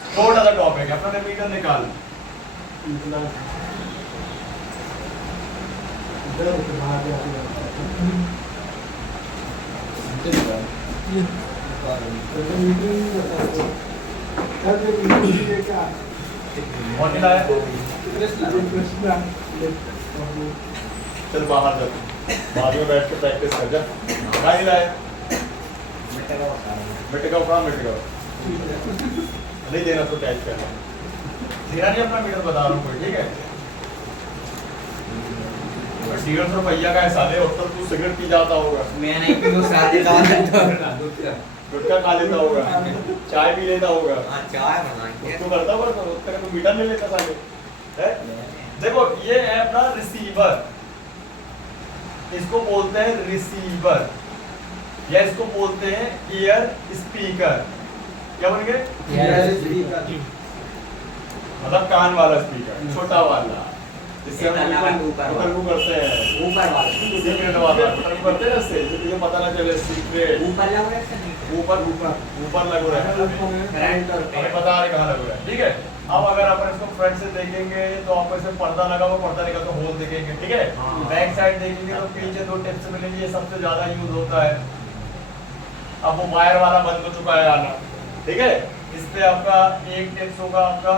थोड़ा सा टॉपिक है, अपना मीटर निकाल। और लाया चल बाहर जा, बाद में बैठ के प्रैक्टिस कर जा। क्या लाया? मिटेगा कहाँ मिटेगा? नहीं देना तो टैच करना, देना नहीं, अपना मीटर बता रहा हूँ कोई, ठीक है? 150 रुपया का है साले, और तो तू सिगरेट पी जाता होगा। मैं नहीं पी, वो शादी का गुटखा खा लेता होगा, चाय पी लेता होगा। चाय बनाएंगे तू करता होगा तो तेरे को मीटर नहीं लेता साले, है? देखो ये है अपना रिसीवर, इसको बोलते हैं रिसीवर, या इसको बोलते हैं ईयर स्पीकर। क्या बन गए? मतलब कान वाला स्पीकर, छोटा वाला, जिससे हम ऊपर करते हैं, ऊपर वाला सीक्रेट वाला ऊपर करते हैं, इससे तुझे पता ना चले सीक्रेट। ऊपर लग रहा है, ऊपर ऊपर लग रहा है, हमें पता नहीं कहाँ लग रहा है, ठीक है? अब अगर अपन इसको फ्रंट से देखेंगे तो आपको इसमें पर्दा लगा हुआ, पर्दा लगा तो होल देखेंगे, ठीक है? बैक साइड देखेंगे तो पीछे दो टिप्स मिलेंगे, ये सबसे ज्यादा यूज होता है। अब वो वायर वाला बंद हो चुका है आना, ठीक है? इस पे आपका एक टिप्स होगा, आपका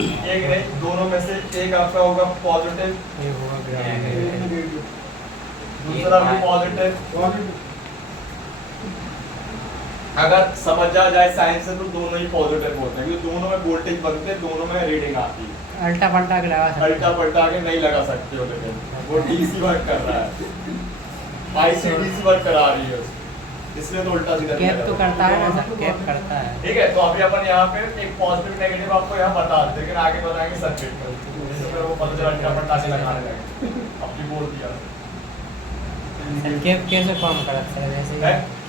एक नहीं, दोनों में से एक आपका होगा पॉजिटिव, दूसरा भी पॉजिटिव। अगर समझा जाए साइंस से तो दोनों ही पॉजिटिव होते हैं, क्योंकि दोनों में वोल्टेज बनते हैं, दोनों में रीडिंग आती है। अल्टा पल्टा के लगा सकते, अल्टा पल्टा के नहीं लगा सकते हो, लेकिन वो डीसी वर्क कर रहा है, आईसी डीसी वर्क करा रही है, इसलिए तो उल्टा सीधा कैप तो करता है ना सर, कैप करता है। ठीक है? तो अभी अपन यहाँ पे एक पॉजिटिव नेगेटिव आपको यहाँ बता देते, लेकिन आगे बताएंगे सर्किट पर, जैसे फिर वो पता चला अल्टा पल्टा से लगाने लगे, अपनी बोल दिया। कैप कैसे काम करता है? वैसे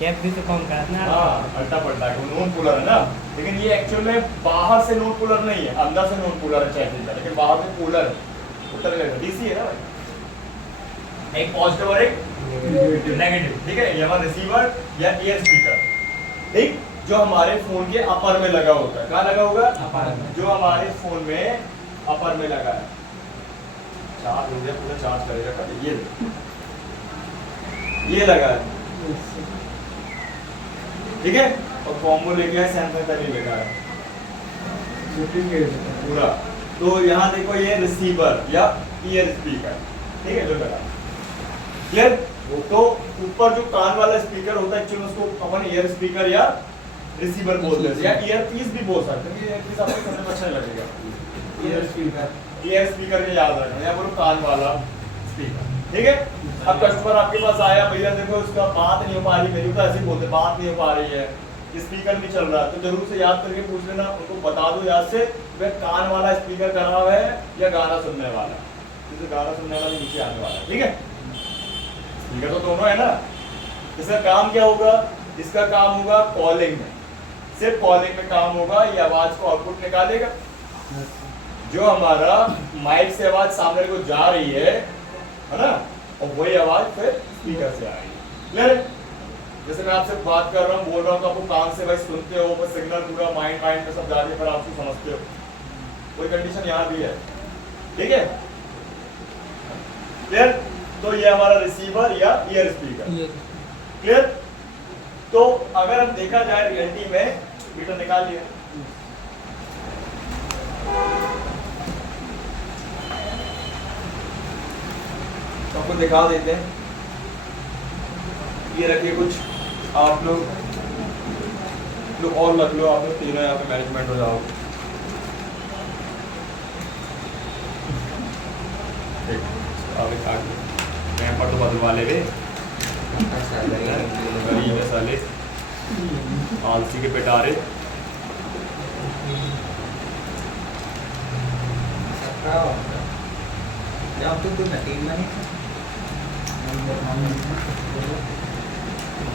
कैप भी तो काम करता है ना। हाँ, अल्टा पल्टा के नॉन कूलर है ना, लेकिन ये एक्चुअल में बाहर से नॉन कूलर नहीं है, अंदर से नॉन कूलर है चैनल, लेकिन बाहर से कूलर है, उत्तर में डीसी है ना भाई, एक पॉजिटिव और एक नेगेटिव, ठीक है? ये हमारा रिसीवर या ईयर स्पीकर, ठीक, जो हमारे फोन के अपर में लगा होता है। कहाँ लगा होगा? अपर में। जो हमारे फोन में अपर में लगा है, चार्ज हो गया, पूरा चार्ज करेगा कल, ये लगा है, ठीक है? और कॉम्बो लेके आए सैमसंग का नहीं लगा है पूरा। तो यहाँ देखो ये रिसीवर या ईयर स्पीकर, ठीक है, जो लगा, क्लियर? तो ऊपर जो कान वाला स्पीकर होता है, एक्चुअली उसको अपन ईयर स्पीकर या रिसीवर बोलते हैं, या ईयर पीस भी बोल सकते हैं, ईयर पीस आपको समझ में अच्छा लगेगा। ईयर स्पीकर के याद रखना, या बोलो कान वाला स्पीकर, ठीक है? अब कस्टमर आपके पास आया, भैया देखो इसका बात नहीं हो पा रही, मेरी तो ऐसे ही बोलते, बात नहीं हो पा रही है, स्पीकर नहीं चल रहा, तो जरूर से याद करके पूछ लेना, उनको बता दो याद से, वह कान वाला स्पीकर कर रहा है या गाना सुनने वाला, जैसे गाना सुनने वाला नीचे आने वाला, ठीक है? स्पीकर तो दोनों है ना। इसका काम क्या होगा? इसका काम होगा कॉलिंग में, सिर्फ कॉलिंग में काम होगा, ये आवाज को आउटपुट निकालेगा, जो हमारा माइक से आवाज सामने को जा रही है ना, और वही आवाज फिर स्पीकर से आ रही है, क्लियर है? जैसे मैं आपसे बात कर रहा हूँ, बोल रहा हूँ, तो आपको कान से भाई सुनते हो, बस सिग्नल पूरा माइंड में सब जा रही है, फिर आप उसको समझते हो, कोई कंडीशन यहाँ भी है, ठीक है? क्लियर? तो ये हमारा रिसीवर या ईयर स्पीकर, क्लियर? तो अगर हम देखा जाए रियलिटी में, मीटर निकाल लिया, तो आपको दिखा देते हैं, ये रखिए कुछ, आप लोग और रख लो, आप लोग तीनों यहाँ पे मैनेजमेंट हो जाओगे, कैंपर तो बदलवा ले गए, गरीब है साले, आलसी के पिटारे।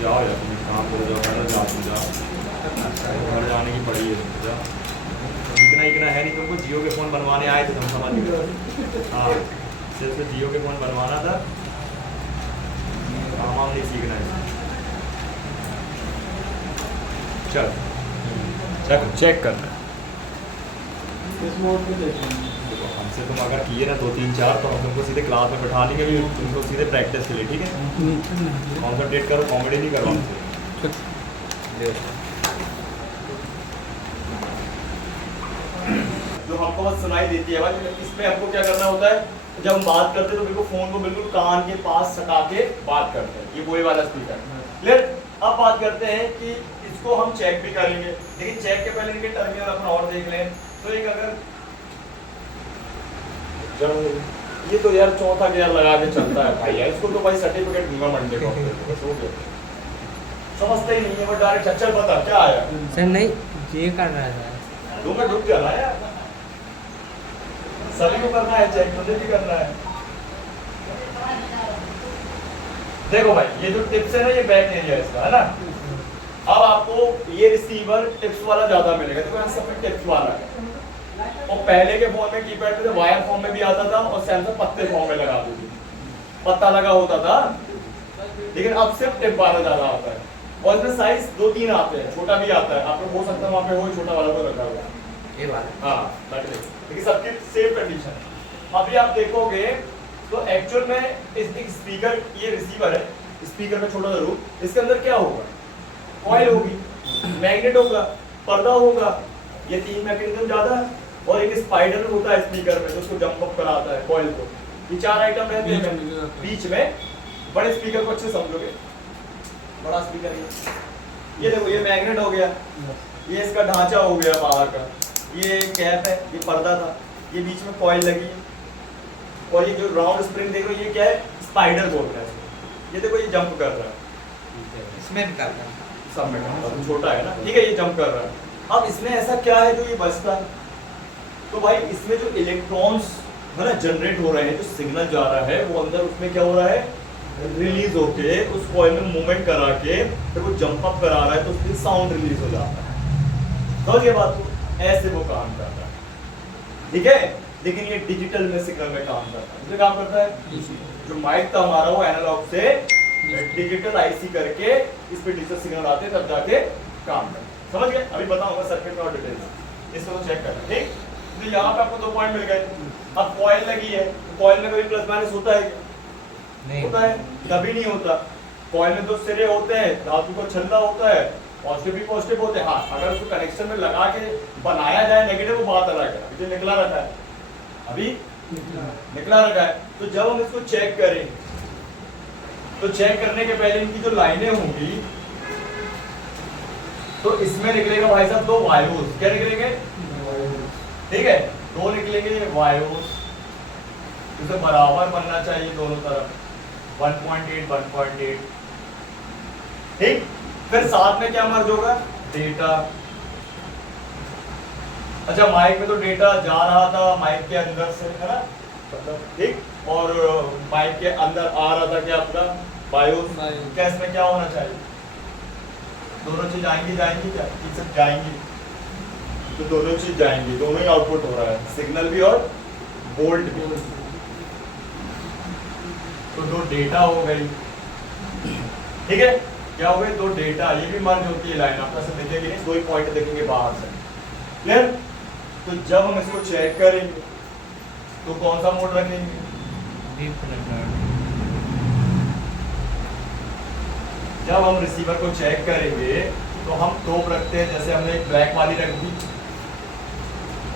जाओ यार, तुम काम करो, जाओ जाओ तुम जाओ, घर जाने की पड़ी है तुमको, जाओ। इतना है नहीं तुमको, जियो के फ़ोन बनवाने आए थे, तुम समझ गए। हाँ, सिर्फ जियो के फ़ोन बनवाना था, काम वाम नहीं सीखना है। चल चेक करना है। इस मोड पे देखो। देखो हमसे तुम अगर किए ना 2 3 4 तो हम तुमको सीधे क्लास में बैठा लेंगे, भी तुमको सीधे प्रैक्टिस के लिए, ठीक है? कॉन्सनट्रेट करो, कॉमेडी नहीं करो हमसे। जो हमको बस सुनाई देती है भाई, इसमें हमको क्या करना होता है, जब हम बात करते हैं तो बिल्कुल फोन को बिल्कुल कान के पास सटा के बात करते हैं, ये वही वाला स्पीकर। क्लियर? अब बात करते हैं कि इसको हम चेक भी करेंगे, लेकिन चेक के पहले इनके टर्मिनल अपन और देख लें। तो एक अगर ये तो यार चौथा गियर लगा के चलता है भाई यार, इसको तो भाई सर्टिफिकेट दूंगा मंडे को, बस हो गया। समझते ही नहीं है वो, डायरेक्ट चल बता क्या आया। सर नहीं, ये कर रहा था। 2 मिनट रुक जा रहा है यार, सभी को करना है चेक, मुझे भी करना है। देखो भाई ये जो टिप्स है ना, ये बैक एरिया इसका है ना। अब आपको ये रिसीवर टिप्स वाला ज्यादा मिलेगा, देखो यहाँ सब में टिप्स वाला है। और पहले के फोन में कीपैड पे वायर फॉर्म में भी आता था, और सैमसंग पत्ते फॉर्म में लगा दी थी, पत्ता लगा होता था। लेकिन अब सिर्फ टिप वाला ज्यादा आता है, और इसमें साइज 2-3 आते हैं, छोटा भी आता है। आपको हो सकता है वहाँ पे हो छोटा वाला तो रखा हुआ, ये वाला। हाँ लेकिन सबकी सेम कंडीशन। अभी आप देखोगे तो एक्चुअल में इस स्पीकर, ये रिसीवर है, स्पीकर में छोटा जरूर, इसके अंदर क्या होगा, कॉइल होगी, मैग्नेट होगा, पर्दा होगा, ये 3 मैकेनिज्म ज्यादा है, और एक स्पाइडर होता है स्पीकर में जो उसको जंप अप कराता है कॉइल को। ये 4 आइटम रहते हैं बीच में। बड़े स्पीकर को अच्छे समझोगे, बड़ा स्पीकर ये देखो, ये मैग्नेट हो गया, ये इसका ढांचा हो गया बाहर का, ये कैप है, ये पर्दा था, ये बीच में कॉइल लगी है, और ये जो राउंड स्प्रिंग देख रहे हो ये क्या है, स्पाइडर बोलते हैं इसको। ये देखो ये जंप कर रहा है, इसमें भी करता है। सब में करता, छोटा है ना, ठीक है, ये जंप कर रहा है। अब इसमें ऐसा क्या है जो ये बचता है, तो भाई इसमें जो इलेक्ट्रॉन्स है ना जनरेट हो रहे हैं, जो सिग्नल जा रहा है वो अंदर उसमें क्या हो रहा है, रिलीज होके उस कॉइल में मूवमेंट करा के फिर वो जंप अप करा रहा है, तो उसमें साउंड रिलीज हो जाता है। समझ गए बात को? ऐसे वो काम करता है, ठीक है। लेकिन ये डिजिटल में सिग्नल में काम करता है, काम करता है। जो माइक था हमारा वो एनालॉग से डिजिटल आईसी करके इस पे डिजिटल सिग्नल आते तब जाके काम करता है। समझ गए? अभी बताऊंगा सर्किट और डिटेल्स, इसको तो चेक करना, ठीक। तो यहाँ पे आपको 2 पॉइंट मिल गए। अब कॉइल लगी है, तो कॉइल में कभी प्लस माइनस होता है? नहीं होता है, कभी नहीं होता। कॉइल में 2 सिरे होते हैं, धातु का छल्ला होता है, पॉजिटिव भी पॉजिटिव होते हैं। हाँ, अगर उसको कनेक्शन में लगा के बनाया जाए नेगेटिव, वो बात अलग है। जो निकला रखा है, अभी निकला रखा है, तो जब हम इसको चेक करें तो चेक करने के पहले इनकी जो लाइनें होंगी, तो इसमें निकलेगा भाई साहब 2 वायुस। क्या निकलेंगे? ठीक है, 2 निकलेंगे वायुस, इसे बराबर बनना चाहिए दोनों तरफ, 1.8 1.8, ठीक। फिर साथ में क्या मर्ज होगा? डेटा। अच्छा, माइक में तो डेटा जा रहा था माइक के अंदर से, है ना, ठीक, और माइक के अंदर आ रहा था क्या आपका बायोस। क्या इसमें क्या होना चाहिए? दोनों चीज आएंगी क्या? ये सब जाएंगी, तो दोनों चीज जाएंगी, दोनों ही आउटपुट हो रहा है, सिग्नल भी और वोल्ट भी। तो 2 डेटा हो गई, ठीक है। क्या हो गई? 2 डेटा, ये भी मर्ज होती है लाइन, आपका सब दिखेगी नहीं, 2 ही पॉइंट दिखेंगे बाहर से। क्लियर? तो जब हम इसको चेक करेंगे तो कौन सा मोड रखेंगे? जब हम रिसीवर को चेक करेंगे तो हम 2 रखते हैं, जैसे हमने एक ब्लैक वाली रख दी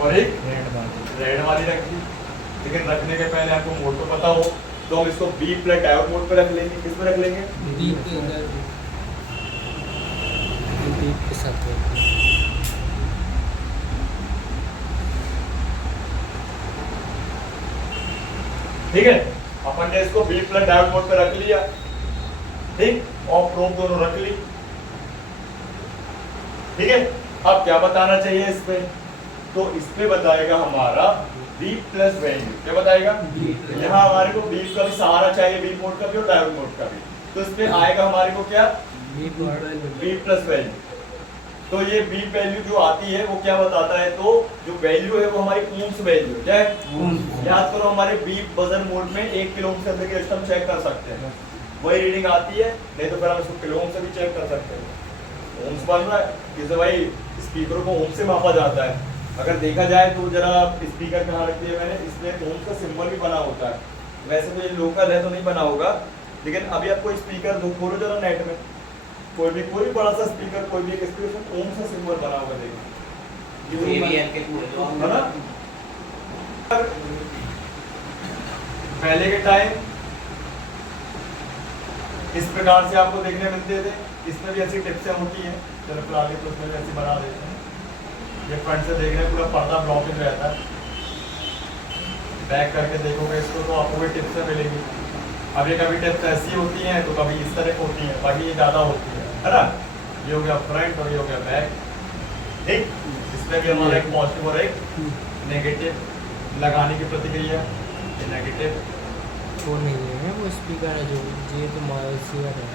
और एक रेड वाली रख दी। लेकिन रखने के पहले आपको मोड तो पता हो, तो हम इसको बी प्लस डायोड मोड पे रख लेंगे। किस पे रख लेंगे? बी के साथ। ठीक है, अपन ने इसको बी प्लस डायोड मोड पे रख लिया, ठीक, और प्रोब दोनों रख ली, ठीक है। अब क्या बताना चाहिए इस पे? तो इस पे बताएगा हमारा बी प्लस वैल्यू। क्या बताएगा? यहाँ हमारे को बी का भी सहारा चाहिए, बी मोड का भी और डायोड मोड का भी, तो इस पे आएगा हमारे को क्या? B plus value. तो ये बी वैल्यू जो आती है वो क्या बताता है? तो जो वैल्यू है वो हमारी ओम्स वैल्यू है। याद करो, हमारे बी बजर मोड में 1 किलो ओम से अंदर की रेजिस्टेंस चेक कर सकते हैं, वही रीडिंग आती है, नहीं तो फिर हम इसको किलो ओम से भी चेक कर सकते हैं। ओम्स बन रहा है, जैसे भाई स्पीकरों को ओम से मापा जाता है। अगर देखा जाए तो जरा स्पीकर कहाँ रख दिया मैंने, इसमें ओम्स का सिंबल भी बना होता है। वैसे तो ये लोकल है तो नहीं बना होगा, लेकिन अभी आप कोई स्पीकर दो खोलो जरा नेट में, कोई भी बड़ा सा स्पीकर, कोई भी एक स्पीकर ओम का सिंबल बना होगा, देखो AVN के पूरे जो है ना। पहले के टाइम इस प्रकार से आपको देखने मिलते थे, इसमें भी ऐसी टिप्सें होती हैं, चलो फिर आगे तो उसमें भी ऐसी बना देते हैं। ये फ्रंट से देखने पूरा पर्दा ब्लॉकिंग रहता है, बैक करके देखोगे इसको तो आपको भी टिप्सें मिलेंगी। अब ये कभी टिप्स ऐसी होती हैं तो कभी इस तरह होती हैं, बाकी ये ज़्यादा होती है ना। ये हो गया फ्रंट और ये हो गया बैक, ठीक। इसमें भी हमारा एक पॉजिटिव और एक नेगेटिव लगाने की प्रतिक्रिया, ये नेगेटिव वो नहीं है, वो स्पीकर है जो ये तो रिसीवर है,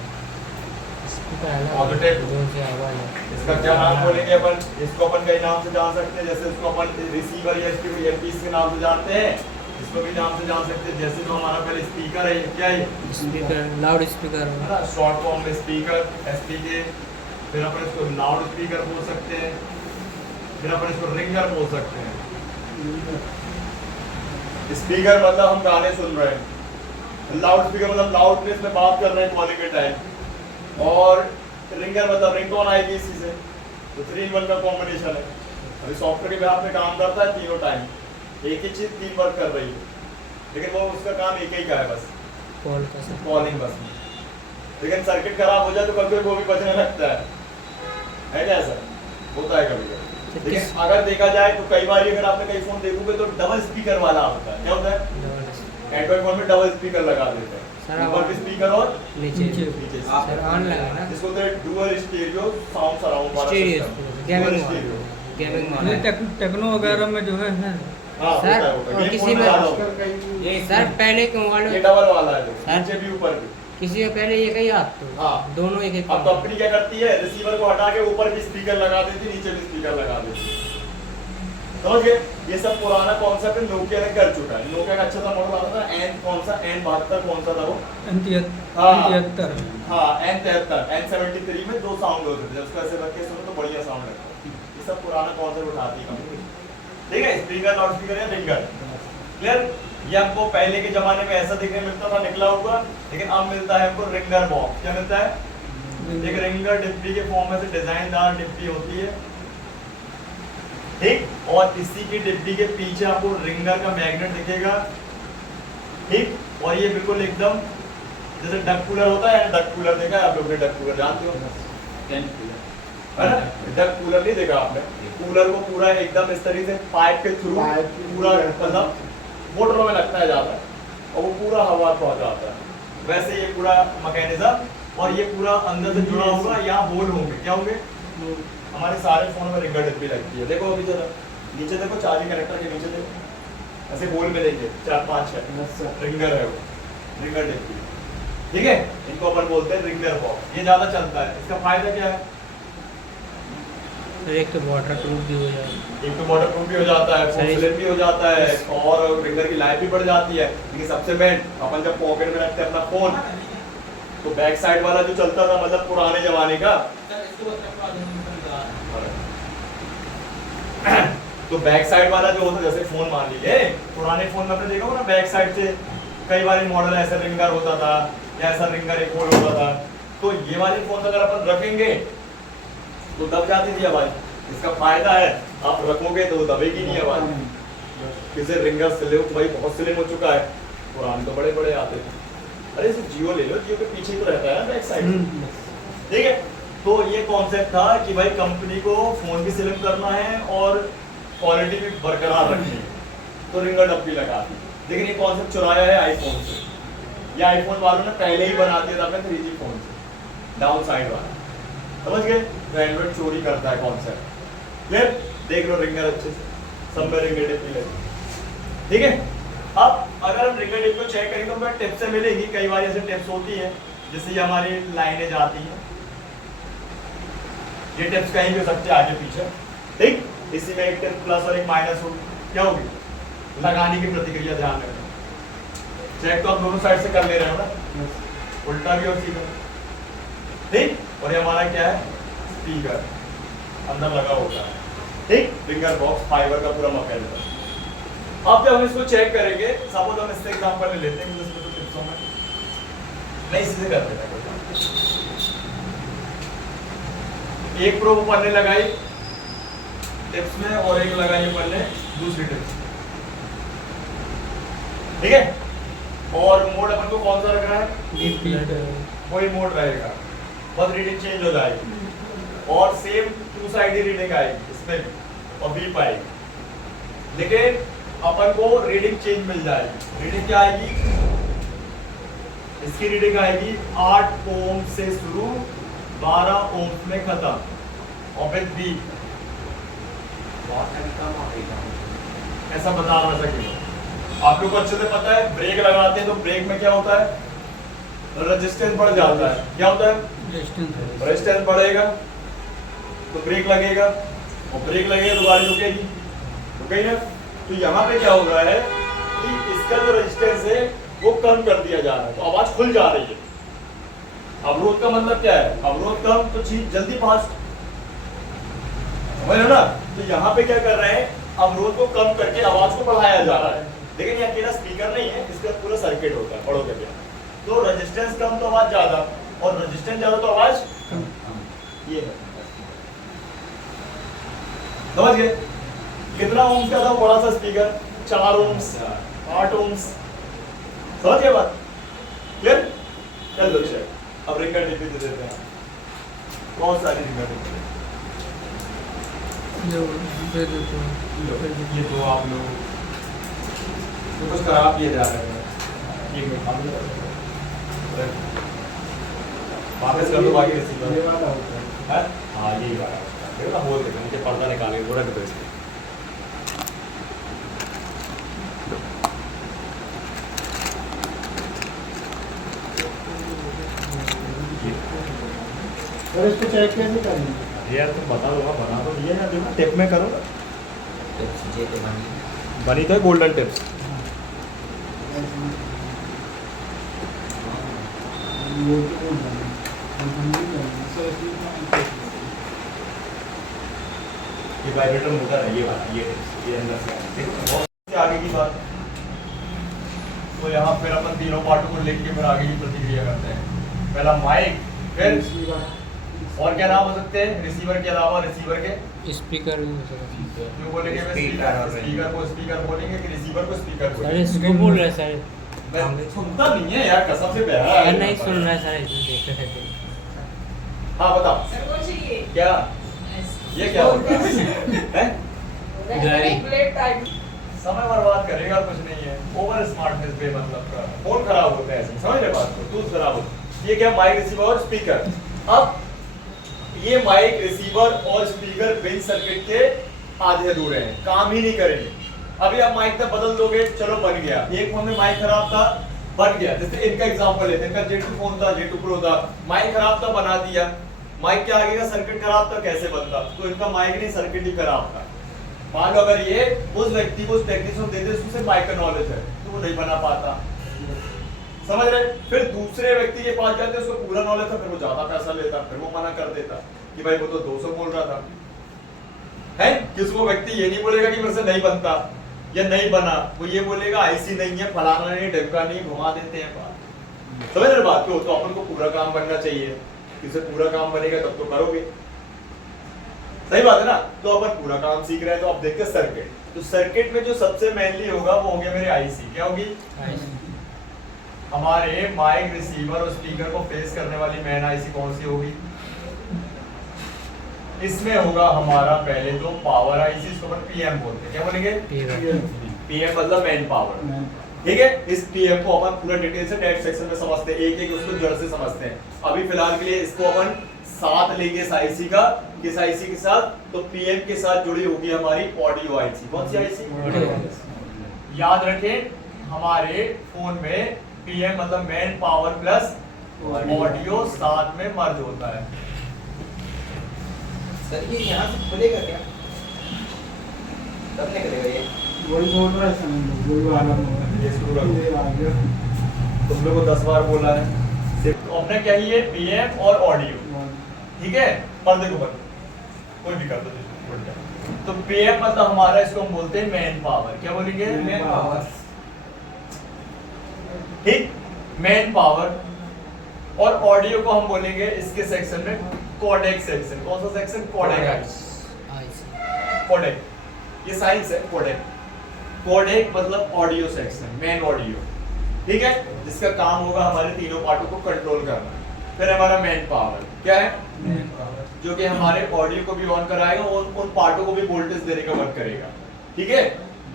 स्पीकर है ना Positive। जो से आवाज है। इसका क्या नाम बोलेंगे अपन, इसको अपन कई नाम से जान सकते हैं, जैसे इसको अपन रिसीवर या स्पीकर ईयरपीस के नाम से जानते हैं, इसको भी नाम से जान सकते हैं। जैसे जो हमारा पहले स्पीकर है, क्या है स्पीकर, लाउड स्पीकर है ना, शॉर्ट फॉर्म में स्पीकर एसपीके, फिर अपन इसको लाउड स्पीकर बोल सकते हैं, फिर अपन इसको रिंगर बोल सकते हैं। स्पीकर मतलब हम गाने सुन रहे हैं, लाउड स्पीकर मतलब लाउडनेस में बात कर रहे हैं कॉलिंग के टाइम, और रिंगर मतलब रिंगटोन आएगी इसी से। तो 3 in 1 का कॉम्बिनेशन है। अभी सॉफ्टवेयर के बिहार में काम करता है तीनों टाइम, एक ही चीज 3 वर्क कर रही है, लेकिन वो उसका काम एक ही का है बस, कॉल का सब कॉलिंग बस। लेकिन सर्किट खराब हो जाए तो कभी वो भी बचने लगता है क्या, ऐसा होता है कभी कभी। लेकिन अगर देखा जाए तो कई बार अगर आपने कई फोन देखोगे तो डबल स्पीकर वाला होता है। क्या होता है, एंड्रॉइड फोन में डबल स्पीकर लगा देते हैं, ऊपर भी स्पीकर और नीचे नीचे सर ऑन लगा ना, इसको तो डुअल स्टीरियो साउंड सराउंड वाला स्टीरियो सिस्टम, गेमिंग हाँ, वाला टेक्नो वगैरह में जो है हाँ सर, होता है, होता है। और Game किसी phone में- ज़्यादा होता है। ये सर पहले के ये मोबाइल डबल वाला है जो, सर। नीचे भी ऊपर भी। किसी का पहले ये कही आप तो हाँ। दोनों एक एक अब कंपनी क्या करती है, रिसीवर को हटा के ऊपर भी स्पीकर लगा देती, नीचे भी स्पीकर लगा देती। समझ गए, ये सब पुराना कॉन्सेप्ट नोकिया ने कर चुका है। नोकिया का अच्छा सा मॉडल आता था एन, कौन सा N72 कौन सा था वो, हाँ N73 हाँ N73 N73 में 2 साउंड होते थे, जब उसको ऐसे रख के सुनो तो बढ़िया साउंड लगता है। ये सब पुराना कॉन्सेप्ट उठाती है कंपनी, ठीक है। स्पीकर, लाउड स्पीकर या रिंगर, क्लियर। ये हमको पहले के जमाने में ऐसा देखने मिलता था निकला हुआ, लेकिन अब मिलता है हमको रिंगर बॉक्स। क्या मिलता है, एक रिंगर डिब्बी के फॉर्म में से डिजाइनदार डिब्बी होती है, ठीक। और इसी की डिब्बी के पीछे आपको रिंगर का मैग्नेट दिखेगा, ठीक। और ये बिल्कुल एकदम जैसे डक कूलर होता है, डक कूलर देखा है आप लोग ने, डक कूलर जानते हो है ना, डक कूलर नहीं देखा आपने। कूलर को पूरा एकदम इस तरीके से पाइप के थ्रू पूरा मतलब मोटरों में लगता है जाता है, और वो पूरा हवा को आ जाता है। वैसे ये पूरा मैकेनिज्म, और ये पूरा अंदर से जुड़ा होगा, यहाँ होल होंगे, क्या होंगे, हमारे सारे फोन में रिंगर डिब्बी लगती है। देखो अभी जरा नीचे देखो, चार्जिंग कनेक्टर के नीचे देखो, ऐसे होल मिलेंगे 4-5 है, रिंगर है वो, रिंगर डिब्बी, ठीक है। इनको अपन बोलते हैं रिंगर बॉक्स, ये ज्यादा चलता है। इसका फायदा क्या है, एक तो वाटर प्रूफ भी हो जाए, एक तो वाटर प्रूफ भी हो जाता है, सही। फोन भी हो जाता है, और रिंगर की लाइफ भी बढ़ जाती है। लेकिन सबसे मेन, अपन जब पॉकेट में रखते हैं अपना फोन, तो बैक साइड वाला जो चलता था, मतलब पुराने जमाने का, तो बैक साइड वाला जो होता, जैसे फोन मान लीजिए पुराने फोन में आपने देखा होगा ना, बैक साइड से कई बार मॉडल ऐसा रिंगर होता था, या ऐसा रिंगर एक होल होता था। तो ये वाले फोन अगर अपन रखेंगे तो दब जाती थी आवाज। इसका फायदा है, आप रखोगे तो दबेगी नहीं आवाज। किसे रिंगर स्लिम, भाई बहुत स्लिम हो चुका है, पुराने तो बड़े बड़े आते थे। अरे इसे जियो ले लो, जियो के पीछे तो रहता है ना बैक साइड, ठीक है। तो ये कॉन्सेप्ट था कि भाई कंपनी को फोन भी स्लिम करना है और क्वालिटी भी बरकरार रखनी है, तो रिंगर डब्बी लगा दी। लेकिन ये कॉन्सेप्ट चुराया है आईफोन से, ये आईफोन वालों ने पहले ही बना दिया था अपने 3G फोन से, डाउन साइड वाला, समझ गए। तो एंड्रॉइड चोरी करता है कॉन्सेप्ट, क्लियर। देख लो रिंगर अच्छे से, सब में रिंगर डिब्बी लगी, ठीक है। अब अगर हम रिंगर डिब्बी को चेक करेंगे तो हमें टिप्स मिलेगी। कई बार ऐसे टिप्स होती है, जैसे ये हमारी लाइनें जाती हैं, ये टिप्स कहीं भी हो सकते हैं आगे पीछे, ठीक। इसी में एक टिप प्लस और एक माइनस होगी, क्या होगी, लगाने की प्रतिक्रिया ध्यान रखना। चेक तो आप दोनों साइड से कर ले रहे हो ना, उल्टा भी और सीधा, ठीक। और ये हमारा क्या है, स्पीकर अंदर लगा होता है, ठीक, फिंगर बॉक्स फाइबर का पूरा मैकेनिज्म। अब जब हम इसको चेक करेंगे, सपोज हम इससे एग्जांपल ले लेते हैं, इसमें तो टिप्सों में नहीं, इसी से कर देते हैं। एक प्रोब अपन ने लगाई टिप्स में और एक लगाई अपन ने दूसरी टिप्स, ठीक है। और मोड अपन को कौन सा रखना है, कोई मोड रहेगा, बस रीडिंग चेंज हो जाएगी और सेम टू साइड रीडिंग आएगी इसमें और बीप आएगी, लेकिन अपन को रीडिंग चेंज मिल जाएगी। रीडिंग क्या आएगी, इसकी रीडिंग आएगी 8 ओम से शुरू 12 ओम में खत्म और विद बीप ऐसा बता रहा था। आप लोग को अच्छे से पता है, ब्रेक लगाते हैं तो ब्रेक में क्या होता है, रेजिस्टेंस बढ़ जाता है। क्या होता है, रेजिस्टेंस बढ़ेगा तो ब्रेक लगेगा और ब्रेक लगेगा तो गाड़ी रुकेगी, रुकेगी ना। तो यहाँ पे क्या हो रहा है कि इसका जो रेजिस्टेंस है वो कम कर दिया जा रहा है, तो आवाज खुल जा रही है। अवरोध का मतलब क्या है, अवरोध कम तो चीज जल्दी पास, समझ रहे हो ना। तो यहाँ पे क्या कर रहे हैं, अवरोध को कम करके आवाज को बढ़ाया जा रहा है, लेकिन ये अकेला स्पीकर नहीं है, इसका पूरा सर्किट होता है बड़ों के। तो रेजिस्टेंस कम तो आवाज ज्यादा, और रेजिस्टेंस ज्यादा तो आवाज कम। ये है, समझ गए। कितना ओम्स का था बड़ा सा स्पीकर, 4 ओम्स 8 ओम्स, समझ गए बात, क्लियर। चल लो चेक, अब रिंगर टिप दे देते हैं, बहुत सारी रिंगर टिप दे देते हैं। ये तो आप लोग तो कुछ खराब किए जा रहे हैं, ये वापस कर दो बाकी रिसीवर। ये वाला होता है, हाँ यही वाला होता है, देखो ना बोल देते नीचे पर्दा निकालेंगे थोड़ा तो इसके। और इसको चेक कैसे करेंगे यार तुम बता दो, बना तो दिए ना, देखो टिप में करो, बनी तो है गोल्डन टिप्स। ये वाइब्रेटर मोटर है, ये वाला, ये अंदर से देखो बहुत आगे की बात। तो यहाँ फिर अपन तीनों पार्टों को लिख के फिर आगे की प्रतिक्रिया करते हैं। पहला माइक, फिर और क्या नाम हो सकते हैं रिसीवर के अलावा, रिसीवर के स्पीकर भी हो सकता है। क्यों बोलेंगे स्पीकर को स्पीकर बोलेंगे कि रिसीवर को स्पीकर अरे बोलेंगे। इसको बोल रहे सर, मैं सुनता नहीं है यार, कसम से बहरा है। नहीं सुन रहा है सर, देख रहे थे। हाँ बताओ सर वो चाहिए क्या, ये क्या होता है, ब्लेड टाइप समय बर्बाद करेगा, कुछ नहीं है। ओवर स्मार्टनेस बेमतलब का फोन खराब होता है ऐसे, समझ रहे बात को, टूल्स खराब होता। ये क्या, माइक, रिसीवर और स्पीकर। अब ये माइक, रिसीवर और स्पीकर बेंच सर्किट के आधे अधूरे हैं, काम ही नहीं करेंगे। अभी आप माइक तक बदल दोगे, चलो बन गया। एक फोन में माइक खराब था, बन गया। जैसे इनका एग्जांपल लेते हैं, इनका J2 फोन था, J2 Pro था, माइक खराब था, बना दिया। माइक के आगे का सर्किट खराब था, कैसे बनता, तो इनका माइक नहीं, सर्किट ही खराब था। मान लो अगर ये उस व्यक्ति को, उस टेक्नीशियन को दे दे, उससे माइक का नॉलेज है, तो वो नहीं बना पाता, समझ रहे। फिर दूसरे व्यक्ति के पास जाते, उसको पूरा नॉलेज था, फिर वो ज्यादा पैसा लेता, फिर वो मना कर देता कि भाई वो तो 200 बोल रहा था, है। किसको व्यक्ति ये नहीं बोलेगा कि मेरे से नहीं बनता या नहीं बना, वो ये बोलेगा आईसी नहीं है, फलाना नहीं, ढमका नहीं, घुमा देते हैं बात। समझ रहे बात को। तो अपन को पूरा काम बनना चाहिए, किसे पूरा काम बनेगा तब तो करोगे, सही बात है ना। तो अपन पूरा काम सीख रहे हैं, तो अब देखते हैं सर्किट। तो सर्किट में जो सबसे मेनली होगा वो हो गया मेरे आईसी। क्या होगी, हमारे माइक, रिसीवर और स्पीकर को फेस करने वाली मेन आईसी कौन सी होगी, इसमें होगा हमारा पहले तो पावर आईसी, इसको अपन पीएम बोलते हैं। क्या बोलेंगे, पीएम मतलब मेन पावर, ठीक है। इस पीएम को अपन पूरा डिटेल से टेक्स्ट सेक्शन में समझते हैं, एक एक उसको जड़ से समझते हैं। अभी फिलहाल के लिए इसको अपन साथ लेंगे इस आईसी का, किस आईसी के साथ, तो पीएम के साथ जुड़ी होगी हमारी ऑडियो आईसी। कौन सी आईसी, याद रखें हमारे फोन में पीएम मतलब मेन पावर प्लस ऑडियो साथ में मर्ज होता है। सर ये यहाँ से खुलेगा क्या, तब निकलेगा ये, वही बोल रहा है समझ लो, वही वाला मोबाइल ये स्क्रू रखो। ये आ गया, तुम लोगों को 10 बार बोला है, सिर्फ अपने क्या ही है, पीएम और ऑडियो, ठीक है। पर्दे को बंद, कोई भी कर दो जिसको बोलते हैं। तो पीएम मतलब हमारा, इसको हम बोलते हैं मैन पावर। क्या बोलेंगे? Man power. ठीक, मैन पावर। और ऑडियो को हम बोलेंगे इसके सेक्शन में कोडेक सेक्शन। कौन सा सेक्शन? कोडेक। कोडेक, ये साइंस है। कोडेक, कोडेक मतलब ऑडियो सेक्शन, मेन ऑडियो। ठीक है, जिसका काम होगा हमारे तीनों पार्टों को कंट्रोल करना। फिर हमारा मैन पावर क्या है? मैन पावर, जो कि हमारे ऑडियो को भी ऑन कराएगा और उन पार्टों को भी वोल्टेज देने का वर्क करेगा। ठीक है,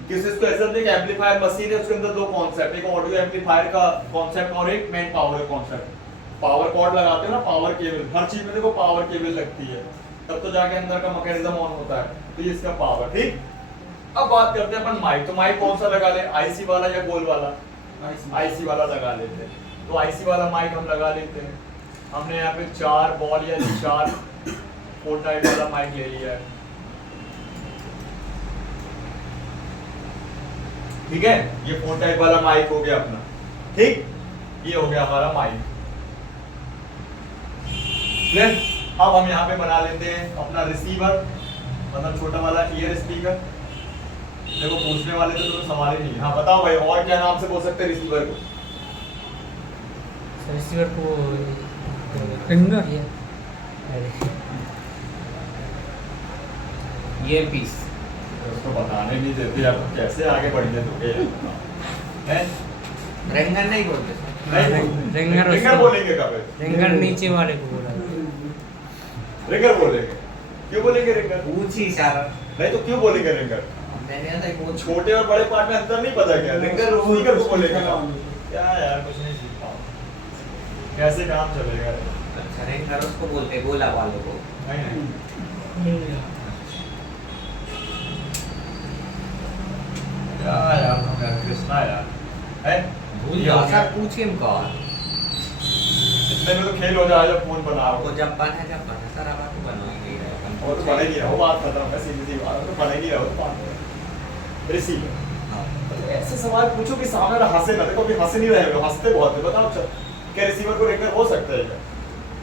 किसी को ऐसा नहीं कि एम्पलीफायर मशीन है, उसके अंदर दो कॉन्सेप्ट, एक ऑडियो एम्पलीफायर का कॉन्सेप्ट और एक मैन पावर का कॉन्सेप्ट। पावर कॉर्ड लगाते हो ना, पावर केबल, हर चीज में देखो पावर केबल लगती है, तब तो जाके अंदर का मैकेनिज्म ऑन होता है। तो ये इसका पावर। ठीक, अब बात करते हैं अपन माइक। तो माइक कौन सा लगा ले? आईसी वाला या गोल वाला? आईसी वाला लगा लेते हैं। तो आईसी वाला माइक हम लगा लेते हैं। हमने यहाँ पे 4 बॉल या 4 4 टाइप वाला माइक ले लिया है। ठीक है, ये 4 टाइप वाला माइक हो गया अपना। ठीक, ये हो गया हमारा माइक। क्लियर? अब हम यहाँ पे बना लेते हैं अपना रिसीवर, मतलब छोटा वाला ईयर स्पीकर। देखो पूछने वाले तो तुम्हें सवाल ही नहीं। हाँ बताओ भाई, और क्या नाम से बोल सकते हैं रिसीवर को? रिसीवर को Ringer? ईयरपीस। उसको बताने नहीं देते यार, तो कैसे आगे बढ़ने दोगे? हैं? रिंगर नहीं बोलते। रिंगर रिंगर बोलेंगे कब? रिंगर नीचे वाले को बोला। रिंगर बोलेंगे। क्यों बोलेंगे रिंगर? ऊंची इशारा। नहीं तो क्यों बोलेंगे रिंगर? मैंने ऐसा ही बोल छोटे और बड़े पार्ट में अंतर नहीं पता क्या? रिंगर स्पीकर को बोलेगा। क्या यार, कुछ नहीं सीखा। कैसे काम चलेगा? अच्छा, रिंगर उसको बोलते हैं, गोला वालों को। नहीं। क्या यार, तुम यार कृष्णा यार है? भूल जाओ सर, पूछिए इनको। इतने में तो खेल हो जाए जब फोन बना आपको हो। जब बना है जब बना सर, अब आपको बनवाएंगे ही रहेगा। और तो बनेगी रहो, बात खत्म है, सीधी सी बात है। तो बनेगी रहो तो बात। रिसीवर, हाँ। तो ऐसे सवाल पूछो कि सामने वाला हंसे ना। देखो अभी हंस नहीं रहे हो, हंसते बहुत है। बताओ क्या रिसीवर को रिंगर हो सकता है क्या?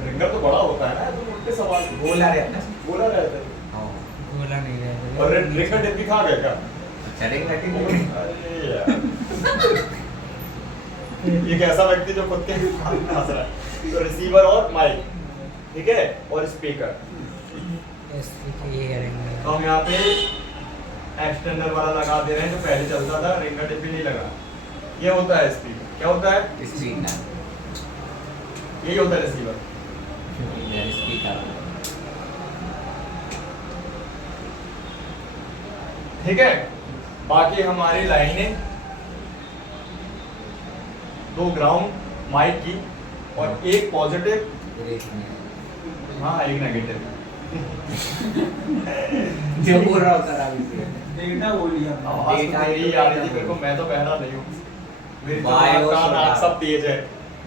रिंगर तो बड़ा होता है ना, तो उल्टे सवाल गोला रहता है। बोला रहता है। हाँ। बोला नहीं रहा। और रिंगर टिप खा गया क्या? अच्छा, रिंगर टिप। अरे यार, ये कैसा व्यक्ति जो खुद के हंस रहा है? तो रिसीवर और माइक, ठीक है, और स्पीकर। ये करेंगे। तो हम यहाँ पे एक्सटेंडर वाला लगा दे रहे हैं, जो पहले चलता था। रिंगर टिप भी नहीं लगा। ये होता है स्पीकर। क्या होता है? स्पीकर। यही होता है रिसीवर। स्पीकर। ठीक है, बाकी हमारी लाइनें 2 ग्राउंड माइक की और एक पॉजिटिव, हाँ एक नेगेटिव। जो बोल रहा होता है अभी से। डेटा बोलिए आवाज तो तेरी आ रही थी मेरे को, मैं तो बहरा नहीं हूँ। मेरी बायो जुबान, कान, आँख सब तेज है।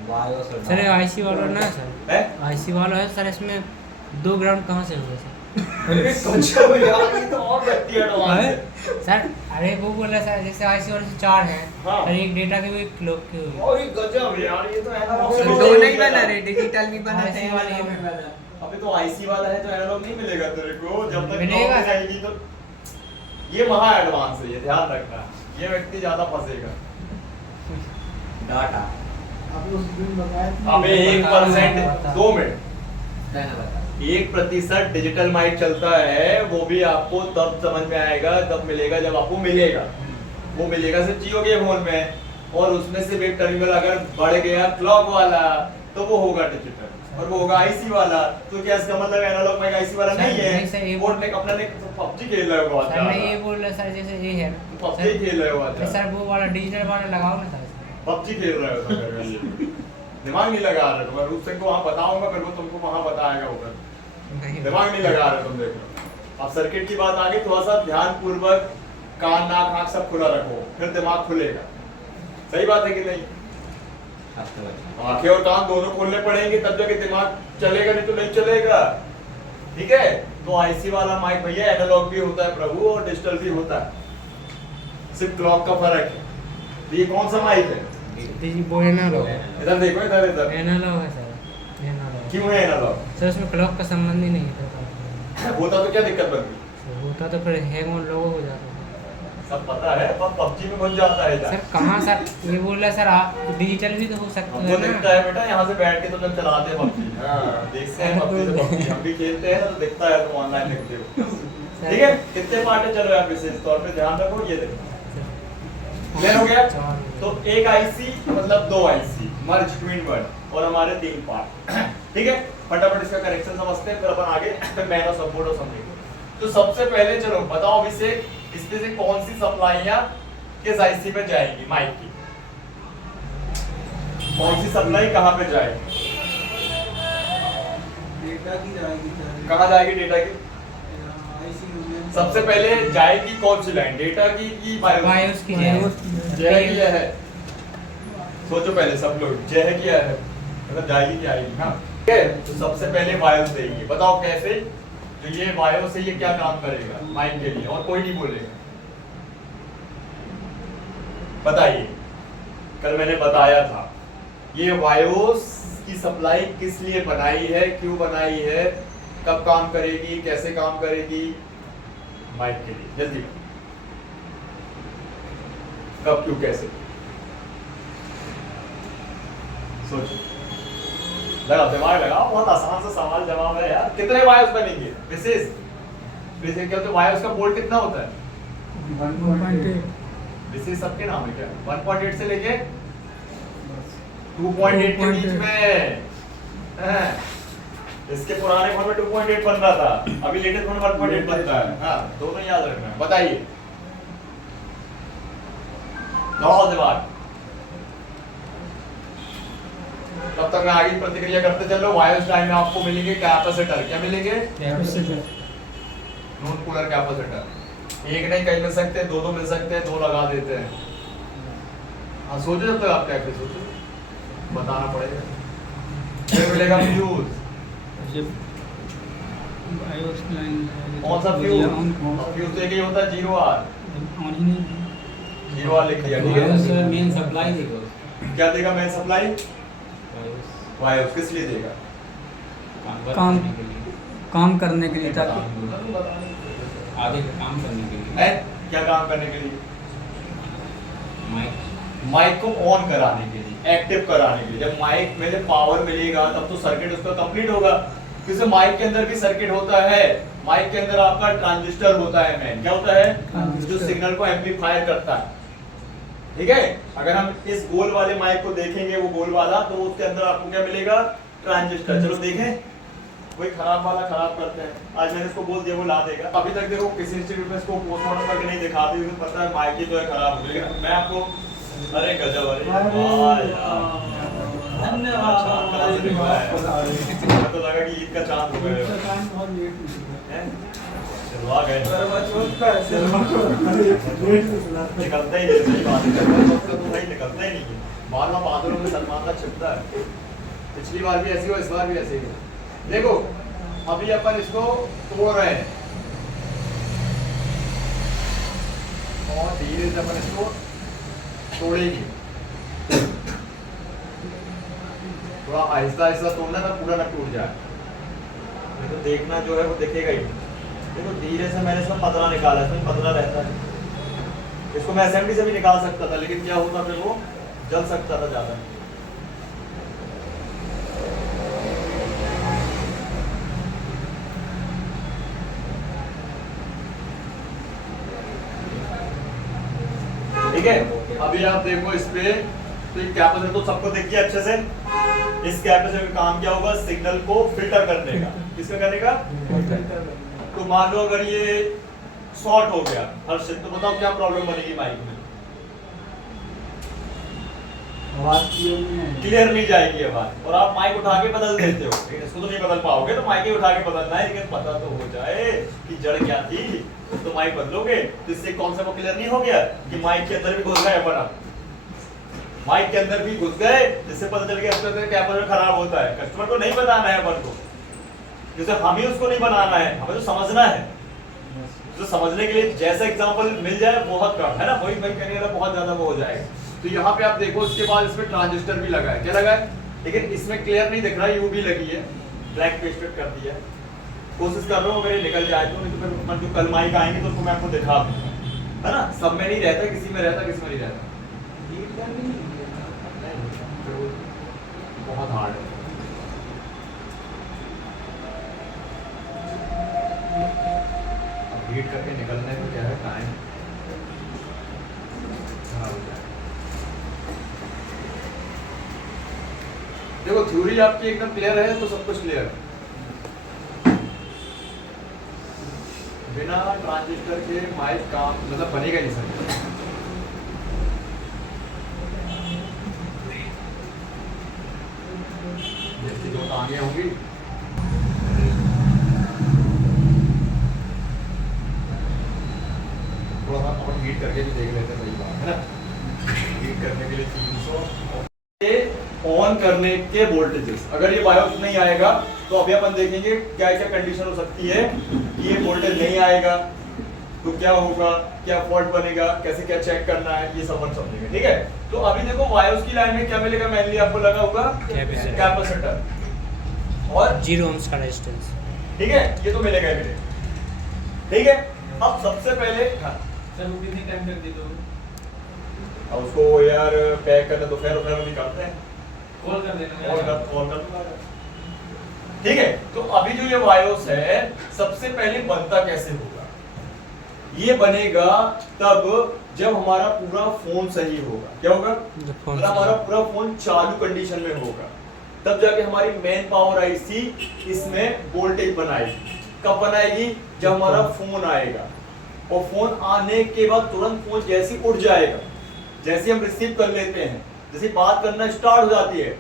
वायो सर आईसी वाला ना सर, हैं? आईसी वाला है सर, इसमें 2 ग्राउंड कहाँ से हुए सर? अरे सोचो यार, ये तो और व्यक्ति एडवांस है। सर अरे वो बोला सर, जैसे आईसी वाले से 4 हैं हाँ। और एक डेटा के, वो एक क्लॉक के हुए। और ये गजब यार, ये तो एनालॉग से दो नहीं बना रहे, डिजिटल भी बना IC वाले है। में बना। अबे तो आईसी वाला है तो एनालॉग नहीं मिलेगा तेरे को, जब तक मिलेगा क्लॉक सर। आएगी तो। ये महा एडवांस है, ये ध्यान रखना। ये व्यक्ति ज्यादा फंसेगा। डाटा। आपने उस दिन बताया था। अबे 1% 2 मिनट, कहना बता। 1% डिजिटल माइक चलता है, वो भी आपको तब समझ में आएगा, तब मिलेगा जब आपको मिलेगा। वो मिलेगा सिर्फ जियो के फोन में, और उसमें से एक टर्मिनल अगर बढ़ गया क्लॉक वाला तो वो होगा डिजिटल, और वो होगा आईसी वाला। तो क्या इसका मतलब एनालॉग माइक आईसी वाला नहीं नहीं सर, है? ये बोर्ड में अपना ने पबजी खेल रहे हो बहुत सर मैं ये ज्यादा। बोल रहा सर, जैसे ये है पबजी खेल रहे हो बहुत सर, ज्यादा। वो वाला डिजिटल वाला लगाओ ना सर इसमें। पबजी खेल रहे हो तो फिर ये दिमाग नहीं लगा रहे हो। रूप सिंह को वहाँ बताऊंगा, फिर वो तुमको वहाँ बताएगा ऊपर। नहीं दिमाग नहीं लगा रहे तुम, देख लो। अब सर्किट की बात आगे, थोड़ा सा ध्यान पूर्वक कान नाक आँख सब खुला रखो, फिर दिमाग खुलेगा। सही बात है कि नहीं? आंखें और कान दोनों खोलने पड़ेंगे, तब जाके दिमाग चलेगा, नहीं तो नहीं चलेगा। ठीक है, तो आईसी वाला माइक भैया एनालॉग भी होता है प्रभु, और डिजिटल भी होता है, सिर्फ क्लॉक का फर्क है। तो ये कौन सा माइक है? वो एनालॉग है। इधर देखो, इधर इधर। एनालॉग है सर, एनालॉग। क्यों है एनालॉग? सर उसमें क्लॉक का संबंध ही नहीं है। होता तो क्या दिक्कत बनती? होता तो फिर हैंग ऑन लोगों हो जाता था। सब पता है, पर पबजी में घुस जाता है सर कहाँ सर, ये बोल रहा है सर आप डिजिटल भी तो हो सकता हमको है दिखता ना। है बेटा, यहाँ से बैठ के तो जब चलाते हैं पबजी, देखते हैं पबजी तो पबजी हम भी खेलते हैं ना, तो दिखता है तुम ऑनलाइन लिखते हो। ठीक है, कितने पार्ट है चलो आप विशेष तौर पे ध्यान रखो, ये देखो क्लियर हो गया। तो एक आईसी मतलब दो आईसी मर्ज ट्विन वन और हमारे 3 पार्ट। ठीक है, फटाफट इसका कनेक्शन समझते हैं, फिर अपन आगे फिर मैन और सपोर्ट और समझेंगे। तो सबसे पहले चलो बताओ अभिषेक, इसमें से कौन सी सप्लाईयां किस आईसी पे जाएगी माइक की? कौन सी सप्लाई कहां पे जाएगी? डेटा की जाएगी सर। कहां जाएगी डेटा की? आईसीयू में सबसे पहले जाएगी कौन सी लाइन, डेटा की बायोस की जय है कि है? सोचो पहले सब लोग, जय है क्या है, मतलब जाएगी क्या आएगी? हाँ ठीक है, तो सबसे पहले बायोस देंगे। बताओ कैसे? तो ये बायोस से ये क्या काम करेगा माइक के लिए, और कोई नहीं बोलेगा। बताइए, कल मैंने बताया था ये बायोस की सप्लाई किस लिए बनाई है, क्यों बनाई है, कब काम करेगी, कैसे काम करेगी माइक के लिए? जल्दी कब, क्यों, कैसे? सोचो, लगाओ दिमाग लगाओ, बहुत आसान सा सवाल जवाब है यार। कितने बायोस बनेंगे विशेष? विशेष क्या होता है, बायोस का वोल्ट कितना होता है? 1.8 विशेष सबके नाम है क्या? 1.8 से लेके 2.8 के बीच में। हैं? इसके पुराने फोन में 2.8 बन रहा था, अभी लेटेस्ट फोन में 1.8 बनता है। हाँ, दोनों याद रखना है। बताइए, लगाओ दिमाग। तब तक मैं आगे प्रतिक्रिया करते चलो। वायर्स टाइम में आपको मिलेंगे कैपेसिटर, क्या मिलेंगे? Non polar capacitor. एक नहीं कई मिल सकते हैं, दो मिल सकते हैं, दो लगा देते हैं। हाँ सोचो, जब तक आप क्या करें सोचो, बताना पड़ेगा। फिर मिलेगा फ्यूज। बायोस लाइन कौन सा फ्यूज? फ्यूज तो एक ही होता है, 0R। ऑन ही नहीं 0R लिख दिया, ठीक बायोस है। मेन सप्लाई देखो। क्या देगा मेन सप्लाई? बायोस वायर्स किस लिए देगा? काम करने के लिए, काम करने के लिए, ताकि आगे का काम करने के लिए, है क्या काम करने के लिए? माइक माइक को ऑन कराने के लिए, एक्टिव कराने के लिए। जब माइक में जब पावर मिलेगा तब तो सर्किट उसका कंप्लीट होगा। क्योंकि माइक के अंदर भी सर्किट होता है। माइक के अंदर आपका ट्रांजिस्टर होता है, मैन क्या होता है? जो सिग्नल को एम्पलीफायर करता है। ठीक है, अगर हम इस गोल वाले माइक को देखेंगे, वो गोल वाला, तो उसके अंदर आपको क्या मिलेगा? ट्रांजिस्टर। चलो देखें, वही खराब वाला खराब करते हैं। आज मैंने इसको बोल दिया, वो ला देगा। अभी तक देखो किसी इंस्टीट्यूट में इसको पोस्टमार्टम करके नहीं दिखाते, क्योंकि पता है माइक ही तो है खराब हो, लेकिन मैं आपको, अरे गजब, अरे वाह यार, मैं तो लगा कि ईद का चांद हो गए हो। टाइम बहुत लेट हैं? चलो आ गए, निकलता ही नहीं, सही बात है, तो भाई निकलता ही नहीं है। बार बार बादलों में सलमान का छिपता है। पिछली बार भी ऐसी हो, इस बार भी ऐसी हो। देखो अभी अपन इसको तोड़ रहे हैं और धीरे से अपन इसको तोड़ेंगे। थोड़ा आहिस्ता आहिस्ता तोड़ना ना, पूरा ना टूट जाए। नहीं तो देखना जो है वो दिखेगा ही। देखो धीरे से मैंने इसमें पतला निकाला, इसमें पतला रहता है। इसको मैं असेंबली से भी निकाल सकता था, लेकिन क्या होता फिर वो जल सकता था ज्यादा। ठीक है, अभी आप देखो इस पे, तो ये कैपेसिटर तो सबको दिख गया अच्छे से। इस कैपेसिटर का काम क्या होगा? सिग्नल को फिल्टर करने का। किसका करने का? तो मान लो अगर ये शॉर्ट हो गया हर्षित, तो बताओ क्या प्रॉब्लम बनेगी माइक में? आवाज क्लियर नहीं जाएगी आवाज, और आप माइक उठा के बदल देते हो। लेकिन इसको तो नहीं बदल पाओगे, तो माइक ही उठा के बदलना है। लेकिन पता तो हो जाए कि जड़ क्या थी, तो माइक बदलोगे। तो इससे कौन सा वो क्लियर नहीं हो गया कि माइक के अंदर भी घुस गए अपन? आप माइक के अंदर भी घुस गए, जिससे पता चल गया कैपेसिटर खराब होता है। कस्टमर को नहीं बताना है अपन को, जैसे हम ही उसको नहीं बनाना है, हमें तो समझना है। तो समझने के लिए जैसा एग्जांपल मिल जाए बहुत कम है ना, वही कहने वाला बहुत ज्यादा वो हो जाएगा। तो यहाँ पे आप देखो, उसके बाद इसमें ट्रांजिस्टर भी लगा है। क्या लगा है? लेकिन इसमें क्लियर नहीं दिख रहा है, यूवी लगी है, ब्लैक पेस्टेड कर दिया है। कोशिश कर रहा हूँ अगर ये निकल जाए तो, नहीं तो फिर अपन जो कल माइक आएंगे तो उसको मैं आपको दिखा दूंगा, है ना। सब में नहीं रहता, किसी में रहता, किसी में नहीं रहता। हीट गन भी नहीं है। बहुत हार्ड है। अब हीट करके निकलने में क्या है, टाइम खराब हो जाएगा। देखो थ्योरी आपकी एकदम क्लियर है तो सब कुछ क्लियर है। बिना ट्रांजिस्टर के माइक काम मतलब बनेगा नहीं सर। जैसे जो टांगे होंगी थोड़ा सा अपन हीट करके भी देख लेते हैं, सही बात है ना। हीट करने के लिए 300 ऑन करने के वोल्टेजेस, अगर ये बायोस नहीं आएगा तो अभी अपन देखेंगे क्या क्या कंडीशन हो सकती है कि ये वोल्टेज नहीं आएगा तो क्या होगा, क्या फॉल्ट बनेगा, कैसे क्या चेक करना है, ये सब अपन समझेंगे, ठीक है। तो अभी देखो बायोस की लाइन में क्या मिलेगा, मेनली आपको लगा होगा कैपेसिटर और 0 ohms का रेजिस्टेंस। ठीक है, ये तो मिलेगा ही मिलेगा, ठीक है। अब सबसे पहले सर वो कितने टाइम तक दे दो? अब उसको यार पैक करना तो फिर भी करते हैं, कॉल कर देना। कॉल कर दूंगा। ठीक है, तो अभी जो ये बायोस है सबसे पहले बनता कैसे होगा, ये बनेगा तब जब हमारा पूरा फोन सही होगा। क्या होगा, फोन मतलब हमारा पूरा फोन चालू कंडीशन में होगा, तब जाके हमारी मेन पावर आईसी इसमें वोल्टेज बनाएगी। कब बनाएगी, जब हमारा फोन आएगा, और फोन आने के बाद तुरंत फोन जैसे उठ जाएगा, जैसे हम रिसीव कर लेते हैं, जैसे बात करना स्टार्ट हो जाती है,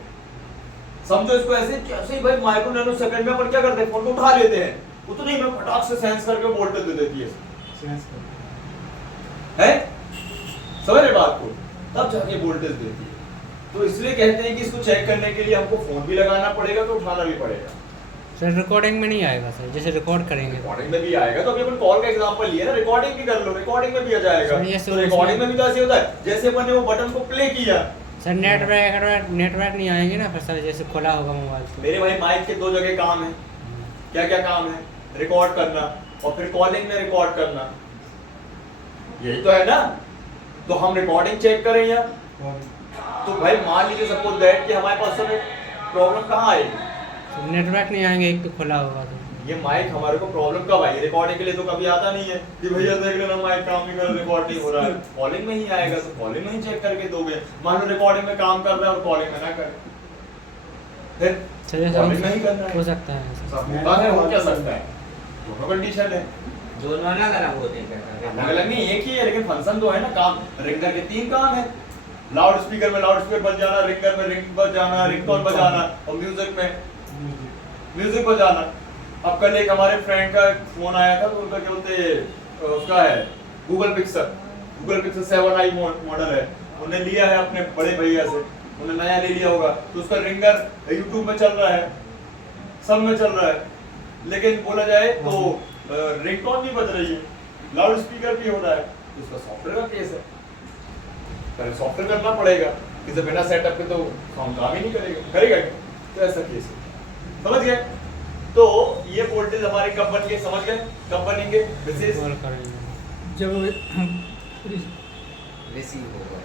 समझो इसको ऐसे, जैसे ही भाई माइक्रो नैनो सेकंड में अपन क्या करते हैं, फोन को उठा लेते हैं, उतने ही में फटाक से सेंस करके वोल्टेज दे देती है, समझ रहे बात को, तब जाके वोल्टेज देती है। तो इसलिए कहते हैं कि इसको चेक करने के लिए हमको फोन भी लगाना पड़ेगा, तो उठाना भी पड़ेगा। सर रिकॉर्डिंग में नहीं आएगा सर, जैसे रिकॉर्ड करेंगे रिकॉर्डिंग में भी आएगा, तो अभी अपन कॉल का एग्जांपल लिया ना, रिकॉर्डिंग भी कर लो, रिकॉर्डिंग में भी आ जाएगा। तो रिकॉर्डिंग में भी तो ऐसे होता है, जैसे अपन ने वो बटन को प्ले किया। सर नेटवर्क नहीं आएंगे ना फिर सर, जैसे खुला होगा मोबाइल तो। मेरे भाई माइक के दो जगह काम है, क्या क्या काम है, रिकॉर्ड करना और फिर कॉलिंग में रिकॉर्ड करना, यही तो है ना। तो हम रिकॉर्डिंग चेक करें या तो भाई मान लीजिए सपोज दैट कि हमारे पास में प्रॉब्लम कहाँ आएगी, नेटवर्क नहीं आएंगे, एक तो खुला होगा तो। ये माइक हमारे को प्रॉब्लम कब आई, रिकॉर्डिंग के लिए तो कभी आता नहीं है कि भैया देख लेना माइक काम नहीं कर रहा, रिकॉर्डिंग हो रहा है। कॉलिंग में ही आएगा, तो कॉलिंग में ही चेक करके दोगे। मान लो रिकॉर्डिंग में काम कर रहा है और कॉलिंग में ना करे, फिर चलिए कॉलिंग में ही करना हो है, सकता है ऐसा। होता है, हो क्या सकता है, दोनों कंडीशन है। दोनों अलग अलग होते हैं। अलग अलग नहीं, एक ही है, लेकिन फंक्शन तो है ना, काम रिंगर के 3 काम है। लाउड स्पीकर में लाउड स्पीकर बज जाना, रिंगर में रिंग बजाना, रिंगटोन बजाना, और म्यूजिक में म्यूजिक बजाना। अब कल एक हमारे फ्रेंड का फोन आया था, तो उनका क्या बोलते उसका है गूगल पिक्सल 7i मॉडल है, उन्होंने लिया है अपने बड़े भैया से, उन्होंने नया ले लिया होगा, तो उसका रिंगर यूट्यूब में चल रहा है, सब में चल रहा है, लेकिन बोला जाए तो रिंगटोन भी बज रही है, लाउड स्पीकर भी हो रहा है, तो उसका सॉफ्टवेयर का केस है, पहले सॉफ्टवेयर करना पड़ेगा, इसे बिना सेटअप के तो साउंड काम ही नहीं करेगा, तो ऐसा केस है। समझ गए, तो ये वोल्टेज हमारे कब बन गए, समझ गए कब बनेंगे, विशेष जब रिसीव होगा,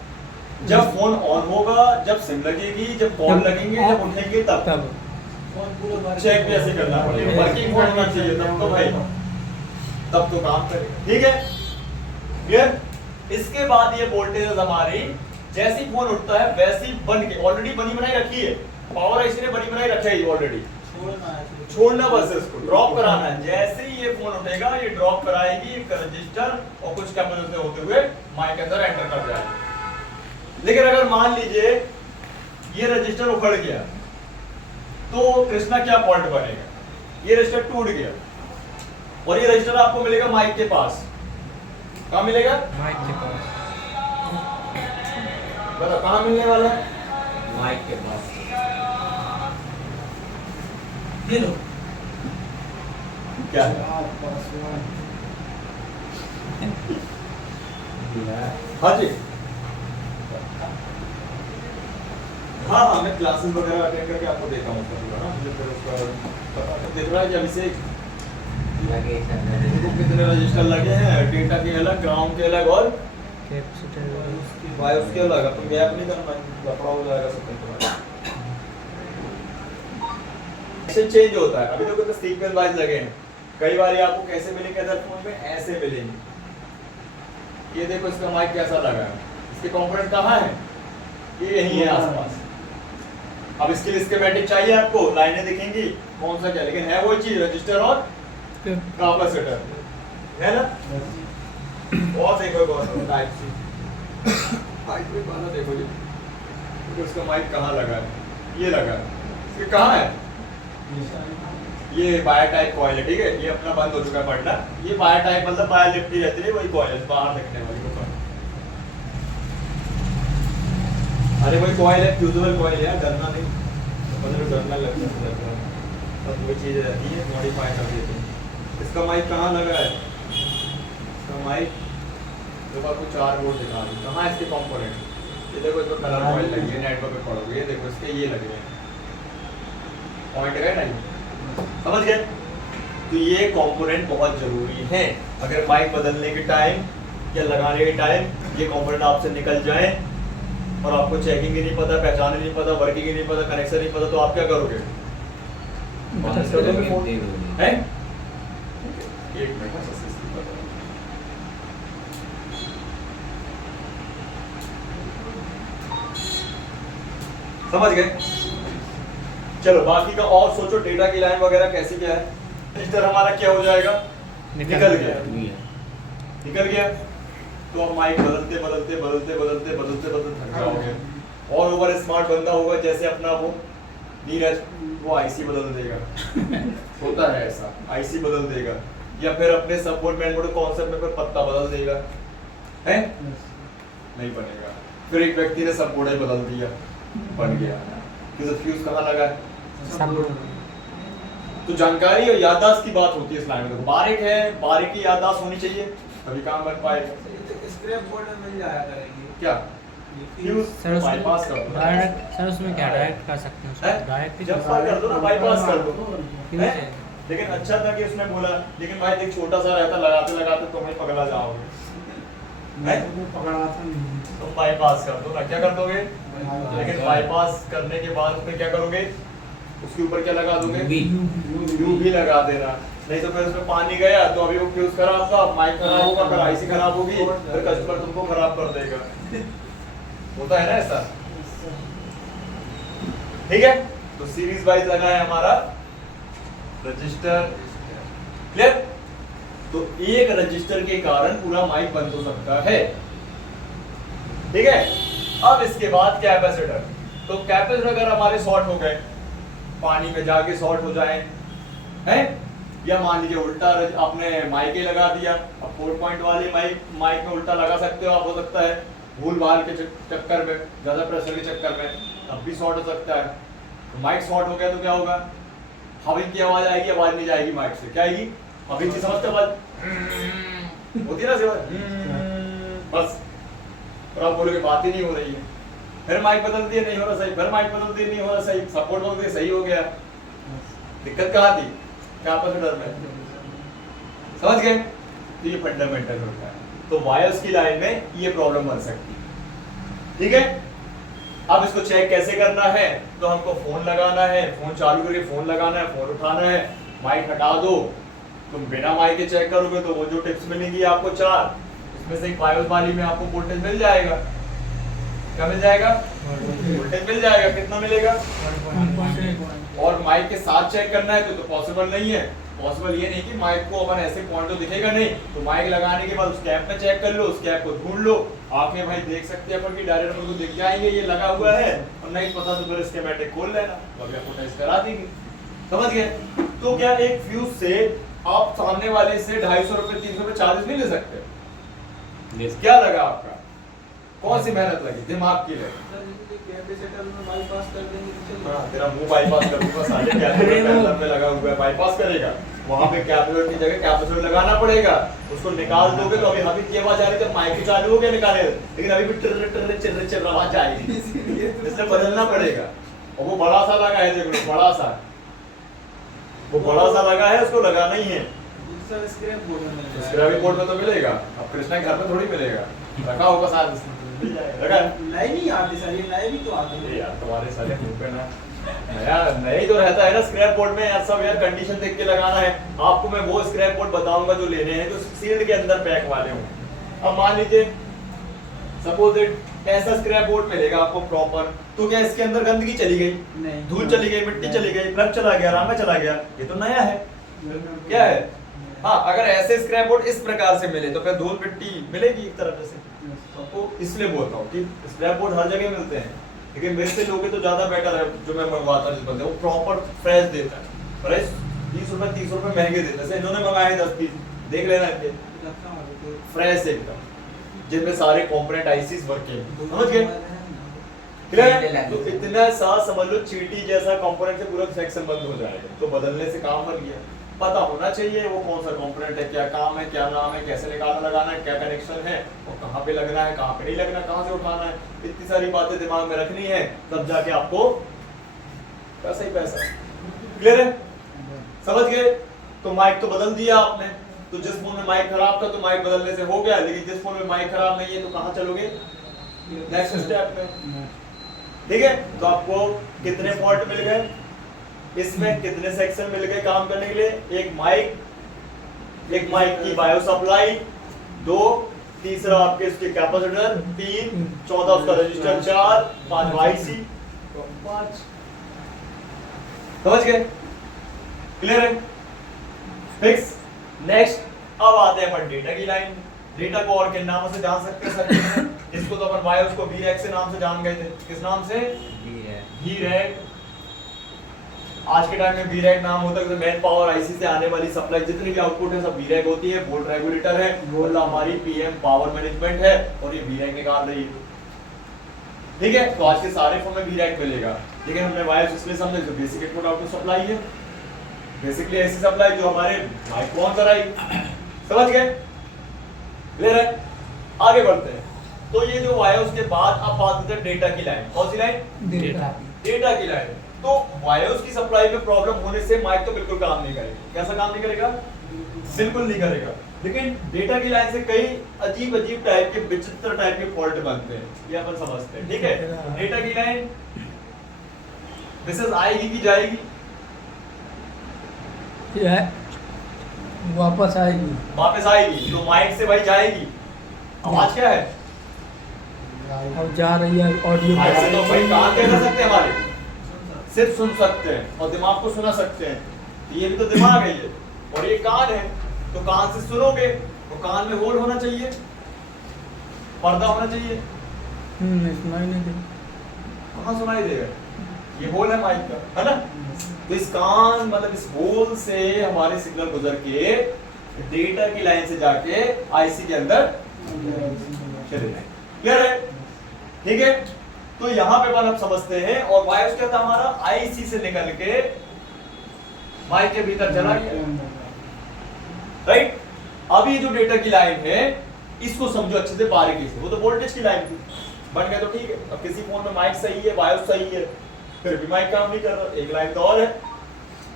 जब फोन ऑन होगा, जब सिम लगेगी, जब कॉल लगेंगे, जब उठेंगे तब चेक भी ऐसे करना पड़ेगा, वर्किंग फोन होना चाहिए तब तो भाई, तब तो काम करेगा। ठीक है, क्लियर। इसके बाद ये वोल्टेज हमारी जैसी फोन उठता है वैसी बन के ऑलरेडी बनी बनाई रखी है, पावर आईसी ने बनी बनाई रखा है ऑलरेडी, छोड़ना बस इसको ड्रॉप कराना है। जैसे ही ये फोन उठेगा, ये ड्रॉप कराएगी एक रजिस्टर और कुछ कैपेसिटर होते हुए माइक के अंदर एंटर कर जाएगा। लेकिन अगर मान लीजिए ये रजिस्टर उखड़ गया, तो कृष्णा क्या फॉल्ट बनेगा, ये रजिस्टर टूट गया और ये रजिस्टर आपको मिलेगा माइक के पास, कहाँ मिलेगा, माइक के पास, बताओ कहाँ मिलने वाला है, माइक के पास। ये लो क्या हाँ जी, हाँ मैं क्लासेस वगैरह अटेंड करके आपको देता हूँ उसका पूरा ना, मुझे फिर उसका पता देख रहा है कि अभिषेक लगे सब इनको कितने रजिस्टर लगे हैं, डेटा के अलग, ग्राउंड के अलग और कैपेसिटर बायोस के अलग। अपन गैप नहीं करना, लफड़ा हो जाएगा सब कुछ। ऐसे चेंज होता है। अभी देखो तो सीक्वेंस वाइज लगे हैं। कई बार ये आपको कैसे मिलेंगे अदर फोन में, ऐसे मिलेंगे। ये देखो इसका माइक कैसा लगा है, इसके कंपोनेंट कहाँ है, ये यही है आसपास। अब इसके लिए स्कीमेटिक चाहिए आपको, लाइनें दिखेंगी कौन सा क्या, लेकिन है वो चीज रजिस्टर और कैपेसिटर है ना। और देखो टाइप सी टाइप में वाला देखो जी, तो इसका माइक कहाँ लगा है, ये लगा है, इसके कहाँ है, ये बायर टाइप कॉइल है, ठीक है। ये अपना बंद हो चुका है पढ़ना। ये बायर टाइप मतलब बायर लिफ्टी रहती है, वही कॉइल है बाहर दिखने वाली वो कॉइल। अरे वही कॉइल है, फ्यूजिबल कॉइल है, डरना नहीं, मतलब डरना लगता है, अब वो चीज रहती है मॉडिफाई कर देते हैं। इसका माइक कहाँ लगा है, इसका माइक देखो आपको 4 वोल्ट दिखा रही है, कहाँ है इसके कंपोनेंट, ये देखो इसको कलर कॉइल लगी है, नेटवर्क पे पड़ोगे, ये देखो इसके ये लगे हैं पॉइंट है ना, समझ गए। तो ये कंपोनेंट बहुत जरूरी है। अगर माइक बदलने के टाइम या लगाने के टाइम ये कंपोनेंट आपसे निकल जाए और आपको चेकिंग ही नहीं पता, पहचान ही नहीं पता, वर्किंग ही नहीं पता, कनेक्शन नहीं पता, तो आप क्या करोगे, बंद कर दोगे फोन, हैं? एक मिनट में सक्सेसफुल कर दो। समझ गए। चलो बाकी का और सोचो, डेटा की लाइन वगैरह कैसी क्या है। रजिस्टर हमारा क्या हो जाएगा, निकल गया, निकल गया। तो अब माइक बदलते बदलते बदलते बदलते बदलते बदलते थक जाओगे। और ओवर स्मार्ट बंदा होगा जैसे अपना वो नीरज, वो आईसी बदल देगा होता है ऐसा, आईसी बदल देगा, या फिर अपने सपोर्ट मेन कॉन्सेप्ट में फिर पत्ता बदल देगा, है नहीं बनेगा। फिर एक व्यक्ति ने सब बोर्ड बदल दिया, बन गया। फ्यूज कहाँ लगा है, तो जानकारी और याददाश्त की बात होती है इस लाइन में। बारीक है, बारीक की याददाश्त होनी चाहिए तभी काम बन पाएगा। स्क्रैप बोर्ड में मिल जाया करेंगे क्या फ्यूज सर बाईपास कर दो, डायरेक्ट, सर उसमें क्या डायरेक्ट कर सकते हैं हैं? उसको डायरेक्ट जब कर दो ना, बाईपास कर दो, फ्यूज हैं? है। लेकिन अच्छा था कि उसने बोला, लेकिन भाई देख छोटा सा रहता, लगाते लगाते तुम ही पगला जाओगे, हैं? पकड़ा था नहीं। तुम बाईपास कर दो ना, क्या कर दोगे, लेकिन बाईपास करने के बाद उसमें क्या करोगे, उसके ऊपर क्या लगा दोगे, यू भी लगा देना। नहीं तो फिर उसमें पानी गया तो अभी वो फ्यूज खराब था, माइक खराब होगा, फिर आईसी खराब होगी, फिर कस्टमर तुमको खराब कर देगा। होता है ना ऐसा, ठीक है। तो सीरीज वाइज लगा है हमारा रजिस्टर, क्लियर। तो एक रजिस्टर के कारण पूरा माइक बंद हो सकता है, ठीक है। अब इसके बाद कैपेसिटर, तो कैपेसिटर अगर हमारे शॉर्ट हो गए, पानी में जाके शॉर्ट हो जाए, हैं, या मान लीजिए उल्टा आपने माइक ही लगा दिया। अब 4 पॉइंट वाली माइक में उल्टा लगा सकते हो आप, हो सकता है भूल भाल के चक्कर में, ज्यादा प्रेशर के चक्कर में, तब भी शॉर्ट हो सकता है। तो माइक शॉर्ट हो गया तो क्या होगा, हवा की आवाज आएगी, आवाज नहीं जाएगी माइक से, क्या आएगी, हवा की समझते आवाज होती है ना सिवा, बस। और आप बोलोगे बात ही नहीं हो रही है, फिर माइक बदल दिए नहीं हो रहा सही, फिर माइक बदल दिए नहीं हो रहा सही, सपोर्ट बदल दिए सही हो गया। दिक्कत कहाँ थी, कैपेसिटर में, समझ गए। तो ये फंडामेंटल होता है। तो वायर्स की लाइन में ये प्रॉब्लम बन सकती है, ठीक है। अब इसको चेक कैसे करना है, तो हमको फोन लगाना है, फोन चालू करके फोन लगाना है, फोन उठाना है, माइक हटा दो। तुम बिना माइक के चेक करोगे तो वो जो टिप्स मिलेंगी आपको 4, उसमें से एक वायर्स वाली में आपको वोल्टेज मिल जाएगा। क्या मिल जाएगा, वोल्टेज मिल जाएगा, कितना मिलेगा, और माइक के साथ चेक करना है तो पॉसिबल नहीं है। पॉसिबल ये नहीं कि माइक को अपन ऐसे पॉइंट तो दिखेगा नहीं, तो माइक लगाने के बाद उस कैप में चेक कर लो, उस कैप को ढूंढ लो, आंखें भाई देख सकते हैं अपन की डायरेक्ट अपन को दिख जाएंगे ये लगा हुआ है, और नहीं पता तो फिर स्कीमेटिक खोल लेना, तो अभी आपको टेस्ट करा देंगे, समझ गए। तो क्या एक फ्यूज से आप सामने वाले से 250 रुपए 300 रुपए चार्जेस नहीं ले सकते, क्या लगा आपका, कौन सी मेहनत लगी, दिमाग की लगी। कैपेसिटर में बाईपास कर देंगे तो चलेगा। हाँ, तेरा मुंह बाईपास कर दूंगा, साढ़े कैपेसिटर में लगा हुआ है, बाईपास करेगा, वहां पे कैपेसिटर की जगह कैपेसिटर लगाना पड़ेगा, उसको निकाल दोगे तो अभी हबी की आवाज आ रही है, माइक चालू हो गया निकाले, लेकिन अभी भी टिर टिर चिर चिर आवाज आएगी, इसलिए बदलना पड़ेगा। और वो बड़ा सा लगा है, देखो बड़ा सा, वो बड़ा सा लगा है, उसको लगाना ही है, सर स्क्रैप बोर्ड में मिल जाएगा। स्क्रैप बोर्ड में तो मिलेगा, अब कृष्णा के घर में थोड़ी मिलेगा, रखा होगा साथ मिल जाएगा। रखा है? नए नहीं आते सर, ये नए भी तो आते अरे हैं। यार तुम्हारे सारे मुंह पे ना नया नया जो रहता है ना स्क्रैप बोर्ड में, यार सब यार कंडीशन देख के लगाना है। आपको मैं वो स्क्रैप बोर्ड बताऊंगा जो लेने हैं जो सील्ड के अंदर पैक वाले हों। अब मान लीजिए सपोज इट ऐसा स्क्रैप बोर्ड मिलेगा आपको प्रॉपर, तो क्या इसके अंदर गंदगी चली गई, नहीं। धूल चली गई, मिट्टी चली गई, प्लग चला गया, रामा चला गया, ये तो नया है। क्या है? हाँ, अगर ऐसे स्क्रैप बोर्ड इस प्रकार से मिले तो फिर धूल मिट्टी मिलेगी एक तरफ से। आपको इसलिए बोलता हूँ कि स्क्रैप बोर्ड हर जगह मिलते हैं, लेकिन मेरे से लोगे तो ज्यादा बेटर है। जो मैं मंगवाता हूँ जिस बंदे वो प्रॉपर फ्रेश देता है, फ्रेश 20 रुपए 30 रुपए महंगे देता है। जैसे इन्होंने मंगाए 10 पीस, देख लेना इनके फ्रेश एकदम, जिनमें सारे कंपोनेंट आईसीस वर्किंग, समझ गए? क्लियर है? तो इतना सा समझ लो चींटी जैसा कंपोनेंट से पूरा सेक्शन बंद हो जाएगा, तो बदलने से काम बन गया। पता होना चाहिए वो कौन सा कंपोनेंट है, क्या काम है, क्या नाम है, कैसे निकालना लगाना है, क्या कनेक्शन है और कहाँ पे लगना है, कहाँ पे नहीं लगना, कहाँ से उठाना है, इतनी सारी बातें दिमाग में रखनी है, तब जाके आपको पैसा ही पैसा। क्लियर है? समझ गए? तो माइक तो बदल दिया आपने, तो जिस फोन में माइक खराब था तो माइक बदलने से हो गया, लेकिन जिस फोन में माइक खराब नहीं है तो कहाँ चलोगे? नेक्स्ट स्टेप में। ठीक है? तो आपको कितने फॉल्ट मिल गए, इसमें कितने सेक्शन मिल गए काम करने के लिए? एक माइक की बायो सप्लाई, 2 तीसरा आपके इसके कैपेसिटर, 3 चौथा उसका रजिस्टर, 4 5 आईसी, 5। समझ गए? क्लियर है? फिक्स। नेक्स्ट अब आते हैं अपन डेटा की लाइन। डेटा को और किन नामों से जान सकते हैं सर? इसको तो अपन बायोस को VRAC से नाम से जान गए थे। किस नाम से? VRAC। आज के टाइम में VRAC नाम होता है कि मैन पावर आईसी से आने वाली सप्लाई जितनी भी आउटपुट है सब VRAC होती है। वोल्ट रेगुलेटर है, वोल्ट हमारी PM पावर मैनेजमेंट है और ये VRAC निकाल रही है। ठीक है? तो आज के सारे फोन में VRAC मिलेगा, लेकिन हमने वायर्स इसलिए समझे जो बेसिक इनपुट आउटपुट सप्लाई है, बेसिकली ऐसी सप्लाई जो हमारे माइक को ऑन कराएगी। समझ गए? क्लियर है? आगे बढ़ते हैं। तो ये जो वायर्स के बाद अब बात करते हैं डेटा की लाइन। कौन सी लाइन? डेटा की लाइन। तो वायर्स की सप्लाई में प्रॉब्लम होने से माइक तो बिल्कुल काम नहीं करेगा। कैसा काम नहीं करेगा? बिल्कुल नहीं करेगा। लेकिन डेटा की लाइन से कई अजीब अजीब टाइप के, विचित्र टाइप के फॉल्ट बनते हैं, ये अपन समझते हैं। ठीक है? डेटा की लाइन मैसेज आएगी कि जाएगी? वापस आएगी। वापस आएगी, तो माइक से भाई जाएगी। आवाज क्या है? अब जा रही है ऑडियो। माइक से तो भाई कान दे ना सकते हमारे, सिर्फ सुन सकते हैं और दिमाग को सुना सकते हैं। तो ये भी तो दिमाग है ये, और ये कान है, तो कान से सुनोगे तो कान में होल होना चाहिए, पर्दा होना चाहिए। सुनाई नहीं दे। कहाँ सुनाई देगा? ये होल है माइक का, है ना? तो इस कान मतलब इस होल से हमारे सिग्नल गुजर के डेटा की लाइन से जाके आईसी के अंदर चले जाए। क्लियर है? ठीक है? तो यहाँ पे अपन अब समझते हैं। और वायर्स क्या था हमारा? आईसी से निकल के माइक के भीतर चला गया। राइट? अब ये जो डेटा की लाइन है इसको समझो अच्छे से बारीकी से। वो तो वोल्टेज की लाइन थी, बन गया तो ठीक है। अब किसी फोन में माइक सही है, वायर्स सही है, फिर भी माइक काम नहीं कर रहा, एक लाइन तो और है।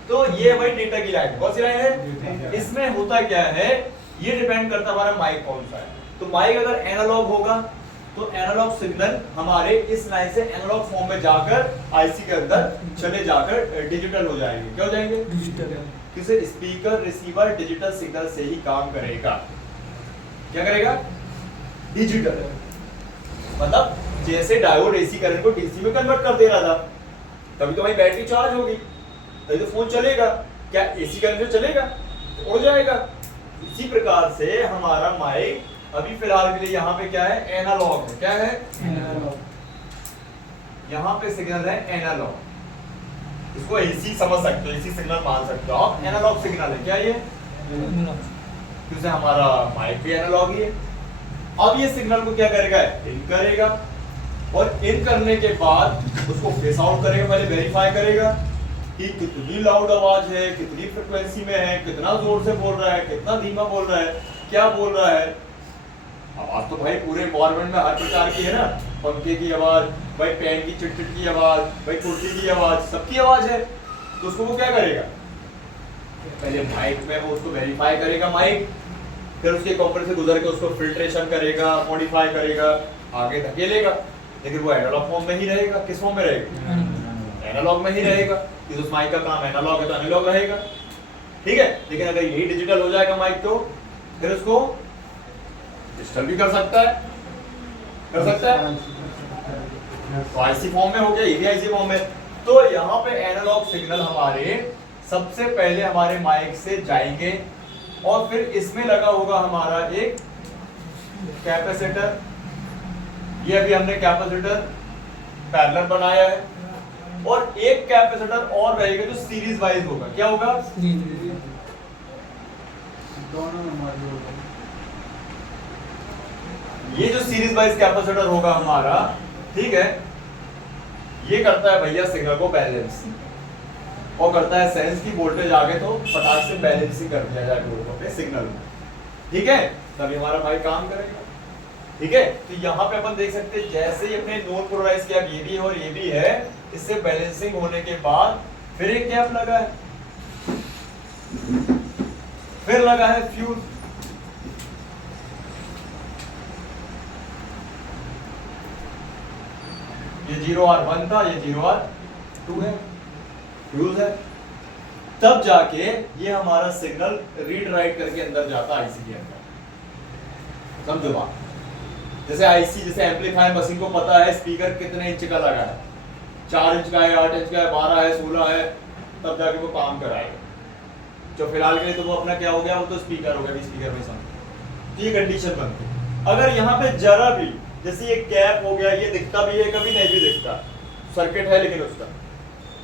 तो ये भाई डेटा की लाइन। कौन सी लाइन है? इसमें होता क्या है, ये डिपेंड करता है हमारा माइक कौन सा है। तो माइक अगर एनालॉग होगा तो एनालॉग सिग्नल हमारे इस लाइन से एनालॉग फॉर्म में जाकर आईसी के अंदर चले जाकर डिजिटल हो जाएंगे। क्या हो जाएंगे? डिजिटल। किसे? स्पीकर रिसीवर डिजिटल सिग्नल से ही काम करेगा। क्या करेगा? डिजिटल। मतलब जैसे डायोड एसी करंट को डीसी में कन्वर्ट कर दे रहा था, तभी तो भाई बैटरी चार्ज होगी, तभी तो फोन चलेगा। क्या एसी करंट से चलेगा? उड़ जाएगा। इसी प्रकार से हमारा माइक अभी फिलहाल के लिए यहाँ पे क्या है? एनालॉग है। क्या है? एनालॉग। यहाँ पे सिग्नल है एनालॉग। इसको एसी समझ सकते हो, एसी सिग्नल मान सकते हो आप। एनालॉग सिग्नल है। क्या ये? जैसे हमारा माइक भी एनालॉग ही है। अब ये सिग्नल को क्या करेगा? इन करेगा, और इन करने के बाद उसको फेस आउट करेगा, पहले वेरीफाई करेगा कि कितनी लाउड आवाज है, कितनी फ्रिक्वेंसी में है, कितना जोर से बोल रहा है, कितना धीमा बोल रहा है, क्या बोल रहा है। आवाज तो भाई पूरे एनवायरनमेंट में हर प्रकार की है ना, पंखे की आवाज, भाई पेन की चिटचिट की आवाज, भाई कुर्सी की आवाज, सबकी आवाज है। तो उसको वो क्या करेगा? पहले माइक में वो उसको वेरीफाई करेगा माइक, फिर उसके कंप्रेसर से गुजर के उसको फिल्ट्रेशन करेगा, मॉडिफाई करेगा, आगे धकेलेगा। लेकिन वो एनालॉग फॉर्म में ही रहेगा। किस फॉर्म में रहेगा? एनालॉग में ही रहेगा। क्योंकि उस माइक का काम एनालॉग है तो एनालॉग रहेगा, ठीक है। लेकिन अगर यही डिजिटल हो जाएगा माइक तो फिर उसको डिजिटल भी कर सकता है, कर सकता है। तो आईसी फॉर्म में हो गया, ये भी आईसी फॉर्म में। तो यहाँ पे एनालॉग सिग्नल हमारे सबसे पहले हमारे माइक से जाएंगे और फिर इसमें लगा होगा हमारा एक कैपेसिटर। ये अभी हमने कैपेसिटर पैरेलल बनाया है और एक कैपेसिटर और रहेगा जो सीरीज वाइज होगा। क्या होगा? दोनों हमारे होगा। ये जो सीरीज वाइज कैपेसिटर होगा हमारा, ठीक है, ये करता है भैया सिग्नल को बैलेंस और करता है सेंस की वोल्टेज आगे तो फटाक से बैलेंसिंग कर दिया जाएगा अपने सिग्नल में, ठीक है। तभी हमारा भाई काम करेगा, ठीक है। तो यहाँ पे अपन देख सकते हैं जैसे ही अपने नोन पोलराइज किया, ये भी है और ये भी है, इससे बैलेंसिंग होने के बाद फिर एक गैप लगा है, फिर लगा है फ्यूज। ये 0R1 था, ये 0R2 है, फ्यूज है। तब जाके ये हमारा सिग्नल रीड राइट करके अंदर जाता है आईसी के अंदर। समझो बात। जैसे आईसी, जैसे एम्पलीफायर मशीन को पता है स्पीकर कितने इंच का लगा है, 4 इंच का है, 8 इंच का है, 12 है, 16 है, तब जाके वो काम कराएगा। जो फिलहाल के लिए तो वो अपना क्या हो गया, वो तो स्पीकर हो गया, स्पीकर में समझ। ये कंडीशन बनती है। अगर यहाँ पे जरा भी जैसे ये कैप हो गया, ये दिखता भी है कभी नहीं भी दिखता, सर्किट है लेकिन उसका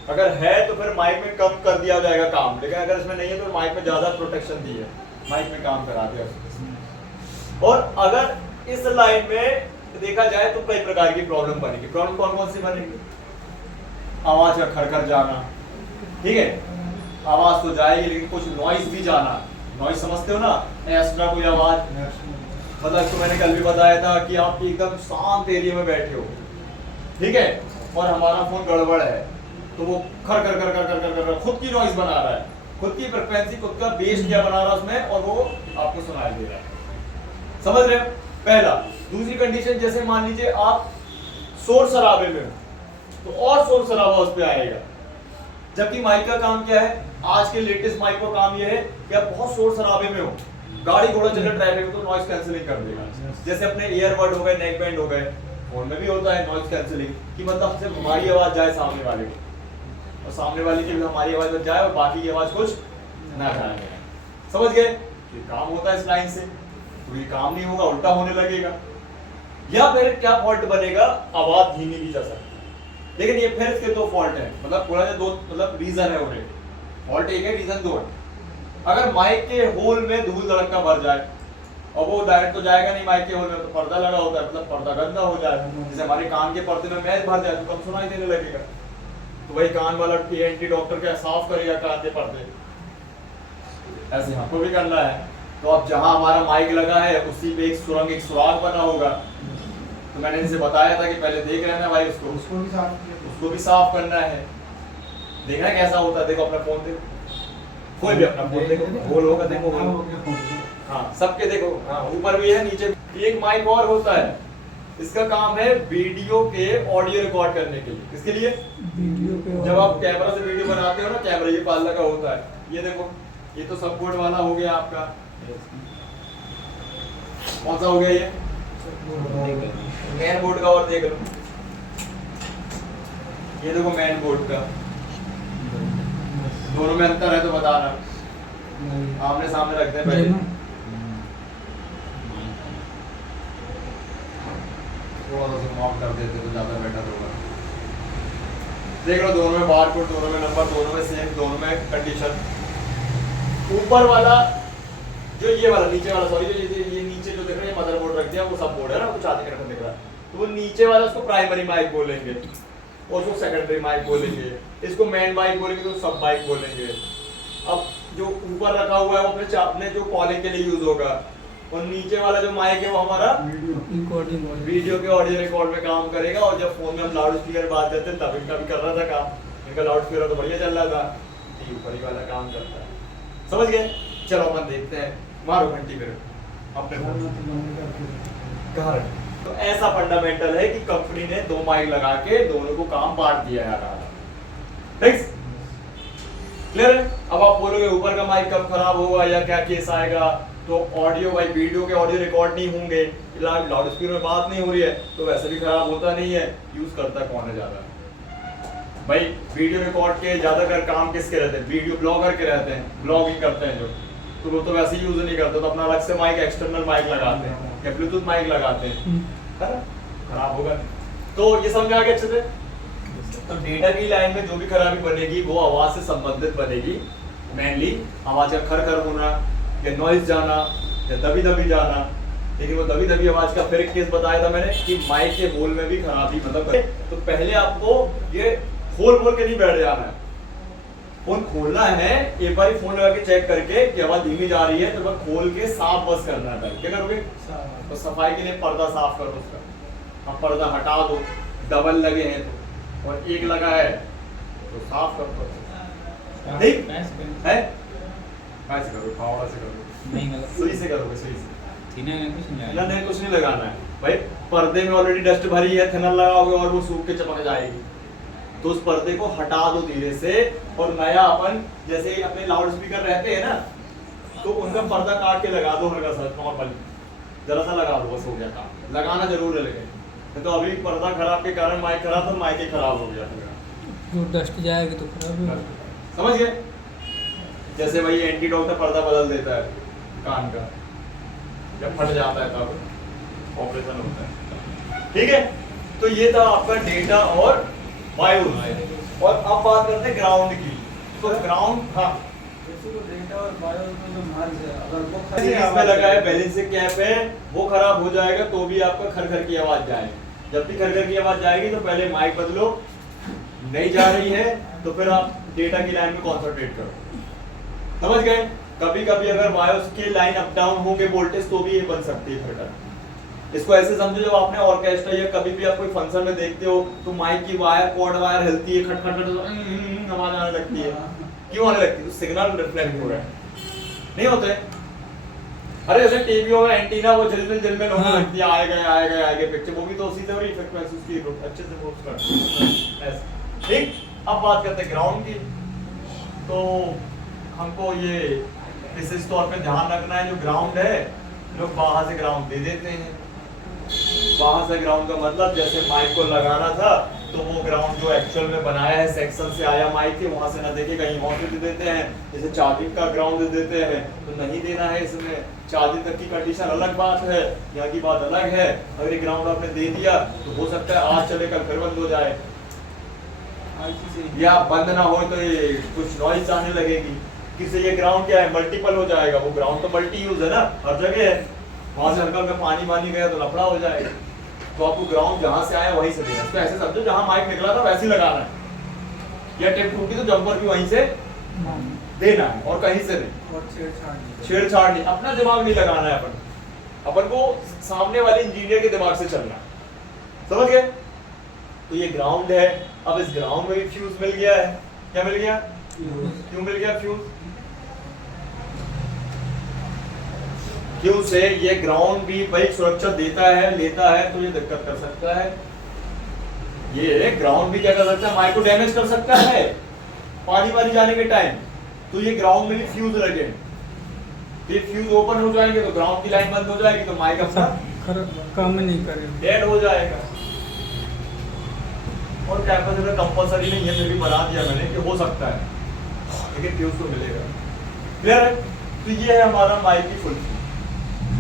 अगर है तो फिर माइक में कम कर दिया जाएगा काम, लेकिन अगर इसमें नहीं है तो माइक में ज्यादा प्रोटेक्शन दी है, माइक में काम करा दिया। और अगर इस लाइन में देखा जाए तो कई प्रकार की प्रॉब्लम बनेगी। प्रॉब्लम कौन कौन सी बनेगी? आवाज का खड़खड़ जाना, ठीक है, आवाज तो जाएगी लेकिन कुछ नॉइज भी जाना। नॉइज समझते हो ना, एक्स्ट्रा कोई आवाज, मतलब इसको मैंने कल भी बताया था कि आप एकदम शांत एरिया में बैठे हो, ठीक है, और हमारा फोन गड़बड़ है तो वो खर कर कर कर कर कर कर खुद की नॉइज बना रहा है, खुद की फ्रीक्वेंसी, खुद का बेस क्या बना रहा है उसमें, और वो आपको सुनाई दे रहा है। समझ रहे हो? पहला। दूसरी कंडीशन, जैसे मान लीजिए आप शोर शराबे में हो तो और शोर शराबा उस पर आएगा। जबकि माइक का काम क्या है, आज के लेटेस्ट माइक का काम यह है कि आप बहुत शोर शराबे में हो, गाड़ी घोड़ा चल रहा ट्रैफिक में, तो नॉइज कैंसिलिंग कर देगा। जैसे अपने ईयरबड हो गए, नेक बैंड हो गए, फोन में भी होता है नॉइज कैंसिलिंग, कि मतलब सिर्फ हमारी आवाज जाए सामने वाले को और सामने वाले की भी हमारी आवाज बच जाए और बाकी की आवाज कुछ ना जाए। समझ गए? ये काम होता है इस लाइन से। तो ये काम नहीं होगा, उल्टा होने लगेगा। या फिर क्या फॉल्ट बनेगा, आवाज धीमी भी जा सकती है। लेकिन ये फिर इसके दो फॉल्ट है, मतलब पूरा जो दो मतलब रीजन है उन्हें, फॉल्ट एक है, रीजन दो है। अगर माइक के होल में धूल धड़का भर जाए और वो डायरेक्ट तो जाएगा नहीं माइक के होल में, तो पर्दा लगा होता है, मतलब पर्दा गंदा हो जाए, जैसे हमारे कान के पर्दे में मैल भर जाए तो कम सुनाई देने लगेगा। तो वही कान वाला ENT डॉक्टर क्या साफ करेगा कान के पर्दे, ऐसे हमको भी करना है। तो अब जहां हमारा माइक लगा है उसी पे एक सुरंग, एक सुराग बना होगा। तो मैंने इनसे बताया था कि पहले देख लेना भाई उसको भी साफ करना है। देखना कैसा होता है, देखो अपना फोन देखो, कोई भी अपना फोन देखो, गोल होगा देखो, हाँ सबके देखो, हाँ ऊपर भी है नीचे। एक माइक और होता है, इसका काम है वीडियो के ऑडियो रिकॉर्ड करने के लिए। किसके लिए? वीडियो पे। जब आप कैमरा से वीडियो बनाते हो ना, कैमरा ये पाल लगा होता है, ये देखो, ये तो सबकोड वाला हो गया आपका। कौन सा हो गया ये? मेन बोर्ड का। और देख लो, ये देखो मेन बोर्ड का, दोनों में अंतर है तो बताना। आमने सामने रखते हैं पहले, थोड़ा सा जूम आउट कर देते तो ज्यादा बेटर होगा। देख लो, दोनों में बारकोड, दोनों में नंबर, दोनों में सेम, दोनों में कंडीशन। ऊपर वाला जो ये वाला, नीचे वाला सॉरी, ये नीचे जो दिख रहा है मदरबोर्ड रख दिया, वो सब बोर्ड है ना, कुछ आगे करके दिख रहा है, तो वो नीचे वाला उसको प्राइमरी माइक बोलेंगे और उसको सेकेंडरी माइक बोलेंगे, इसको मेन माइक बोलेंगे तो सब माइक बोलेंगे। अब जो ऊपर रखा हुआ है वो अपने जो कॉलिंग के लिए यूज होगा, और नीचे वाला जो माइक है वो हमारा वीडियो के ऑडियो रिकॉर्ड में काम करेगा। और जब फोन में हम लाउड स्पीकर बात करते हैं तब इनका भी कर रहा था काम, इनका लाउड स्पीकर तो बढ़िया चल रहा था, ऊपर ही वाला काम करता है। समझ गए? चलो अपन देखते हैं, मारो घंटी फिर अपने फोन कहाँ रखे? तो ऐसा फंडामेंटल है कि कंपनी ने 2 माइक लगा के दोनों को काम बांट दिया है। ठीक, क्लियर है? अब आप बोलोगे ऊपर का माइक कब खराब होगा या क्या केस आएगा, तो ऑडियो भाई वीडियो के ऑडियो रिकॉर्ड नहीं होंगे, लाउड स्पीकर में बात नहीं हो रही है तो वैसे भी खराब होता नहीं है। यूज करता कौन है ज्यादा? भाई वीडियो रिकॉर्ड के ज्यादातर काम किसके रहते हैं? वीडियो ब्लॉगर के रहते हैं, ब्लॉगिंग करते हैं जो, तो वो तो वैसे ही यूज नहीं करते, तो अपना अलग से माइक एक्सटर्नल माइक लगाते हैं या ब्लूटूथ माइक लगाते हैं, है ना? खराब होगा। तो ये समझ आ गया अच्छे से? तो डेटा की लाइन में जो भी खराबी बनेगी वो आवाज से संबंधित बनेगी, मेनली आवाज का खर होना या नॉइज जाना या दबी दबी जाना। लेकिन वो दबी दबी आवाज का फिर एक केस बताया था मैंने कि माइक के होल में भी खराबी मतलब, तो पहले आपको ये खोल के नहीं बैठ जाना है, फोन खोलना है, एक बार फोन लगा के चेक करके कि आवाज धीमी जा रही है तो वह खोल के साफ बस करना है। क्या करोगे? तो सफाई के लिए पर्दा साफ करो उसका, अब पर्दा हटा दो, डबल लगे हैं तो, और एक लगा है तो साफ कर दो। ठीक है? कैसे करोगे? फावड़ा से करोगे? नहीं मतलब सुई से करोगे? सुई से सीने में कुछ नहीं या आया। नहीं, कुछ नहीं लगाना है भाई। पर्दे में ऑलरेडी डस्ट भरी है, थिनर लगाओगे और वो सूख के चपक जाएगी, तो उस पर्दे को हटा दो धीरे से। और नया अपन जैसे अपने लाउड स्पीकर रहते हैं ना, तो उनका पर्दा काट के लगा दो हल्का सा, नॉर्मल जरा सा लगा दो, बस हो गया काम। लगाना जरूर है, लेकिन तो अभी पर्दा खराब के कारण माइक खराब, तो माइक ही खराब हो गया मेरा। जो डस्ट जाएगी तो खराब ही होगा। समझ गए? जैसे भाई एंटीडोट का पर्दा बदल देता है कान का, जब फट जाता है तब ऑपरेशन होता है। ठीक है? तो ये था आपका डेटा और बायोस। और अब बात करते हैं ग्राउंड की। तो ग्राउंड, हाँ, डेटा और बायो में जो मर्ज है, अगर वो सीरीज में लगा है, बैलेंसिंग कैप है, वो खराब हो जाएगा तो भी आपका खर की आवाज जाएगी। जब भी खर की आवाज जाएगी तो पहले माइक बदलो, नहीं जा रही है तो फिर आप डेटा की लाइन में कॉन्सेंट्रेट करो। समझ गए? कभी कभी अगर बायोस की लाइन अप डाउन होंगे वोल्टेज तो भी ये बन सकती है खटर। इसको ऐसे समझो, जब आपने ऑर्केस्ट्रा या कभी भी आप कोई फंक्शन में देखते हो तो माइक की वायर, कॉर्ड वायर हिलती है, खट खट खट आवाज आने लगती है। क्यों आने लगती है? तो सिग्नल रिफ्लेक्ट हो रहा है, नहीं होते? अरे जैसे टीवीओ में एंटीना वो झिलमिल होने लगती है, आएगा पिक्चर, वो भी तो उसी से हो रही फ्रीक्वेंसी उसकी अच्छे से मूव करती है। ठीक, अब बात करते हैं ग्राउंड की। तो हमको ये विशेष तौर पे ध्यान रखना है, जो ग्राउंड है लोग बाहर से ग्राउंड दे देते हैं। बाहर से ग्राउंड का मतलब जैसे माइक को लगाना था तो वो ग्राउंड जो एक्चुअल में बनाया है सेक्शन से आया माइक के, वहां से ना देके कहीं और से दे देते हैं। जैसे चार्जिंग का ग्राउंड दे देते हैं तो नहीं देना है इसमें। चार्जिंग तक की कंडीशन अलग बात है, यहाँ की बात अलग है। अगर ये ग्राउंड आपने दे दिया तो हो सकता है आज चले कल फिर बंद हो जाए, या बंद ना हो तो ये कुछ नॉइज आने लगेगी। किसी ये ग्राउंड क्या है, मल्टीपल हो जाएगा। वो ग्राउंड तो मल्टी यूज है ना, हर जगह है। वहां से हल्का पानी गया तो लफड़ा हो जाएगा। तो आपको ग्राउंड जहां से आया वहीं से देना। तो ऐसे समझो जहां माइक निकला था वैसे ही लगाना है। या टेप टूटी तो जंपर भी वहीं से देना है और कहीं से नहीं। और छेड़छाड़ नहीं, अपना दिमाग नहीं लगाना है। अपन को सामने वाले इंजीनियर के दिमाग से चलना है। समझ गए? तो ये ग्राउंड है। अब इस ग्राउंड में भी फ्यूज मिल गया है। क्या मिल गया? क्यों मिल गया फ्यूज? क्यों से ये ग्राउंड भी भाई सुरक्षा देता है, लेता है तो ये दिक्कत कर सकता है। ये ग्राउंड भी क्या कर सकता है? माइक को डैमेज कर सकता है पानी वानी जाने के टाइम। तो ये ग्राउंड में भी फ्यूज लगे, ये फ्यूज ओपन हो जाएंगे तो ग्राउंड की लाइन बंद हो जाएगी तो माइक अपना काम नहीं करेगा, डेड हो जाएगा। और कैपेसिटर कंपलसरी नहीं है, फिर भी बना दिया मैंने कि हो सकता है, लेकिन फ्यूज तो मिलेगा। क्लियर है? तो ये है हमारा माइक की फुल।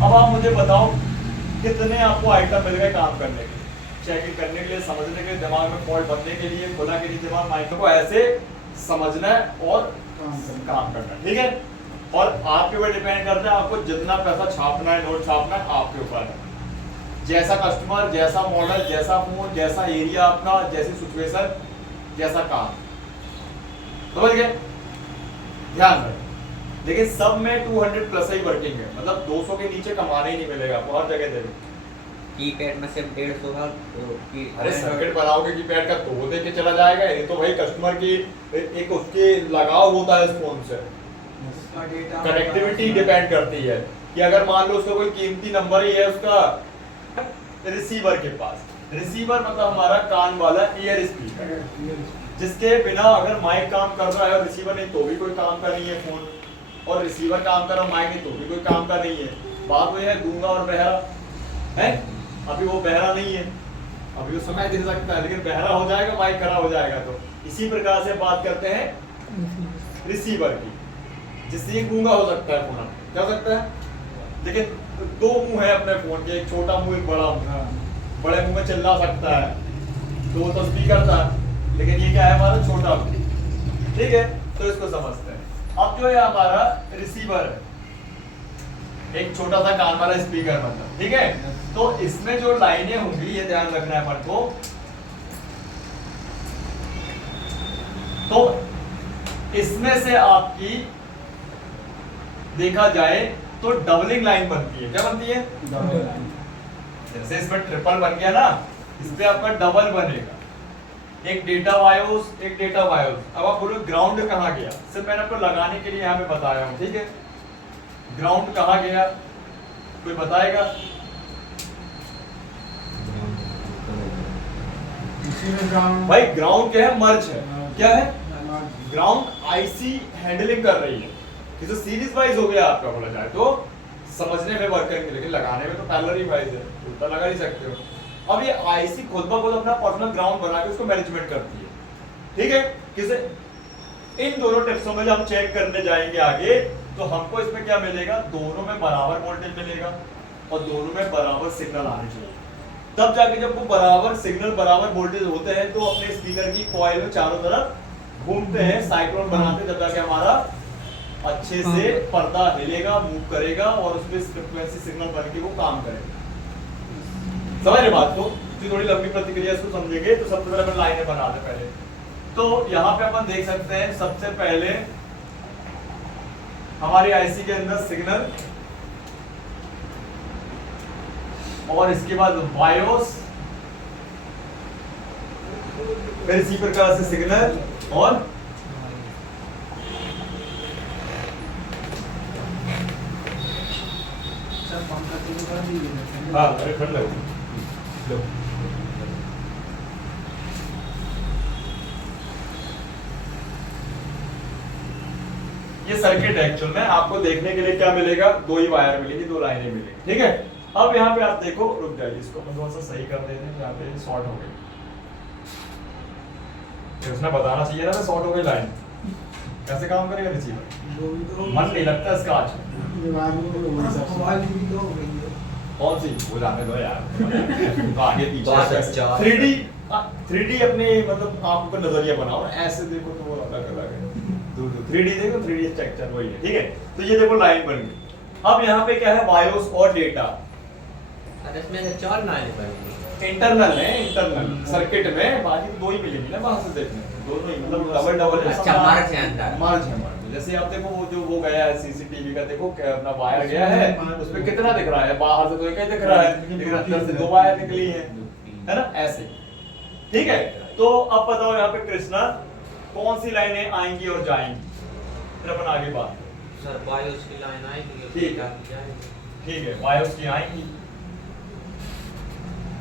अब आप मुझे बताओ कितने आपको आइटम मिल गए काम करने के लिए, चेकिंग करने के लिए, समझने के लिए, दिमाग में फॉल्ट बनने के लिए, खुला के लिए दिमाग माइक को ऐसे समझना है और काम करना है। ठीक है? और आपके ऊपर डिपेंड करता है, आपको जितना पैसा छापना है, नोट छापना है, आपके ऊपर है। जैसा कस्टमर, जैसा मॉडल, जैसा फोन, जैसा एरिया आपका, जैसी सिचुएशन, जैसा काम। समझ गए? ध्यान रखें। लेकिन सब में 200 प्लस ही वर्किंग है, मतलब 200 के नीचे कमाने ही नहीं मिलेगा आपको हर जगह देखो। कीपैड में सिर्फ 150 का अरे सर्किट बनाओगे कीपैड का तो दे के चला जाएगा। ये तो भाई कस्टमर की एक उसके लगाव होता है इस फोन से। उसका डेटा कनेक्टिविटी डिपेंड करती है कि अगर मान लो उसका कोई कीमती नंबर ही है उसका रिसीवर के पास। रिसीवर मतलब हमारा कान वाला ईयर स्पीकर, जिसके बिना अगर माइक काम कर रहा है और रिसीवर नहीं तो भी कोई काम का नहीं है फोन, और रिसीवर काम कर रहा माइक नहीं तो भी कोई काम का नहीं है। बात वो है गूंगा और बहरा है, अभी वो बहरा नहीं है, अभी वो सुनाई दे सकता है लेकिन बहरा हो जाएगा माइक खराब हो जाएगा। तो इसी प्रकार से बात करते हैं रिसीवर की, जिससे ये गूंगा हो सकता है फोन, क्या हो सकता है, लेकिन दो मुंह है अपने फोन के, एक छोटा मुंह एक बड़ा मुंह। बड़े मुंह में चिल्ला सकता है तो वो तो स्पीकर था, लेकिन ये क्या है हमारा छोटा मुंह, ठीक है। तो इसको समझते हैं। अब जो है हमारा रिसीवर है, एक छोटा सा कान वाला स्पीकर मतलब, ठीक है। तो इसमें जो लाइनें होंगी ये ध्यान रखना है अपन को। तो इसमें से आपकी देखा जाए तो डबलिंग लाइन बनती है, क्या बनती है, डबल लाइन। जैसे इसमें ट्रिपल बन गया ना, इस पे आपका डबल बनेगा, एक डेटा वायोस एक डेटा वायोस। अब आप बोलो ग्राउंड कहाँ गया, सिर्फ मैंने आपको लगाने के लिए यहाँ पे बताया हूँ, ठीक है। ग्राउंड कहाँ गया कोई बताएगा? इसी में ग्राउंड भाई ग्राउंड क्या है, मर्ज है, क्या है, ग्राउंड ग्राउंड आईसी हैंडलिंग कर रही है। इसे सीरीज वाइज हो गया आपका, बोला जाए तो समझने में वर्क करेंगे, लेकिन लगाने में तो पैरेलल ही वाइज है, उल्टा लगा नहीं सकते हो। अब ये आईसी खुद ब खुद अपना पर्सनल ग्राउंड बना के उसको मैनेजमेंट करती है, ठीक है। किसे इन दोनों टिप्सों में जब हम चेक करने जाएंगे आगे, तो हमको इसमें क्या मिलेगा, दोनों में बराबर वोल्टेज मिलेगा और दोनों में बराबर सिग्नल आने चाहिए। तब जाके जब वो बराबर सिग्नल बराबर वोल्टेज होते हैं तो अपने स्पीकर की कॉइल में चारों तरफ घूमते हैं, साइक्लोन बनाते, जब जाके हमारा अच्छे से पर्दा हिलेगा, मूव करेगा और उसमें फ्रीक्वेंसी सिग्नल बन के वो काम करेगा। समझ रहे बात को? थोड़ी लंबी प्रतिक्रिया इसको समझेंगे। तो सबसे पहले अपन लाइनें बनाते पहले। तो यहाँ पे अपन देख सकते हैं सबसे पहले हमारी आईसी के अंदर सिग्नल, और इसके बाद वायोस, फिर इसी प्रकार से सिग्नल, और सब पंखा चालू कर दीजिए। हाँ अरे खड़ लो लो। ये सर्किट है एक्चुअल में, आपको देखने के लिए क्या मिलेगा, दो ही वायर मिलेगी, दो लाइनें मिलेगी, ठीक है। अब यहाँ पे आप देखो, रुक जाइए इसको मैं थोड़ा सा सही कर देते हैं, यहाँ पे शॉर्ट हो गई, उसने बताना चाहिए ना, शॉर्ट हो गई लाइन, कैसे काम करेगा रिसीवर, मन नहीं लगता इसका आज। आवाज भी तो हो गई है। कौन सी वो जाने दो यार, तो आगे बहुत पीछे अच्छा। 3D अपने मतलब आपको नजरिया बनाओ, ऐसे देखो तो वो अलग अलग है, 3D देखो, 3D स्ट्रक्चर वही है, ठीक है। तो ये देखो लाइन बन गई। अब यहाँ पे क्या है, वायोस और डेटा, और इसमें से 4 लाइनें बनेंगी। इंटरनल है, इंटरनल सर्किट में बाकी तो दो ही मिलेंगी ना बाहर से देखने, दोनों ही मतलब डबल डबल। अच्छा, मर्ज है अंदर। मर्ज है, मर्ज। जैसे आप देखो वो जो वो गया है सीसीटीवी का, देखो क्या अपना वायर गया है, उसमें कितना दिख रहा है, बाहर से तो एक ही दिख रहा है, लेकिन अंदर से दो वायर निकली है ना, ऐसे, ठीक है। तो अब बताओ यहाँ पे कृष्णा कौन सी लाइनें आएंगी और जाएंगी, फिर अपन आगे बात करें। सर बायोस की लाइन आएगी, ठीक है। की जाएगी। ठीक है, वायोस की आएंगी,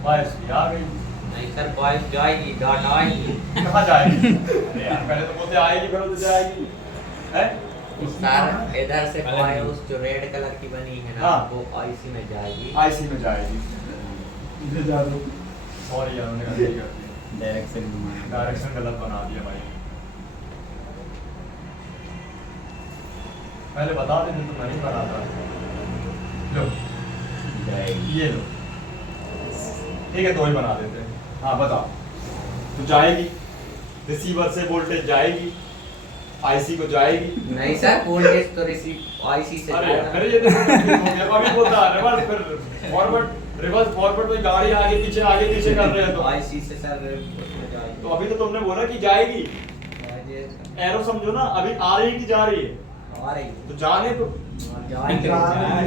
वायोस की आ गई, नहीं सर, बायोस जाएगी, डाटा आएगी। कहाँ जाएगी? अरे यार पहले तो बोलते आएगी फिर तो जाएगी, है? सर इधर से बायोस जो रेड कलर की बनी है ना, हाँ। वो आईसी में जाएगी। आईसी में जाएगी। इधर जा दो। सॉरी यार मैंने गलती कर दी, डायरेक्शन गलत बना दिया भाई, पहले बता देते तो मैं नहीं बनाता। लो ये लो, ठीक है, तो ही बना देते हैं। हाँ बताओ, तो जाएगी, रिसीवर से वोल्टेज जाएगी, आईसी को जाएगी। नहीं सर, वोल्टेज तो रिसीव आईसी से अरे जाएगा। अरे ये तो हो गया, अभी बोलता है रिवर्स, फिर फॉरवर्ड, रिवर्स फॉरवर्ड, कोई गाड़ी आगे पीछे कर रहे हैं तो आईसी से सर उसमें जाएगी। तो अभी तो तुमने बोला कि जाएगी, एरो समझो ना, अभी आ रही है कि जा रही है, आ रही तो जाने तो जाएगी।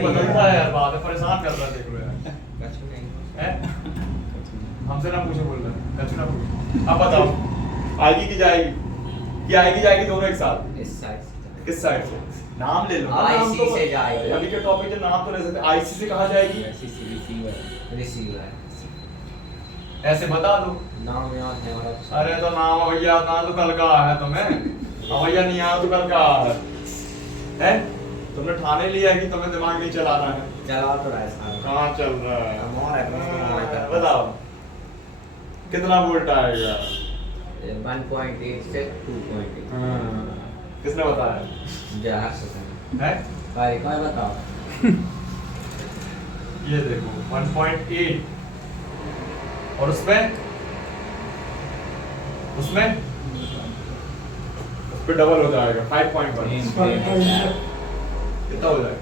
बदलता है यार, बात है, परेशान कर रहा है, देख लो यार, कुछ नहीं। है? हमसे ना पूछो, बोल रहे हैं कछु ना पूछो। अब बताओ आएगी कि जाएगी, कि आएगी जाएगी दोनों एक साथ, इस साइड से किस साइड से? नाम ले लो ना, नाम IC तो से जाएगा। अभी के टॉपिक के नाम तो ले सकते, आईसी से कहाँ जाएगी? रिसीवर ऐसे बता दो। नाम याद है हमारा। अरे तो नाम भैया ना तो कल का है तुम्हें, भैया नहीं आया तो कल का है, हैं? तुमने ठाने लिया कि तुम्हें दिमाग नहीं चलाना है? चला तो रहा है साहब। कहाँ चल रहा है? मोर है, मोर है। बताओ कितना वोल्ट आएगा? 1.8 से 2.8। किसने बताया? जहाँ से है? भाई कौन बताओ? ये देखो 1.8 और उसमें उस पे डबल हो जाएगा 5.1। कितना हो जाएगा?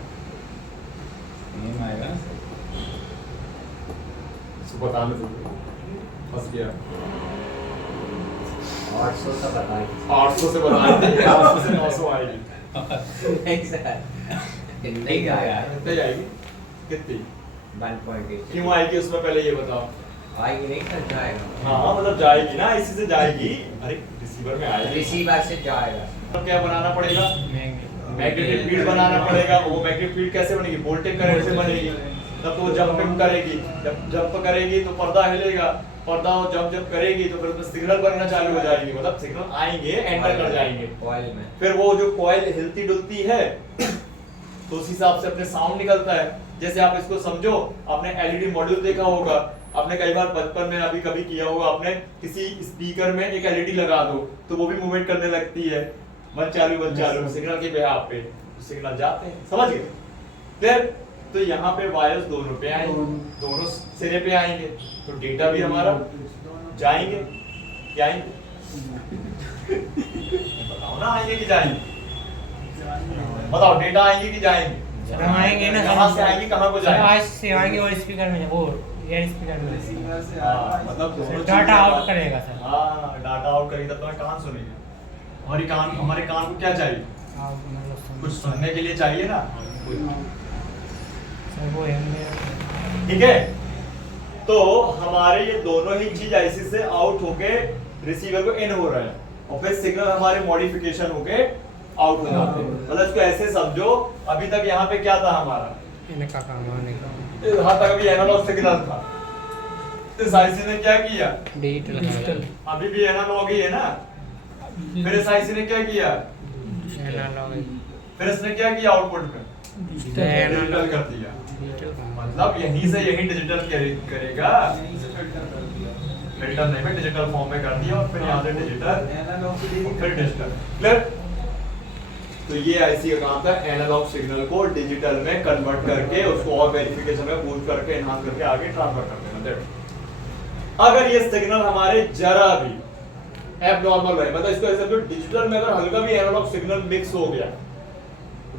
नेम आएगा इसको बताने दो, फंस गया। 800 का बताइए। 800 से बताने दो, 800 से 900 आएगी। नहीं सर, नहीं आया। कितनी आएगी? कितनी? 1.8 क्यों आएगी उसमें पहले ये बताओ। आएगी नहीं सर, जाएगा। हाँ मतलब जाएगी ना, इसी से जाएगी। अरे रिसीवर में आएगी। रिसीवर से जाएगा। तो क्या बनाना पड़ेगा? मैग्नेटिक फील्ड बनाना पड़ेगा। वो मैग्नेटिक फील्ड कैसे बनेगी? वोल्टेज करंट से बनेगी। तब तो जंपिंग करेगी, जब जंप करेगी तो पर्दा हिलेगा, पर्दा और जब करेगी तो फिर उसमें सिग्नल बनना चालू हो जाएगी, मतलब सिग्नल आएंगे, एंटर कर जाएंगे कॉइल में। फिर वो जो कॉइल हिलती डुलती है तो उस हिसाब से अपने साउंड निकलता है। जैसे आप इसको समझो, आपने एलईडी मॉड्यूल देखा होगा, आपने कई बार बचपन में अभी कभी किया होगा, आपने किसी स्पीकर में एक एलईडी लगा दो तो वो भी मूवमेंट करने लगती है, बंद चालू सिग्नल के बिहाफ पे, तो सिग्नल जाते हैं, समझ गए? फिर तो यहाँ पे वायर्स दोनों पे आएंगे, दोनों सिरे पे आएंगे, तो डेटा भी हमारा जाएंगे, क्या आएंगे? बताओ ना, आएंगे कि जाएंगे? बताओ, डेटा आएंगे कि जाएंगे? आएंगे ना। कहाँ से आएंगे, कहाँ को जाएंगे? आवाज से आएंगे और स्पीकर में वो एयर स्पीकर में रिसीवर से हाँ, मतलब दोनों डाटा चीजें आउट बात- करेगा सर। हाँ, डाटा आउट करेगी तब तो कान सुनेंगे। हमारे कान को क्या चाहिए? कुछ सुनने के लिए चाहिए ना। सर वो है मेरा। ठीक है, तो हमारे ये दोनों ही चीज ऐसे से आउट होके रिसीवर को इन हो रहा है और फिर सिग्नल हमारे मॉडिफिकेशन होके आउट हो जाते हैं। मतलब इसको ऐसे समझो, अभी तक यहाँ पे क्या था हमारा? इनका काम आने का यहाँ तक अभी एनालॉग सिग्नल था। इस आईसी ने क्या किया? डिजिटल अभी भी एनालॉग ही है ना। फिर इस आईसी ने क्या किया? एनालॉग फिर इसने क्या किया? आउटपुट में डिजिटल कर दिया। मतलब यहीं से यहीं डिजिटल करेगा, फिल्टर नहीं में डिजिटल फॉर्म में कर दिया और फिर यहाँ से डिजिटल फिर डिजिटल। क्लियर? तो ये आईसी का काम था एनालॉग सिग्नल को डिजिटल में कन्वर्ट करके उसको और वेरिफिकेशन में बूस्ट करके एनहांस करके आगे ट्रांसफर कर देना। अगर ये सिग्नल हमारे जरा भी एबनॉर्मल है, मतलब इसको ऐसे समझो, डिजिटल में अगर हल्का भी एनालॉग सिग्नल मिक्स हो गया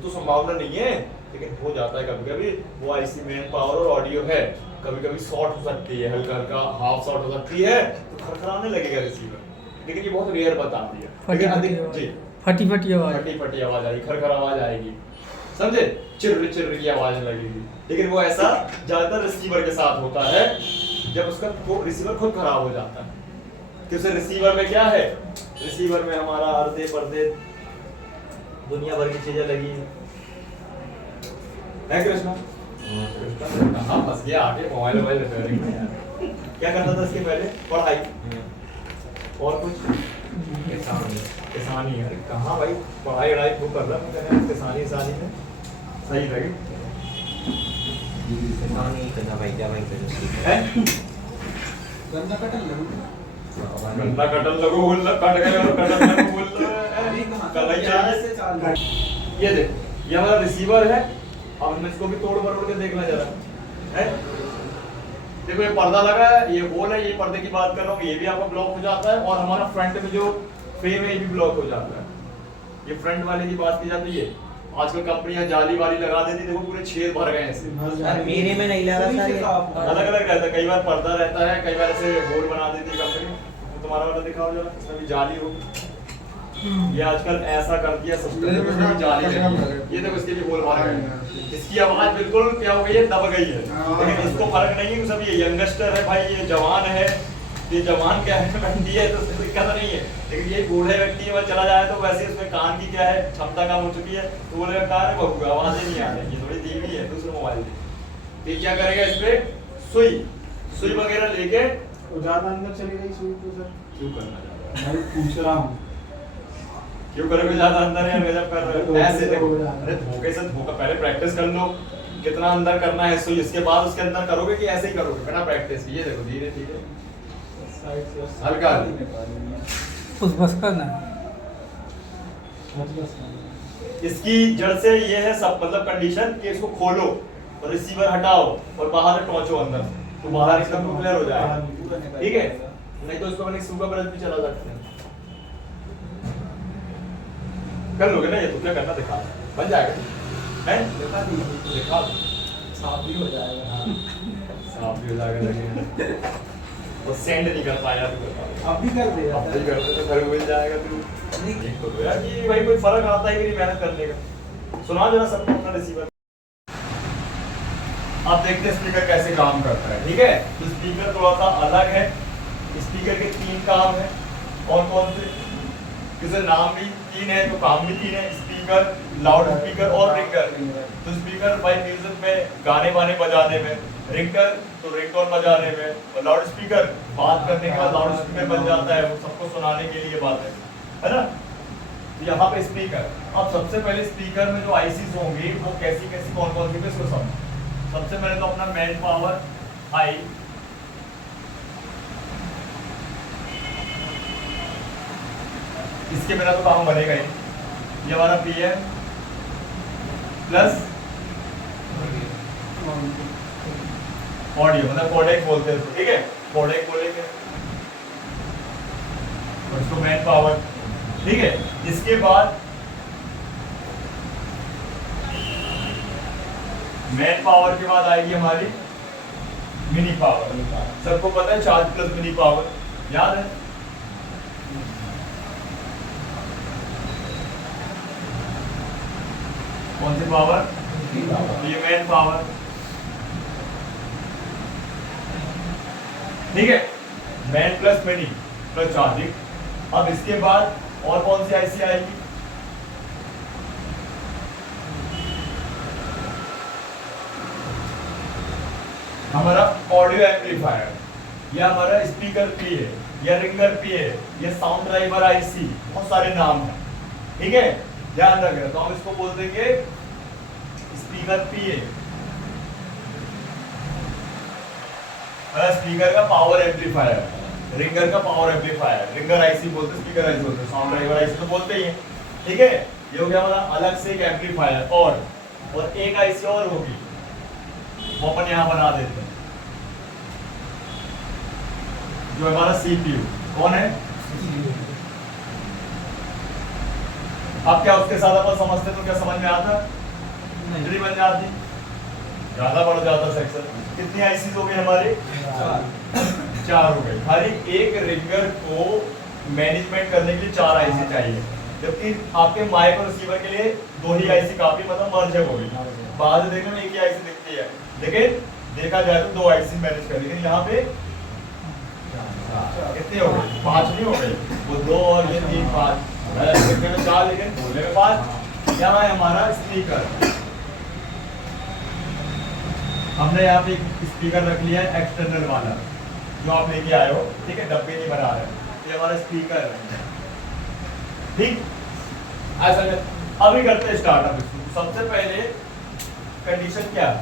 तो संभावना नहीं है, लेकिन हो जाता है कभी कभी। वो आईसी में पावर और ऑडियो है, कभी कभी शॉर्ट हो सकती है, हल्का हल्का हाफ शॉर्ट हो सकती है तो खरखराने लगेगा रिसीवर, लेकिन ये बहुत रेयर बताती है। लेकिन अधिक जी फटी फटी आवाज, फटी फटी आवाज आएगी, खरखर आवाज आएगी, समझे? चिर्र चिर्र की आवाज लगेगी। लेकिन वो ऐसा ज्यादातर रिसीवर के साथ होता है जब उसका रिसीवर खुद खराब हो जाता है। कि उसे रिसीवर में क्या है? रिसीवर में हमारा अर्धे पर्दे दुनिया भर की चीजें लगी है कृष्णा? हाँ फंस गया आगे, मोबाइल रिपेयरिंग में यार। क्या करता था इसके पहले? पढ़ाई और कुछ किसानी है। कहाँ भाई पढ़ाई वढ़ाई खूब कर रहा है, किसानी में सही लगे है। गन्ना कटन लगू गन्ना कटन लगो बोल रहा, कट गए और कटन लगो बोल रहा है। ये देख, ये हमारा रिसीवर है। अब हम इसको भी तोड़ मरोड़ के देखना जरा है। देखो ये पर्दा लगा है, ये होल है, ये पर्दे की बात कर रहा हूँ, ये भी आपका ब्लॉक हो जाता है और हमारा फ्रंट में जो फ्रेम है ये भी ब्लॉक हो जाता है। ये फ्रंट वाले की बात की जाती है, आजकल कंपनियां जाली वाली लगा देती, देखो पूरे छेद भर गए ऐसे। मेरे में नहीं लगा सर, अलग अलग रहता है, कई बार पर्दा रहता है, कई बार ऐसे होल बना देती है कंपनी। तो तुम्हारा वाला दिखाओ जरा, इसमें भी जाली हो। ये आजकल ऐसा कर दिया सिस्टम में, इसमें भी जाली है। ये देखो इसके भी होल भर गए, इसकी आवाज बिल्कुल क्या हो गई है, दब गई है। लेकिन इसको फर्क नहीं है, सब ये यंगस्टर है भाई, ये जवान है, ये जवान क्या है व्यक्ति है तो उसमें दिक्कत नहीं है, लेकिन ये बूढ़े व्यक्ति में चला जाए तो वैसे उसमें कान की क्या है क्षमता कम हो चुकी है, तो बोलेगा कहाँ है बबू आवाज ही नहीं आ रही, ये थोड़ी धीमी है दूसरे मोबाइल से। ये क्या करेगा इस पे सुई वगैरह लेके ज्यादा अंदर चली गई सुई तो सर क्यों करना चाह रहा है, मैं पूछ रहा हूँ क्यों करोगे ज्यादा अंदर है गजब कर रहे हो ऐसे देखो, हो जा रहा है। अरे धोखे से धोखा, पहले प्रैक्टिस कर लो कितना अंदर करना है सुई, इसके बाद उसके अंदर करोगे कि ऐसे ही करोगे बिना प्रैक्टिस के। ये देखो धीरे धीरे साइड से हल्का उस बस करना इसकी जड़ से ये है सब मतलब कंडीशन कि इसको खोलो और रिसीवर हटाओ और बाहर से टॉर्चो अंदर तो बाहर एकदम क्लियर हो जाएगा, ठीक है। नहीं तो इसको मैंने सूखा ब्रश भी चला सकते हैं, कर लोगे ना ये, तो क्या करना दिखा बन जाएगा हैं, दिखा दीजिए दिखा दो साफ भी हो जाएगा। साफ भी हो जाएगा लगे वो सेंड नहीं कर पाया तो अब भी कर दे अब भी कर दे तो घर में मिल जाएगा तू नहीं तो यार कि भाई कोई फर्क आता है कि नहीं मेहनत करने का। सुना जरा सबको अपना रिसीवर। अब देखते हैं स्पीकर कैसे काम करता है, ठीक है। तो स्पीकर थोड़ा सा अलग है, स्पीकर के 3 काम है और कौन से, जैसे नाम भी 3 है तो काम भी 3 है, स्पीकर, लाउड स्पीकर और रिंगर। तो स्पीकर भाई म्यूजिक में गाने वाने बजाने में, रिंगर तो रिंगटोन बजाने में, और लाउड स्पीकर बात करने का लाउड स्पीकर बन जाता है, वो सबको सुनाने के लिए बात है ना। तो यहाँ पे स्पीकर, अब सबसे पहले स्पीकर में जो आईसीज होंगी वो कैसी कैसी कौन कौन सी इसको समझ। सबसे पहले तो अपना मेन पावर हाई, इसके बिना तो काम बनेगा ही। ये हमारा पीएम प्लस ऑडियो मतलब कोडेक बोलते हैं इसको, ठीक है, कोडेक बोलेंगे और इसको मेन पावर, ठीक है। इसके बाद मेन पावर के बाद आएगी हमारी मिनी पावर। सबको पता है चार्ज प्लस मिनी पावर, याद है। कौन सी पावर, ये मेन पावर, ठीक है। Main plus mini plus charging. अब इसके बाद और कौन सी आईसी आएगी, हमारा ऑडियो एम्पलीफायर या हमारा स्पीकर पी है या रिंगर पी है या साउंड ड्राइवर आईसी, बहुत सारे नाम हैं, ठीक है, ध्यान रखना। तो हम इसको बोल देंगे स्पीकर पी है, स्पीकर का पावर एम्पलीफायर, रिंगर का पावर एम्पलीफायर, रिंगर आईसी बोलते, स्पीकर आईसी बोलते, साउंड ड्राइवर आईसी तो बोलते ही हैं, ठीक है। ये हो गया हमारा अलग से एक एम्पलीफायर, और एक आईसी और होगी वो अपन यहाँ बना देते हैं, जो हमारा सीपीयू। कौन है, अब क्या उसके साथ अपन समझते तो क्या समझ में आता, इतनी बन जाती, ज्यादा बढ़ जाता सेक्शन। कितनी आईसी हो गई हमारी, 4 हो गई। हर एक रिंगर को मैनेजमेंट करने के लिए 4 आईसी चाहिए, जबकि आपके माइक और रिसीवर के लिए 2 ही आईसी काफी, मतलब मर्ज हो गई। बाद देखने में एक ही आईसी दिखती है, लेकिन देखा जाए तो 2 आईसी मैनेज कर, लेकिन यहाँ पे कितनी हो गई, 5 नहीं हो गई, वो 2 और ये 3 5, देखने में 4 लेकिन बोलने में 5। यहाँ है हमारा स्पीकर, हमने यहाँ पे स्पीकर रख लिया है एक्सटर्नल वाला जो आप लेके आए हो, ठीक है, डब्बे नहीं बना रहे, ये हमारा स्पीकर है, ठीक। ऐसा अभी करते हैं स्टार्टअप। सबसे पहले कंडीशन क्या है,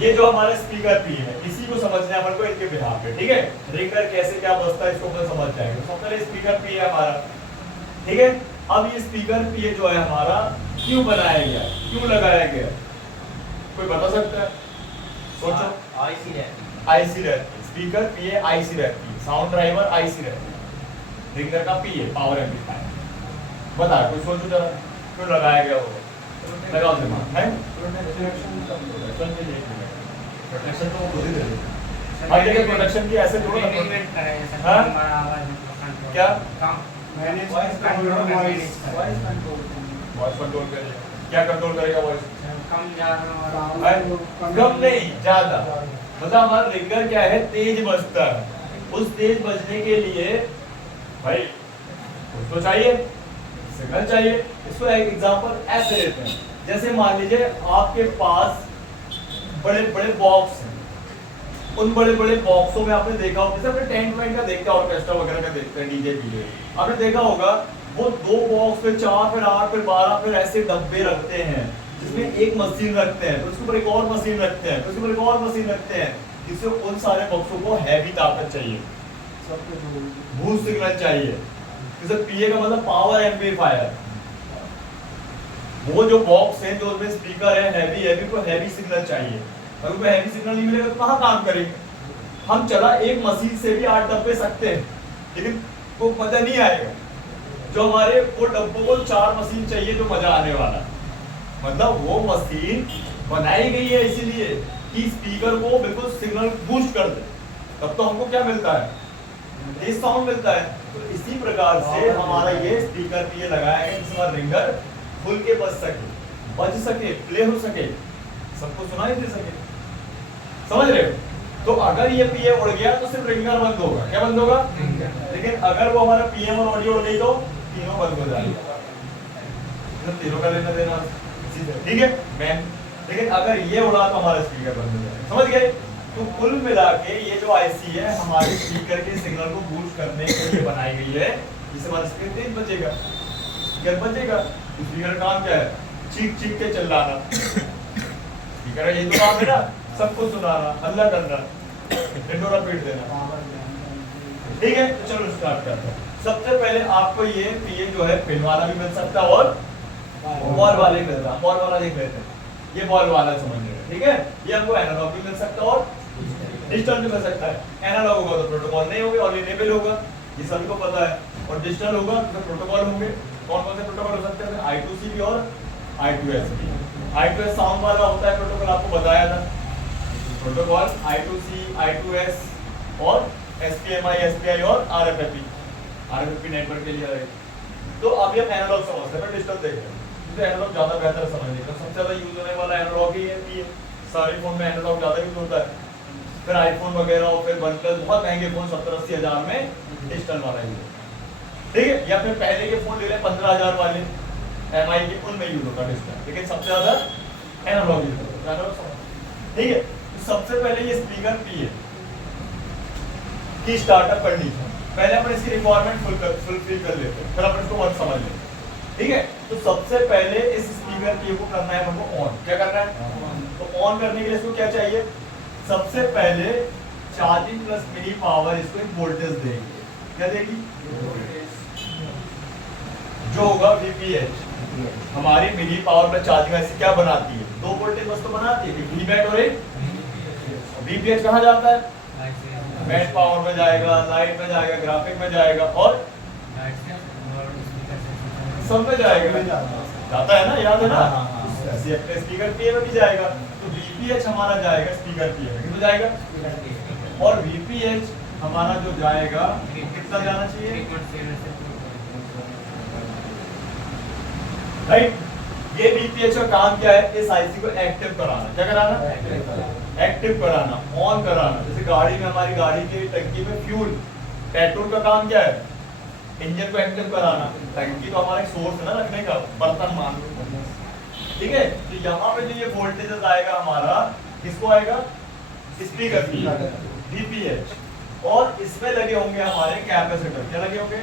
ये जो हमारा स्पीकर पी है इसी को समझना है अपन को इनके बिहार पे, ठीक है। रिंगर कैसे क्या बजता है इसको अपन समझ जाएंगे। सबसे पहले स्पीकर पी है हमारा, ठीक है। अब ये स्पीकर पी जो है हमारा क्यों बनाया गया, क्यों लगाया गया, कोई बता सकता है, सोचो। आईसी रहती आईसी रहती है, स्पीकर पी है, आईसी रहती है, साउंड ड्राइवर आईसी रहती है, रिंगर का पी है पावर एम्पलीफायर। बता कोई सोचो जरा क्यों लगाया गया होगा, लगाओ दिमाग है। प्रोटेक्शन तो वो खुद ही दे देते। भाई लेकिन प्रोटेक्शन की ऐसे थोड़ा हाँ? क्या वॉइस कंट्रोल करेगा, क्या कंट्रोल करेगा वॉइस, कम कम नहीं ज्यादा, मतलब हमारा रिंगर क्या है, तेज बजता है। उस तेज बजने के लिए भाई कुछ तो चाहिए, सिग्नल चाहिए। इसको एक एग्जांपल ऐसे लेते हैं, जैसे मान लीजिए आपके पास बड़े बड़े बॉक्स हैं, उन बड़े बड़े बॉक्सों में आपने देखा होगा, जैसे अपने टेंट वेंट का देखते हैं, ऑर्केस्ट्रा वगैरह का देखते हैं, डीजे पीजे, आपने देखा होगा वो 2 बॉक्स पे 4 फिर 8 फिर 12 फिर ऐसे डब्बे रखते हैं, जिसमें एक मशीन रखते हैं, फिर उसके ऊपर एक और मशीन रखते हैं, फिर उसके ऊपर एक और मशीन रखते हैं, जिससे उन सारे बॉक्सों को हैवी ताकत चाहिए, बूस्ट सिग्नल चाहिए। जैसे पीए का मतलब पावर एम्पलीफायर। वो जो बॉक्स है, जो उसमें स्पीकर है हैवी को हैवी सिग्नल चाहिए। अगर कोई हैवी सिग्नल नहीं मिलेगा तो कहाँ काम करेंगे हम? चला एक मशीन से भी 8 डब्बे सकते हैं, लेकिन वो मजा नहीं आएगा जो हमारे वो डब्बों को 4 मशीन चाहिए, जो मजा आने वाला। मतलब वो मशीन बनाई गई है इसीलिए कि स्पीकर को बिल्कुल सिग्नल बूस्ट कर दे, तब तो हमको क्या मिलता है, तेज साउंड मिलता है। तो इसी प्रकार से हमारा ये स्पीकर पे ये लगाया है जिसमें रिंगर खुल के बज सके, प्ले हो सके, सबको सुनाई दे सके। समझ रहे हो? तो अगर ये पीए उड़ गया तो सिर्फ रिंगर बंद होगा। क्या बंद होगा? लेकिन अगर वो हमारा पीएम और ऑडियो उड़ गई तो तीनों बंद हो जाएंगे। तो तीनों का लेना देना ठीक है मैम। लेकिन अगर ये उड़ा तो हमारा स्पीकर बंद हो जाएगा। समझ गए? तो कुल मिला के ये जो आईसी है हमारे स्पीकर के सिग्नल को बूस्ट करने के लिए बनाई गई है, जिससे हमारा स्पीकर तेज बचेगा, स्पीकर बचेगा। स्पीकर का काम क्या है? चीख चीख के चिल्लाना। स्पीकर ये तो काम है ना, सबको सुनाना, हल्ला करना, ढिंढोरा पीट देना। ठीक है, तो चलो स्टार्ट करते हैं। सबसे पहले आपको ये जो है पिन वाला भी मिल सकता है और बॉल वाले मिल रहा है। बॉल वाला देख लेते हैं, ये बॉल वाला समझ रहे हैं। ठीक है, ये हमको एनालॉग भी मिल सकता है और डिजिटल भी मिल सकता है। एनालॉग होगा तो प्रोटोकॉल नहीं होगा और इनेबल होगा, ये सभी को पता है। और डिजिटल होगा तो प्रोटोकॉल होंगे। कौन कौन से प्रोटोकॉल हो सकते हैं? I2C भी और I2S भी। I2S साउंड वाला होता है प्रोटोकॉल, आपको बताया था। प्रोटोकॉल I2C, I2S और SPMI, SPI और RFFP नेटवर्क के लिए है। तो अभी हम एनालॉग समझते हैं, डिजिटल देख रहे हैं। तो एनालॉग ज्यादा बेहतर समझने का, सबसे ज्यादा यूज होने वाला एनालॉग ही है। सारे फोन में एनालॉग ज्यादा यूज होता है। फिर आईफोन वगैरह और फिर OnePlus बहुत महंगे फोन 70-80 हजार में डिजिटल वाला यूज होता है। ठीक है, या फिर पहले के फोन ले लें 15,000 वाले MI के, उनमें यूज होता है डिजिटल, लेकिन सबसे ज्यादा एनालॉग यूज होता है। एनालॉग समझ, ठीक है। तो सबसे पहले ये स्पीकर पी है की स्टार्टअप कंडीशन, पहले अपन इसकी रिक्वायरमेंट फुलफिल कर लेते हैं, फिर अपन इसको वर्क समझ लेते हैं। ठीक है, तो सबसे पहले इस स्पीकर पी को करना है हमको ऑन। क्या करना है? तो ऑन करने के लिए इसको क्या चाहिए? सबसे पहले चार्जिंग प्लस मिनी पावर इसको एक वोल्टेज देंगे। क्या देगी? जो होगा VPH। हमारी मिनी पावर प्लस चार्जिंग ऐसी क्या बनाती है? 2 वोल्टेज बस तो बनाती है, एक VBAT और एक VPH। कहाँ जाता है? बैट पावर में जाएगा, लाइट में जाएगा, ग्राफिक में जाएगा और सब में जाएगा। जाता है ना, याद है ना? ऐसे अपने स्पीकर पीए में भी जाएगा। तो VPH हमारा जाएगा स्पीकर पीए में, कितना जाएगा? और VPH हमारा जो जाएगा कितना जाना चाहिए? राइट। ये VPH का काम क्या है? इस आईसी को एक्टिव कराना। क्या कराना? एक्टिव कराना, ऑन कराना। जैसे गाड़ी में, हमारी गाड़ी की टंकी में फ्यूल, पेट्रोल का काम क्या है? इंजन को एक्टिव कराना। टंकी तो हमारा एक सोर्स है ना रखने का, बर्तन मान लो। ठीक है, तो यहाँ पे जो ये वोल्टेज आएगा हमारा, किसको आएगा? स्पीकर की VPH। और इसमें लगे होंगे हमारे कैपेसिटर। क्या लगे होंगे?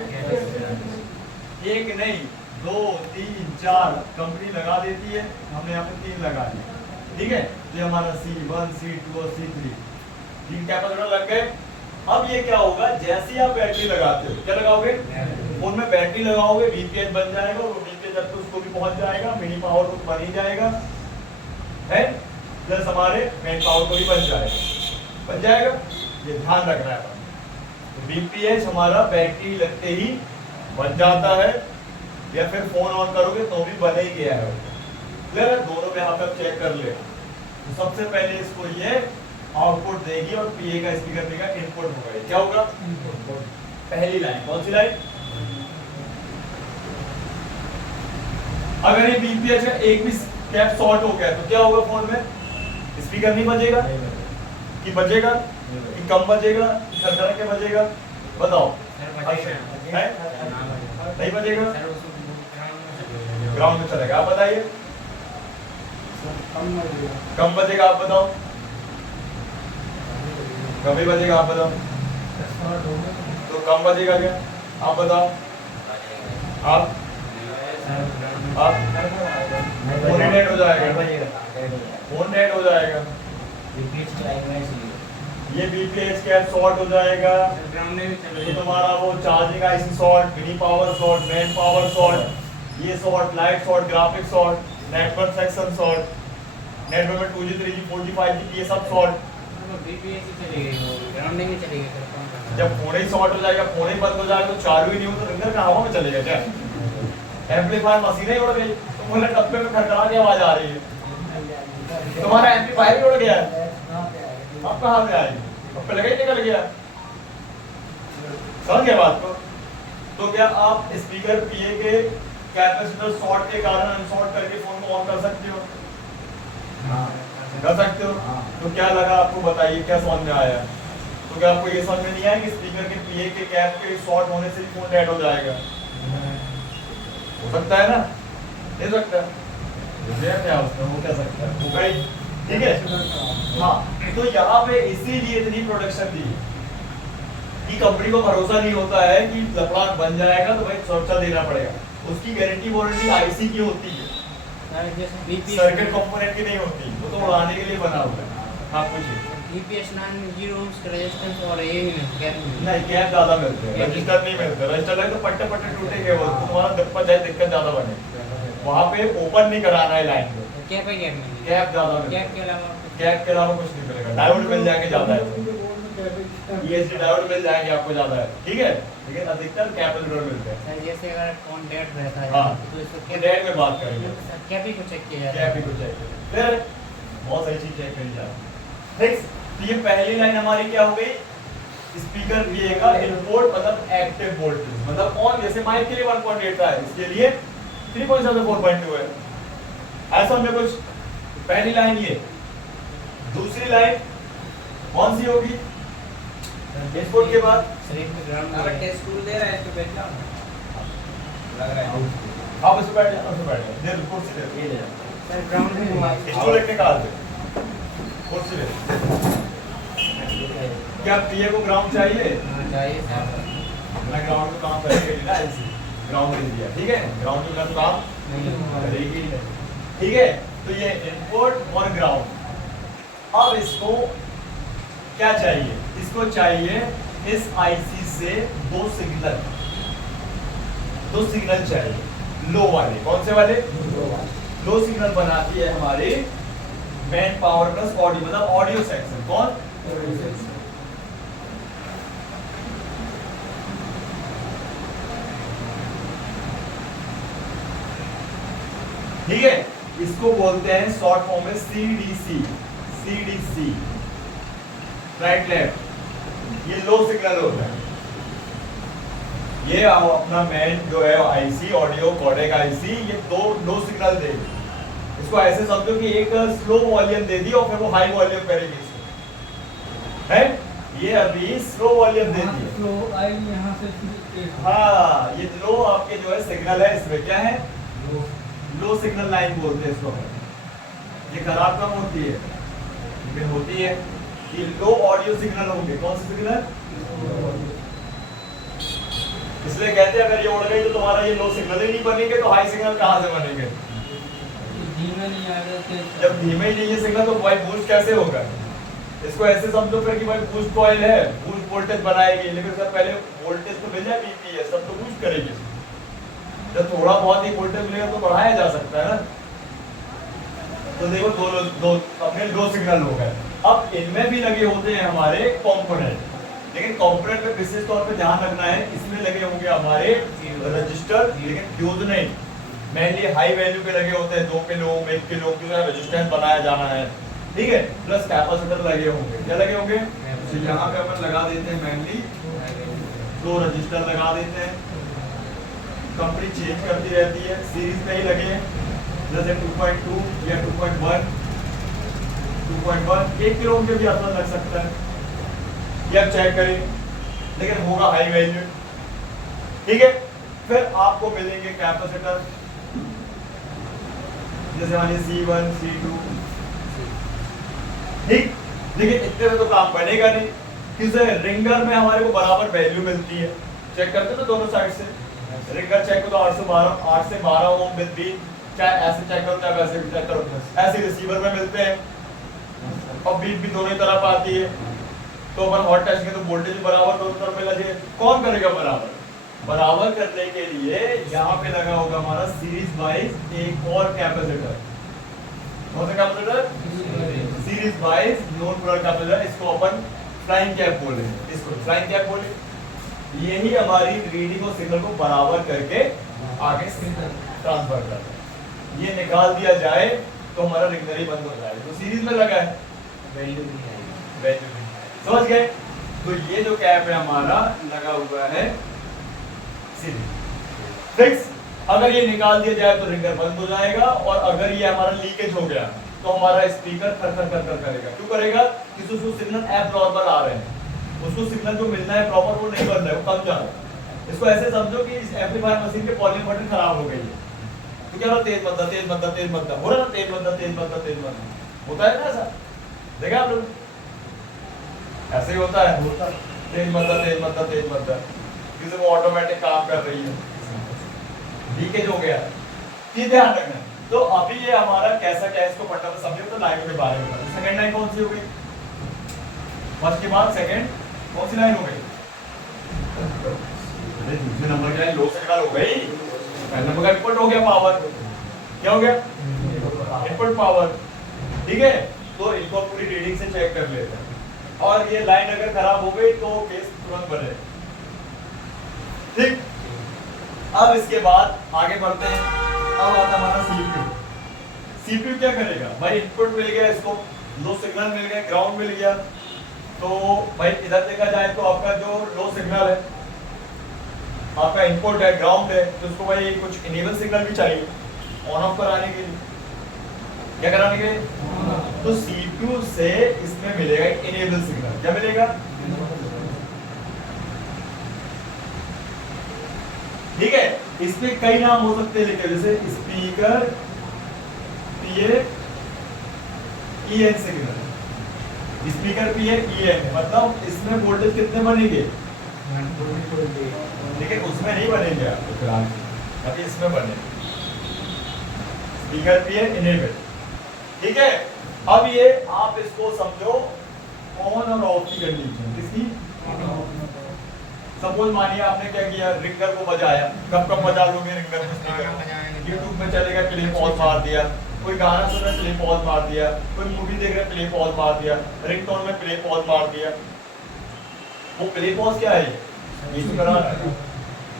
एक नहीं, 2, 3, 4 कंपनी लगा देती है, हमने यहाँ पे 3 लगा दिए। ठीक है, तो हमारा C1, C2 और C3 3 कैपेसिटर लग गए। अब ये क्या होगा? जैसे ही आप बैटरी लगाते हो, क्या लगाओगे? फोन में बैटरी लगाओगे, VPH बन जाएगा और VPH जब तो उसको भी पहुंच जाएगा, मिनी पावर को बन ही जाएगा है, प्लस हमारे मेन पावर को भी बन जाएगा। ये ध्यान रखना है। तो VPH हमारा बैटरी लगते ही बन जाता है, या फिर फोन ऑन करोगे तो भी बन ही गया है। क्लियर है? दोनों में यहाँ पे चेक कर ले। तो सबसे पहले इसको ये आउटपुट देगी और पीए का स्पीकर देगा इनपुट होगा। ये क्या होगा? पहली लाइन। कौन सी लाइन? अगर ये VPH का एक भी कैप शॉर्ट हो गया तो क्या होगा? फोन में स्पीकर नहीं बजेगा। कि बजेगा कि कम बजेगा कि खरखरा के बजेगा? बताओ। है? नहीं बजेगा, ग्राउंड में चलेगा। आप बताइए, कम बजेगा? आप बताओ, कम ही बजेगा? आप बताओ, तो कम बजेगा क्या? आप बताओ। आप फोन डेड हो जाएगा, फोन डेड हो जाएगा, ये बीपीएच कैप शॉर्ट हो जाएगा, तो तुम्हारा वो charging IC short, mini power short, main power short, ये short, light short, graphic short, network section short, network में 2G 3G 4G 5G ये सब शॉर्ट। जब फोन ही शॉर्ट हो जाएगा, फोन ही बंद हो जाएगा, तो चालू ही नहीं हो तो रिंगर का हवा में चलेगा क्या? एम्पलीफायर मशीन ही उड़ गई, तो बोले डब्बे में खड़खड़ा की आवाज आ रही है, तुम्हारा एम्पलीफायर भी उड़ गया है, अब कहाँ से आएगी? अब पे लगा ही निकल गया। समझ गया बात को? तो क्या आप स्पीकर पीए के कैपेसिटर शॉर्ट के कारण अनशॉर्ट करके फोन को ऑन कर सकते हो? कर सकते हो। तो क्या लगा आपको, बताइए क्या समझ में आया? तो क्या आपको ये समझ में नहीं आया कि स्पीकर के पीए के कैप के शॉर्ट होने से भी फोन डेड हो जाएगा? हो सकता है ना? नहीं सकता? क्या उसमें वो कह सकता है, वो गई। ठीक है, हाँ। तो यहाँ पे इसीलिए इतनी प्रोडक्शन दी कि कंपनी को भरोसा नहीं होता है कि लपड़ाक बन जाएगा तो भाई सुरक्षा देना पड़ेगा। उसकी गारंटी वारंटी आईसी की होती है, सर्किट कंपोनेंट की नहीं होती, वो तो उड़ाने के लिए बना हुआ है। हाँ पूछिए। बीपीएस 9 ओम्स का रेजिस्टेंस और ये नहीं, कैप ज्यादा मिलते हैं, रजिस्टर नहीं मिलते। रजिस्टर लगे तो पट्टे पट्टे टूटेंगे, वो तुम्हारा दिक्कत ज्यादा बने। वहाँ पे ओपन नहीं कराना है लाइन को, कैप ज्यादा कैप के अलावा कुछ नहीं मिलेगा। डायोड मिल जाएंगे ज्यादा है, ESD डायोड मिल जाएंगे आपको ज्यादा है। ठीक है, लेकिन अधिकतर कैपेसिटर मिलते हैं। सर जैसे अगर फोन डेड रहता है हाँ, तो इसको तो डेड में बात करेंगे, कैप ही को चेक किया जाता कैप ही को चेक फिर बहुत सारी चीज चेक करी जाती है। नेक्स्ट, तो ये पहली लाइन हमारी क्या हो गई? स्पीकर पीए का इनपुट मतलब एक्टिव वोल्टेज, मतलब ऑन। जैसे माइक के लिए 1.8 है, इसके लिए 3.4.2 है। ऐसा में कुछ। पहली लाइन ये। दूसरी लाइन कौन सी होगी? इनपुट के बाद शरीर पे ग्राउंड अगर टेस्ट टूल दे रहा है तो बैठ जाओ, लग रहा है आप इस पे बैठ जाओ, उस पे बैठ जाओ, दे दो कुर्सी दे दो। सर ग्राउंड में स्टूल एक निकाल दे, कुर्सी दे। क्या पीए को ग्राउंड चाहिए? चाहिए सर। मैं ग्राउंड को काम करेंगे ना, ऐसे ग्राउंड दे दिया। ठीक है, ग्राउंड के बिना काम करेगी नहीं। ठीक है, तो ये इनपुट और ग्राउंड। अब इसको क्या चाहिए? इसको चाहिए इस आईसी से दो सिग्नल चाहिए, लो वाले। कौन से वाले? लो सिग्नल बनाती है हमारी मेन पावर प्लस ऑडियो, मतलब ऑडियो सेक्शन। कौन? ठीक है, इसको बोलते हैं शॉर्ट फॉर्म में सीडीसी, राइट लेफ्ट। ये लो सिग्नल होता है। ये अपना मेन जो है आईसी, ऑडियो कोडेक आईसी, ये दो लो सिग्नल देगी। इसको ऐसे समझो कि एक स्लो वॉल्यूम दे दी और फिर वो हाई वॉल्यूम करेगी इसको, है? ये अभी स्लो वॉल्यूम दे दी। स्लो आई यहाँ से हाँ, ये लो आपके जो है सिग्नल है, इसमें क्या है? लो सिग्नल लाइन बोलते हैं इसको। ये खराब कम होती है, लेकिन होती है कि लो ऑडियो सिग्नल होंगे। कौन से सिग्नल? इसलिए कहते हैं अगर ये उड़ गई तो तुम्हारा ये लो सिग्नल ही नहीं बनेंगे, तो हाई सिग्नल कहाँ से बनेंगे? धीमे नहीं आ रहे थे। जब धीमे ही नहीं है सिग्नल तो भाई बूस्ट कैसे होगा? इसको ऐसे समझो फिर कि भाई बूस्ट कॉइल है, बूस्ट वोल्टेज बनाएगी, लेकिन सर पहले वोल्टेज तो मिल जाए, बीपीएस तब तो बूस्ट करेगी। जब थोड़ा बहुत ही वोल्टेज मिलेगा तो बढ़ाया जा सकता है ना। तो देखो दो अपने दो सिग्नल हो गए। अब इनमें भी लगे होते हैं हमारे कंपोनेंट, लेकिन कंपोनेंट में विशेष तौर पे ध्यान रखना है, इसमें लगे होंगे हमारे रजिस्टर, लेकिन फ्यूज नहीं। मेनली हाई वैल्यू पे लगे होते हैं, 2 किलो 1 किलो क्योंकि रेजिस्टेंस बनाया जाना है। ठीक है, प्लस कैपेसिटर लगे होंगे। क्या लगे होंगे? तो यहाँ पे अपन लगा देते हैं मेनली 2 रजिस्टर लगा देते हैं। कंपनी चेंज करती रहती है, सीरीज में ही लगे हैं, जैसे 2.2 या 2.1 2.1 1 किलो ओम के भी आसपास लग सकता है, ये आप चेक करें, लेकिन होगा हाई वैल्यू। ठीक है, फिर आपको मिलेंगे कैपेसिटर, जैसे मानिए C1 C2। ठीक, लेकिन इतने में तो काम बनेगा नहीं, क्योंकि रिंगर में हमारे को बराबर वैल्यू मिलती है, चेक करते हो ना दोनों साइड से, रिंगर चेक करो तो 8 से 12 ओम विद बी, चाहे ऐसे चेक करो चाहे वैसे चेक करो, ऐसे रिसीवर में मिलते हैं और बीट भी दोनों ही तरफ आती है। तो अपन हॉट टेस्ट के तो वोल्टेज बराबर दोनों तरफ में लगे, कौन करेगा बराबर? बराबर करने के लिए यहाँ पे लगा होगा हमारा सीरीज वाइज एक और कैपेसिटर, कौन सा capacitor? Series wise non polar capacitor, इसको अपन फ्लाइंग कैप बोले, इसको फ्लाइंग कैप बोले। यही हमारी रीडिंग और सिग्नल को बराबर करके आगे ट्रांसफर करता है। ये निकाल दिया जाए तो हमारा रिंगर ही बंद हो जाएगा, तो सीरीज में लगा है, वैल्यू भी है। वैल्यू भी समझ गए। तो ये जो कैप है हमारा लगा हुआ है सीरीज फिक्स। अगर ये निकाल दिया जाए तो रिंगर बंद हो जाएगा, और अगर ये हमारा लीकेज हो गया तो हमारा स्पीकर खर खर खर खर करेगा। क्यों करेगा? क्योंकि उसको सिग्नल एब्नॉर्मल आ रहे हैं, उसको सिग्नल जो मिलना है प्रॉपर वो नहीं बन रहा है, वो कम जा रहा है। इसको ऐसे समझो कि इस एम्पलीफायर मशीन के पॉलिंग बटन खराब हो गई है, तो क्या हो रहा? तेज मत तेज मत तेज मत हो रहा ना, तेज मत तेज मत तेज मत होता है ना, ऐसा देखा आप लोग? ऐसे ही होता है, तेज मत तेज मत, किसी को ऑटोमेटिक काम कर रही है, लीकेज हो गया, ये ध्यान रखना। तो अभी ये हमारा कैसा क्या है इसको पढ़ना तो समझो। तो लाइन के बारे में सेकंड लाइन कौन सी हो गई? फर्स्ट के बाद सेकंड कौन सी लाइन हो गई? दूसरे नंबर की लाइन लो सिग्नल हो गई, पहले नंबर का इनपुट हो गया पावर, क्या हो गया? Input power. ठीक है, तो इनको पूरी रीडिंग से चेक कर लेते हैं, और ये लाइन अगर खराब हो गई तो केस तुरंत बने। ठीक, अब इसके बाद आगे बढ़ते हैं। अब आता हमारा सीपीयू। सीपीयू क्या करेगा भाई? इनपुट मिल गया, इसको लो सिग्नल मिल गया, ग्राउंड मिल गया, तो भाई इधर देखा जाए तो आपका जो लो सिग्नल है, आपका इनपुट है, ग्राउंड है, तो उसको भाई कुछ इनेबल सिग्नल भी चाहिए ऑन ऑफ कराने के लिए। क्या कराने के लिए? तो सीपीयू से इसमें मिलेगा इनेबल सिग्नल। क्या मिलेगा? ठीक है, इसमें कई नाम हो सकते हैं लिखे, जैसे स्पीकर पीए ईएन सिग्नल, स्पीकर पीए ईएन, मतलब इसमें वोल्टेज कितने बनेंगे? लेकिन उसमें नहीं बनेंगे आपको फिलहाल, अभी इसमें बनेंगे स्पीकर पीए इनेबल। ठीक है, अब ये आप इसको समझो ऑन और ऑफ की कंडीशन। किसकी? सपोज मानिए आपने क्या किया, रिंगर को बजाया, कब बजा लोगे रिंगर को? स्पीकर यूट्यूब में चलेगा, प्ले पॉज मार दिया, कोई गाना सुन रहा है प्ले पॉज मार दिया, कोई मूवी देख रहा है प्ले पॉज मार दिया, रिंगटोन में प्ले पॉज मार दिया। वो प्ले पॉज क्या है? ये तो करा रहा है।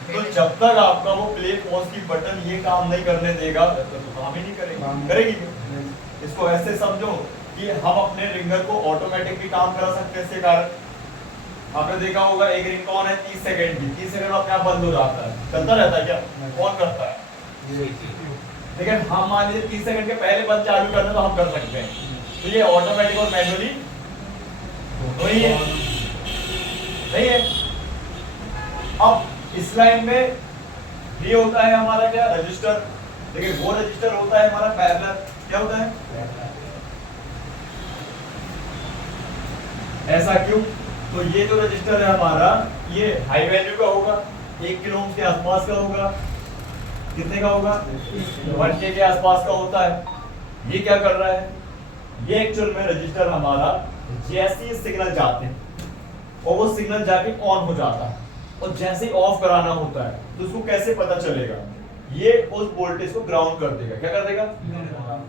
तो जब तक आपका वो प्ले पॉज की बटन ये काम नहीं करने देगा तो काम ही नहीं करेगा, करेगी। इसको ऐसे समझो कि हम अपने रिंगर को ऑटोमेटिक भी काम करा सकते हैं। इसके कारण आपने देखा होगा एक रिंगटोन है 30 सेकंड की, 30 सेकंड में अपने आप बंद हो जाता है, चलता रहता है क्या? कौन करता है? लेकिन हम मान लीजिए 30 सेकंड के पहले बंद चालू करना तो हम कर सकते हैं। तो ये ऑटोमेटिक और मैनुअली वही है, नहीं है। अब इस लाइन में भी होता है हमारा क्या? रजिस्टर, लेकिन वो रजिस्टर होता है हमारा पैरेलल। क्या होता है? ऐसा क्यों? तो ये जो रजिस्टर है हमारा, ये हाई वैल्यू का होगा, 1 किलो ओम के आसपास का होगा। कितने का होगा? 1K के आसपास का होता है। ये क्या कर रहा है? ये एक्चुअल में रजिस्टर हमारा जैसे ही सिग्नल जाते हैं और वो सिग्नल जाके ऑन हो जाता है, और जैसे ही ऑफ कराना होता है तो उसको कैसे पता चलेगा? ये उस वोल्टेज को ग्राउंड कर देगा। क्या कर देगा?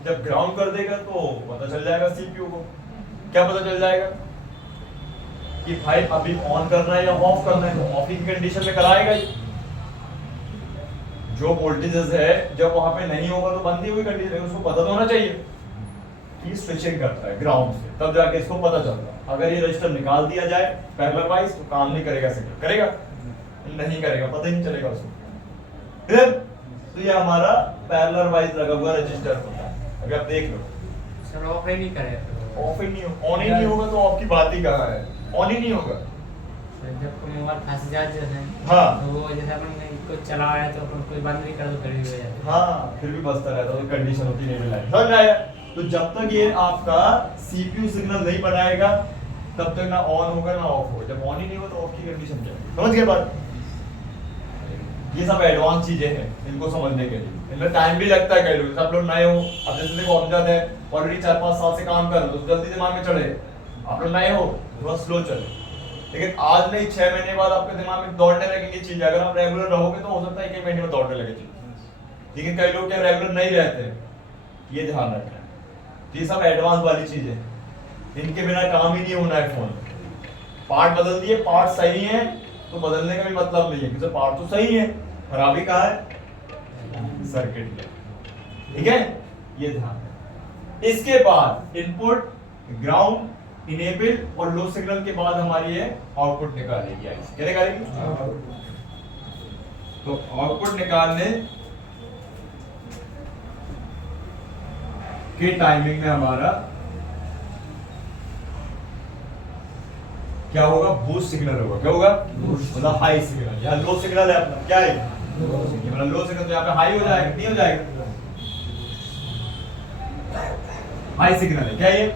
जब ग्राउंड कर देगा तो पता चल जाएगा सीपीयू को। क्या पता चल जाएगा? कि भाई अभी ऑन करना है या ऑफ करना है, तो ऑफ की कंडीशन में कराएगा ही। जो वोल्टेजेस है जब वहां पे नहीं होगा तो बंद ही हुई कंडीशन है, उसको पता तो होना चाहिए कि स्विचिंग करता है ग्राउंड से, तब जाके इसको पता चलता है। अगर ये रजिस्टर निकाल दिया जाए पैरेलल वाइज तो काम नहीं करेगा सिग्नल, करेगा? नहीं करेगा, पता ही नहीं चलेगा उसको। फिर तो ये हमारा पैरेलल वाइज लगा हुआ रजिस्टर होता है। अगर आप देख लो सर ऑफ ही नहीं करेगा ऑफ ही नहीं हो, ऑन ही नहीं होगा तो ऑफ की बात ही कहाँ है, ऑन ही नहीं होगा। सर जब कोई मोबाइल फंस जाए जैसे हाँ तो वो जैसे अपन कुछ चला रहा है तो अपन कोई बंद भी कर दो फिर भी हो जाता है। हाँ फिर भी बचता रहता है, कंडीशन होती नहीं मिला समझ में आया। तो जब तक ये आपका सीपीयू सिग्नल नहीं बनाएगा तब तक ना ऑन होगा ना ऑफ होगा। जब ऑन ही नहीं होगा तो ऑफ की कंडीशन क्या है, समझ गए बात। ये सब एडवांस चीजें हैं इनको समझने के लिए, इनमें टाइम भी लगता है। कई लोग सब लोग नए हो, अब जैसे देखो अमजद है ऑलरेडी 4-5 साल से काम कर रहे हो तो जल्दी दिमाग में चढ़े, आप लोग नए हो थोड़ा स्लो चले। लेकिन आज नहीं 6 महीने बाद आपके दिमाग में दौड़ने लगेंगे चीजें, अगर आप रेगुलर रहोगे तो हो सकता है 1 महीने में दौड़ने लगे चीजें। लेकिन कई लोग क्या रेगुलर नहीं रहते, ये ध्यान रखना है। ये सब एडवांस वाली चीजें, इनके बिना काम ही नहीं होना है। फोन पार्ट बदल दिए, पार्ट सही है तो बदलने का भी मतलब नहीं है कि सर पार्ट तो सही है, खराबी कहाँ है, सर्किट में। ठीक है, ये ध्यान है। इसके बाद इनपुट, ग्राउंड, इनेबल और लो सिग्नल के बाद हमारी ये आउटपुट निकालेगी। क्या निकालेगी? तो आउटपुट निकालने के टाइमिंग में हमारा क्या होगा? बूस्ट सिग्नल होगा। क्या होगा? मतलब हाई सिग्नल। यहाँ लो सिग्नल है अपना, क्या है? मतलब लो सिग्नल, तो यहाँ पे हाई हो जाएगा, नहीं हो जाएगा? हाई सिग्नल है क्या ये?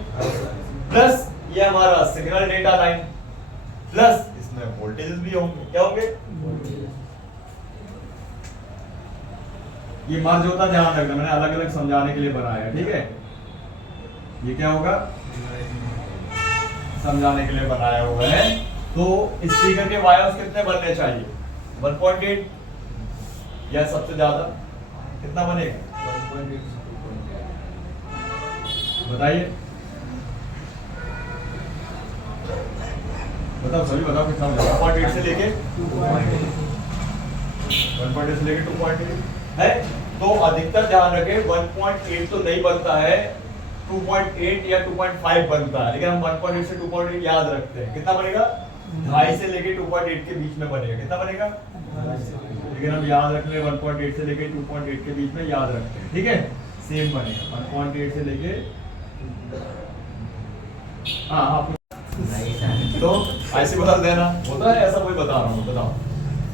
प्लस ये हमारा सिग्नल डेटा लाइन, प्लस इसमें वोल्टेजेस भी होंगे। क्या होंगे? ये मर्ज होता, ध्यान रखना, मैंने अलग अलग समझाने के लिए बनाया है। ठीक है, ये क्या होगा? समझाने के लिए बनाया हुआ है। तो स्पीकर के वायर्स कितने बनने चाहिए? 1.8 या सबसे ज्यादा कितना बनेगा? 1.8 बताइए, बताओ सभी बताओ कितना बनेगा? 1.8 से लेके 1.8 से लेके 2.8 है। तो अधिकतर ध्यान रखें 1.8 तो नहीं बनता है, 2.8 या 2.5 बनता है। लेकिन हम 1.8 से 2.8 याद रखते हैं। कितना बनेगा? 2.5 से लेके 2.8 के बीच में बनेगा। कितना बनेगा? लेकिन हम याद रख रहे हैं 1.8 से लेके 2.8 के बीच में याद रखते हैं। ठीक है, सेम बनेगा 1.8 से लेके हाँ नहीं सर, तो ऐसे बता देना होता है ऐसा, कोई बता रहा हूँ, बताओ।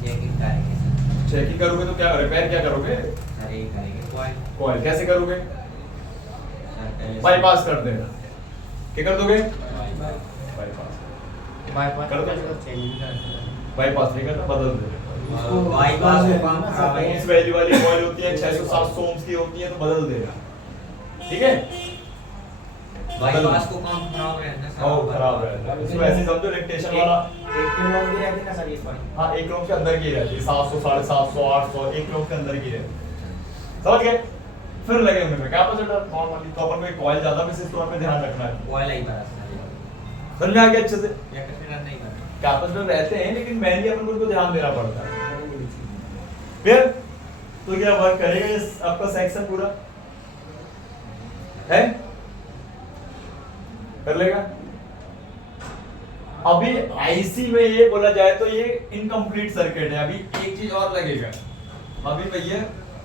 चेकिंग करेंगे सर। चेकिंग करोगे तो क्या रिपेयर क्या करोगे? सर ये करेंगे कॉइल। कॉइल कैसे करोगे? सर बाईपास कर देना। क्या कर दोगे? बाईपास। बाईपास। बाईपास कर दो। तो चेंज कर सकते बाईपास नहीं करना, बदल देना। बाईपास को काम खराब है। ओम्स वैल्यू वाली कॉइल होती है 600-700 ओम्स की होती है, तो बदल देगा। ठीक है, बाईपास को काम खराब रहता है सर। हाँ खराब रहता है। इसको ऐसे समझो इलेक्ट्रिशियन वाला, एक किलो भी रहती ना सर ये कॉइल। हाँ 1 किलो के अंदर की रहती है, 700, 750, 800, 1 किलो के अंदर की रहती है। समझ गए? फिर लगे उनमें कैपेसिटर नॉर्मली, तो अपन को कॉइल ज्यादा विशेष तौर पे ध्यान रखना है। कॉइल ही बड़ा सर। समझ में आ गया अच्छे से? कैपेसिटर नहीं करता। कैपेसिटर रहते हैं लेकिन मेनली अपन को उनको ध्यान देना पड़ता है। फिर तो क्या वर्क करेगा इस आपका सेक्शन पूरा है? कर लेगा। अभी आईसी में ये बोला जाए तो ये इनकम्प्लीट सर्किट है। अभी एक चीज और लगेगा, अभी भैया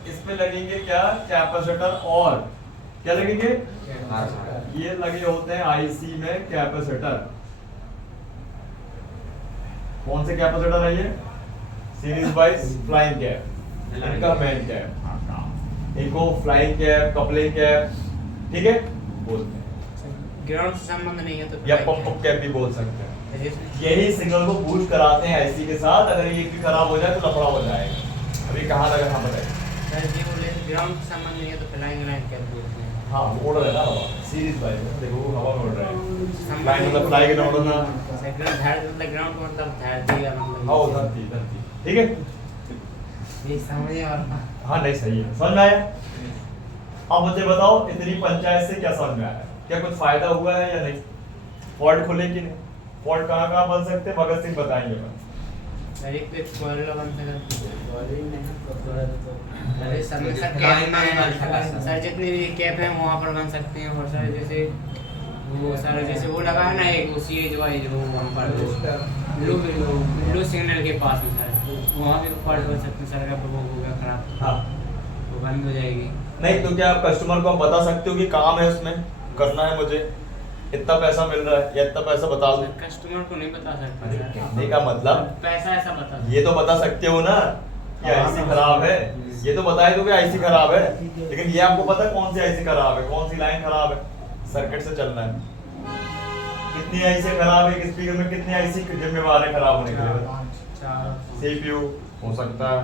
इस पे लगेंगे क्या? कैपेसिटर। और क्या लगेंगे? ये लगे होते हैं आईसी में कैपेसिटर। कौन से कैपेसिटर है ये? सीरीज वाइज फ्लाइंग कैप, इनका मेन कैप, एक को फ्लाइंग कैप, कपलिंग कैप, ठीक है बोलते हैं, ग्राउंड से संबंध नहीं है तो या पंप कैप भी बोल सकते हैं। जैसे यही सिग्नल को बूस्ट कराते हैं आईसी के साथ। अगर ये भी खराब हो जाए तो लफड़ा हो जाएगा। अभी कहाँ लगा? हाँ बताइए। सर जी बोले ग्राउंड से संबंध नहीं है तो फ्लाइंग लाइन क्या बोलते हैं? हाँ वो उड़ रहा है ना हवा, सीरीज वाइज देखो वो हवा में उड़ रहा है। फ्लाइंग मतलब फ्लाई के ना उड़ना। सेकंड धैर्य मतलब ग्राउंड को मतलब धैर्य का मतलब हाँ धरती धरती, ठीक है। ये समझे और हाँ नहीं सही है, समझ में आया? अब मुझे बताओ इतनी पंचायत से क्या समझ में आया? क्या कुछ फायदा हुआ है या नहीं? फॉल्ट खुले कि नहीं? फॉल्ट कहाँ कहाँ बन सकते हैं भगत सिंह बताएंगे। सर एक तो स्पॉइलर बन सकता है सर फ्लाइंग में बन सकता है। सर जितने भी कैप हैं वहाँ पर बन सकते हैं। और सर जैसे वो सर जैसे वो लगा है ना एक उसी एज वाइज वो वहाँ पर लो सिग्नल के पास में सर वहाँ भी फॉल्ट बन सकते हैं। सर का वो हो गया खराब, हाँ वो बंद हो जाएगी। नहीं तो क्या आप कस्टमर को आप बता सकते हो कि काम है उसमें करना है मुझे, इतना पैसा मिल रहा है या इतना पैसा बता दो। कस्टमर को नहीं बता सकते सर। कहने का मतलब पैसा ऐसा बता ये तो बता सकते हो ना कि आईसी खराब है, ये तो बताए दो कि आईसी खराब है, लेकिन ये आपको पता है कौन सी आईसी खराब है, कौन सी लाइन खराब है। सर्किट से चलना है, कितनी आईसी खराब है, स्पीकर में कितनी आईसी जिम्मेवार है खराब होने के लिए। सीपीयू हो सकता है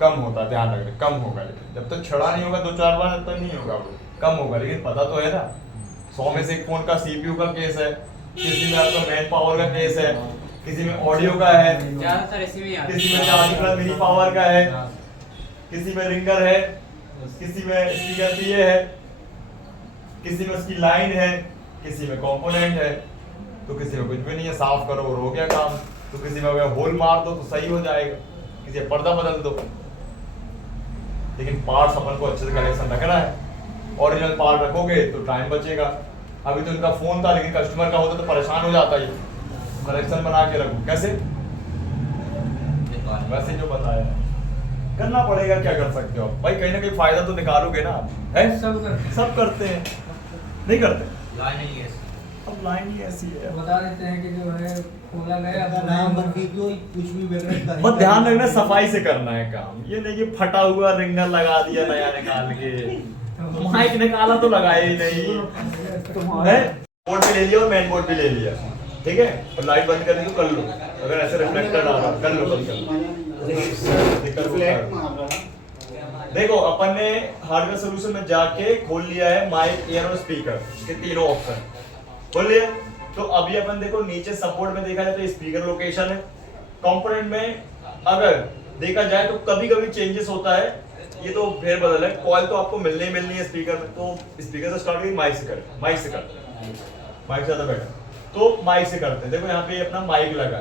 कम होता है, ध्यान रखना कम होगा, लेकिन जब तक छड़ा नहीं होगा 2-4 बार तब तक नहीं होगा, वो कम होगा, लेकिन पता तो है ना 100 में से एक फोन का सीपीयू का केस है, किसी में आपका मैन पावर का केस है, किसी में ऑडियो का है, ज्यादातर इसी में आता है। किसी में चार्जिंग का मिनी पावर का है, किसी में रिंगर है, किसी में स्पीकर पीए है, किसी में उसकी लाइन है, किसी में कंपोनेंट है, तो किसी में कुछ भी नहीं है, साफ करो और हो गया काम। तो किसी में अगर होल मार दो तो सही हो जाएगा, किसी में पर्दा बदल दो, लेकिन पार्ट्स अपन को अच्छे से कलेक्शन रखना है। ओरिजिनल पार्ट रखोगे तो टाइम बचेगा। अभी तो इनका फोन था, लेकिन कस्टमर का होता तो परेशान हो जाता है। कलेक्शन बना के रखो, कैसे वैसे जो बताया करना पड़ेगा, क्या कर सकते हो आप भाई, कहीं ना कहीं फायदा तो निकालोगे ना आप, है सब करते हैं, नहीं करते लाइन ही है। अब लाइन ही ऐसी है। बता देते हैं कि जो है खोला गया बस ध्यान रखना सफाई से करना है काम, ये नहीं कि फटा हुआ रिंगर लगा दिया नया निकाल के, माइक निकाला तो लगाया ही नहीं है। बोर्ड भी ले लिया और मेन बोर्ड भी ले लिया, ठीक है, और लाइट बंद करनी तो कर लो, अगर ऐसे रिफ्लेक्टर आ रहा कर लो, बंद कर लो। देखो अपन ने हार्डवेयर सॉल्यूशन में जाके खोल लिया है माइक, ईयर और स्पीकर के तीनों ऑप्शन खोल लिया। तो अभी अपन देखो नीचे सपोर्ट में देखा जाए तो स्पीकर लोकेशन है। कंपोनेंट में अगर देखा जाए तो कभी कभी चेंजेस होता है, ये तो फेर बदल है, कॉइल तो आपको मिलनी ही मिलनी है स्पीकर में, तो स्पीकर से स्टार्ट करिए, माइक से करें, माइक से करते हैं, माइक ज्यादा बेटर, तो माइक से करते हैं। देखो यहाँ पे अपना माइक लगा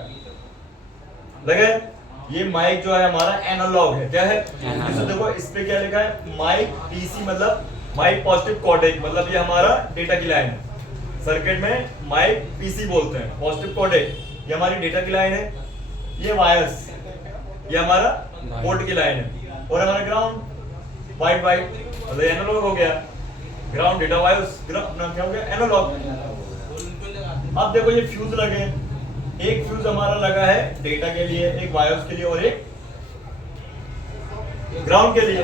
ये माइक जो है हमारा एनालॉग है, क्या है, तो देखो इस पे क्या लिखा है, माइक पीसी मतलब माइक पॉजिटिव कोडेक, मतलब ये हमारा डेटा की लाइन है। सर्किट में माइक पीसी बोलते हैं, पॉजिटिव कोडेक ये हमारी डेटा की लाइन है, ये वायर्स ये हमारा पोर्ट की लाइन है, और हमारा ग्राउंड वाइट मतलब एनालॉग हो गया, ग्राउंड डेटा वायर्स अपना क्या हो गया एनालॉग। अब देखो ये फ्यूज लगे, एक फ्यूज हमारा लगा है डेटा के लिए, एक वायर्स के लिए और एक ग्राउंड के लिए।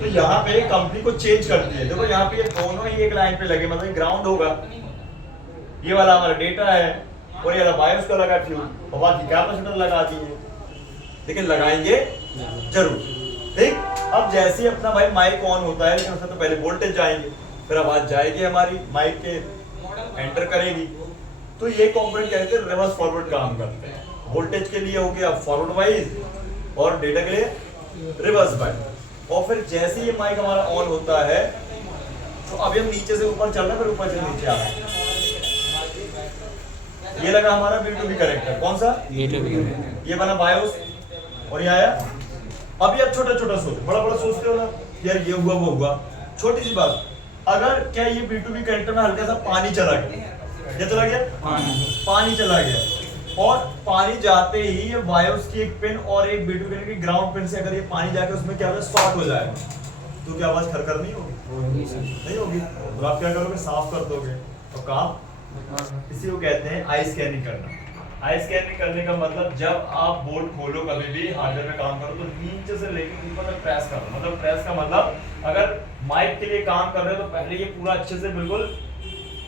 तो यहाँ पे कंपनी को चेंज करती है, देखो यहाँ पे ये दोनों ही एक लाइन पे लगे, मतलब ग्राउंड होगा, ये वाला हमारा डेटा है और ये वाला वायर्स का लगा फ्यूज, और बाकी कैपेसिटर लगा दिए, लेकिन लगाएंगे जरूर, ठीक। अब जैसे ही अपना भाई माइक ऑन होता है, लेकिन उसमें तो पहले वोल्टेज जाएंगे, फिर आवाज जाएगी हमारी माइक के एंटर करेगी, तो ये कंपोनेंट कहते हैं रिवर्स फॉरवर्ड काम करते हैं। वोल्टेज के लिए हो गया फॉरवर्ड वाइज और डेटा के लिए रिवर्स वाइज। और फिर जैसे ये माइक हमारा ऑन होता है तो अभी हम नीचे से ऊपर चल रहे हैं, फिर ऊपर से नीचे आ रहे हैं। ये लगा हमारा B2B कनेक्टर, कौन सा ये बना बायोस, और ये आया। अभी आप छोटा छोटा सोचो, बड़ा बड़ा सोचते हो ना यार ये हुआ वो हुआ, छोटी सी बात, अगर क्या ये B2B कनेक्टर में हल्का सा पानी चला गया, क्या चला गया, पानी चला गया, और पानी जाते ही ये वायर्स की एक पिन और एक B2B कनेक्टर की ग्राउंड पिन से अगर ये पानी जाकर उसमें क्या होगा शॉर्ट हो जाएगा, तो क्या आवाज खरखर नहीं होगी, नहीं होगी, तो आप क्या करोगे साफ कर दोगे, तो काम इसी को कहते हैं आई स्कैनिंग करना। आई स्कैनिंग करने का मतलब जब आप बोर्ड खोलो कभी भी हार्डवेयर में काम करो तो नीचे से लेकर ऊपर तक प्रेस करो, मतलब प्रेस का मतलब अगर माइक के लिए काम कर रहे हो तो पहले ये पूरा अच्छे से बिल्कुल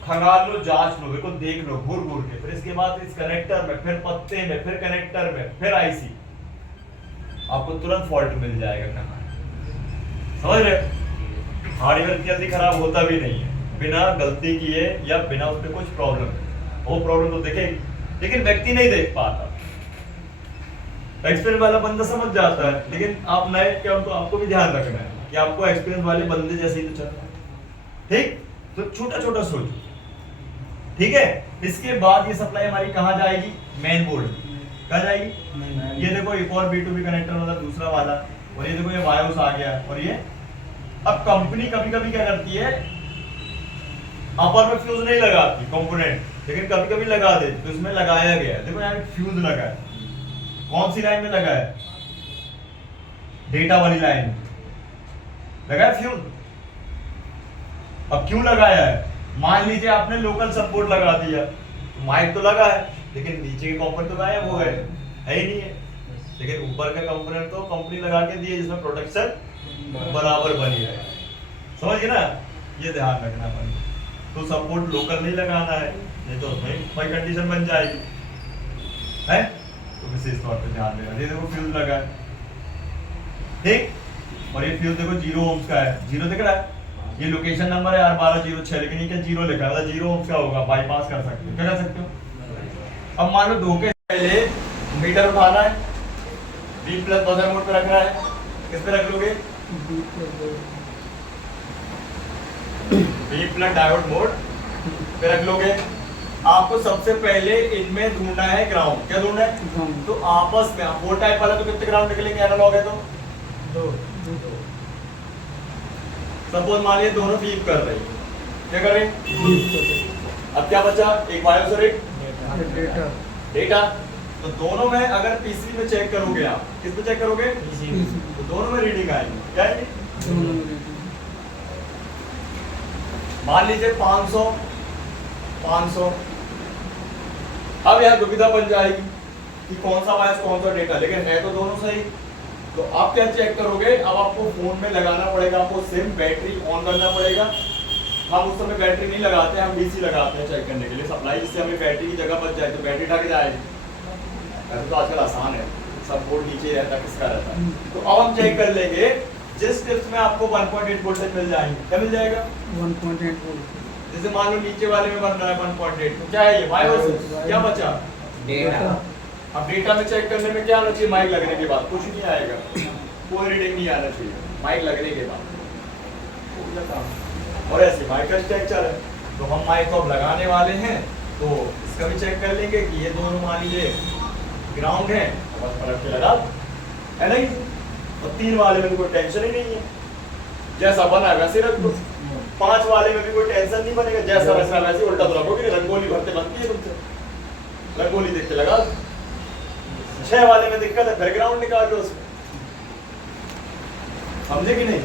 खंगाल लो, जांच लो, बिल्कुल देख लो घूर घूर के, फिर इसके बाद इस कनेक्टर में, फिर पत्ते में, फिर कनेक्टर में, फिर आईसी, आपको तुरंत फॉल्ट मिल जाएगा कहाँ, समझ रहे। हार्डवेयर जल्दी खराब होता भी नहीं है बिना गलती किए या बिना उस पर कुछ प्रॉब्लम, वो प्रॉब्लम तो देखेगी लेकिन व्यक्ति नहीं देख पाता, एक्सपीरियंस वाला बंदा समझ जाता है, लेकिन आप नए क्या तो आपको भी ध्यान रखना है कि आपको एक्सपीरियंस वाले बंदे जैसे ही तो चलना है, ठीक। तो छोटा छोटा सोचो, ठीक है। इसके बाद ये सप्लाई हमारी कहाँ जाएगी, मेन बोर्ड कहाँ जाएगी, ये देखो एक और B2B कनेक्टर मतलब दूसरा वाला, और ये देखो ये वायर्स आ गया, और ये अब कंपनी कभी कभी क्या करती है अपर में फ्यूज नहीं लगाती कंपोनेंट, लेकिन कभी कभी लगा दे, तो इसमें लगाया गया है, देखो यहाँ फ्यूज लगा है, कौन सी लाइन में लगा है, डेटा वाली लाइन लगा है फ्यूज। अब क्यों लगाया है, मान लीजिए आपने लोकल सपोर्ट लगा दिया, माइक तो लगा है लेकिन नीचे के कंपोनेंट तो गायब हो गए, है ही नहीं है। लेकिन ऊपर का कंपोनेंट तो कंपनी लगा के दी है जिसमें प्रोटेक्शन बराबर बनी रहे। समझ गए ना, ये ध्यान रखना अपन। तो सपोर्ट लोकल नहीं लगाना है, नहीं तो उसमें कोई कंडीशन बन जाएगी, है। तो विशेष तौर पे ध्यान देना। ये देखो फ्यूज लगा है, ठीक, और ये फ्यूज देखो 0 ओम्स का है, 0 दिख रहा है, ये लोकेशन नंबर है यार 1206, लेकिन ये क्या 0 लिखा है, मतलब 0 ओम्स का होगा, बाईपास कर सकते हो। क्या कर सकते हो? अब मान लो धोखे से पहले मीटर उठाना है, B प्लस बजर मोड पे रखना है, किस पे रख लोगे? B प्लस डायोड मोड पे रख लोगे। आपको सबसे पहले इनमें ढूंढना है ग्राउंड। क्या ढूंढना है? तो आपस में वो टाइप वाला तो कितने ग्राउंड निकलेंगे एनालॉग है तो? 2। सपोज मान लीजिए दोनों बीप कर रही है, क्या कर रहे हैं? अब क्या बचा? एक बायोस और एक डेटा। तो दोनों में अगर पीसी में चेक करोगे आप, किस पे चेक करोगे? तो दोनों में रीडिंग आएगी, क्या आएगी? मान लीजिए 500 500। अब यहाँ दुविधा बन जाएगी कि कौन सा वायस कौन सा डेटा, लेकिन है तो दोनों सही। तो आप क्या चेक करोगे? अब आपको फोन में लगाना पड़ेगा, आपको सिम बैटरी ऑन करना पड़ेगा। हम उस समय बैटरी नहीं लगाते, हम डीसी लगाते हैं चेक करने के लिए सप्लाई, जिससे हमें बैटरी की जगह बच जाए, तो बैटरी ढक जाएगी। तो आजकल आसान है, सब बोर्ड नीचे रहता है, किसका रहता है। तो अब हम चेक कर लेंगे जिस टिप्स में आपको 1.8 वोल्टेज मिल जाएंगे। क्या मिल जाएगा? 1.8 वोल्ट। जैसे मान लो नीचे वाले में बन रहा है 1.8, तो क्या है ये? बायोस। क्या बचा? डेटा। अब डेटा में चेक करने में क्या आना चाहिए? माइक लगने के बाद कुछ नहीं आएगा, कोई रीडिंग नहीं आना चाहिए, माइक लगने के बाद। और ऐसे माइक का स्ट्रक्चर है, तो हम माइक को अब लगाने वाले हैं, तो इसका भी चेक कर लेंगे कि ये दोनों मान लीजिए ग्राउंड है, बस पलट के लगा, है नहीं? और 3 वाले में कोई टेंशन ही नहीं है, जैसा बना है वैसे रख दो। 5 वाले में भी कोई टेंशन नहीं बनेगा, जैसा वैसा वैसे उल्टा तो रखोगे, रंगोली भरते बनती है तुमसे, रंगोली देख के लगा। 6 वाले में दिक्कत है, फिर ग्राउंड निकाल लो उसमें, समझे कि नहीं?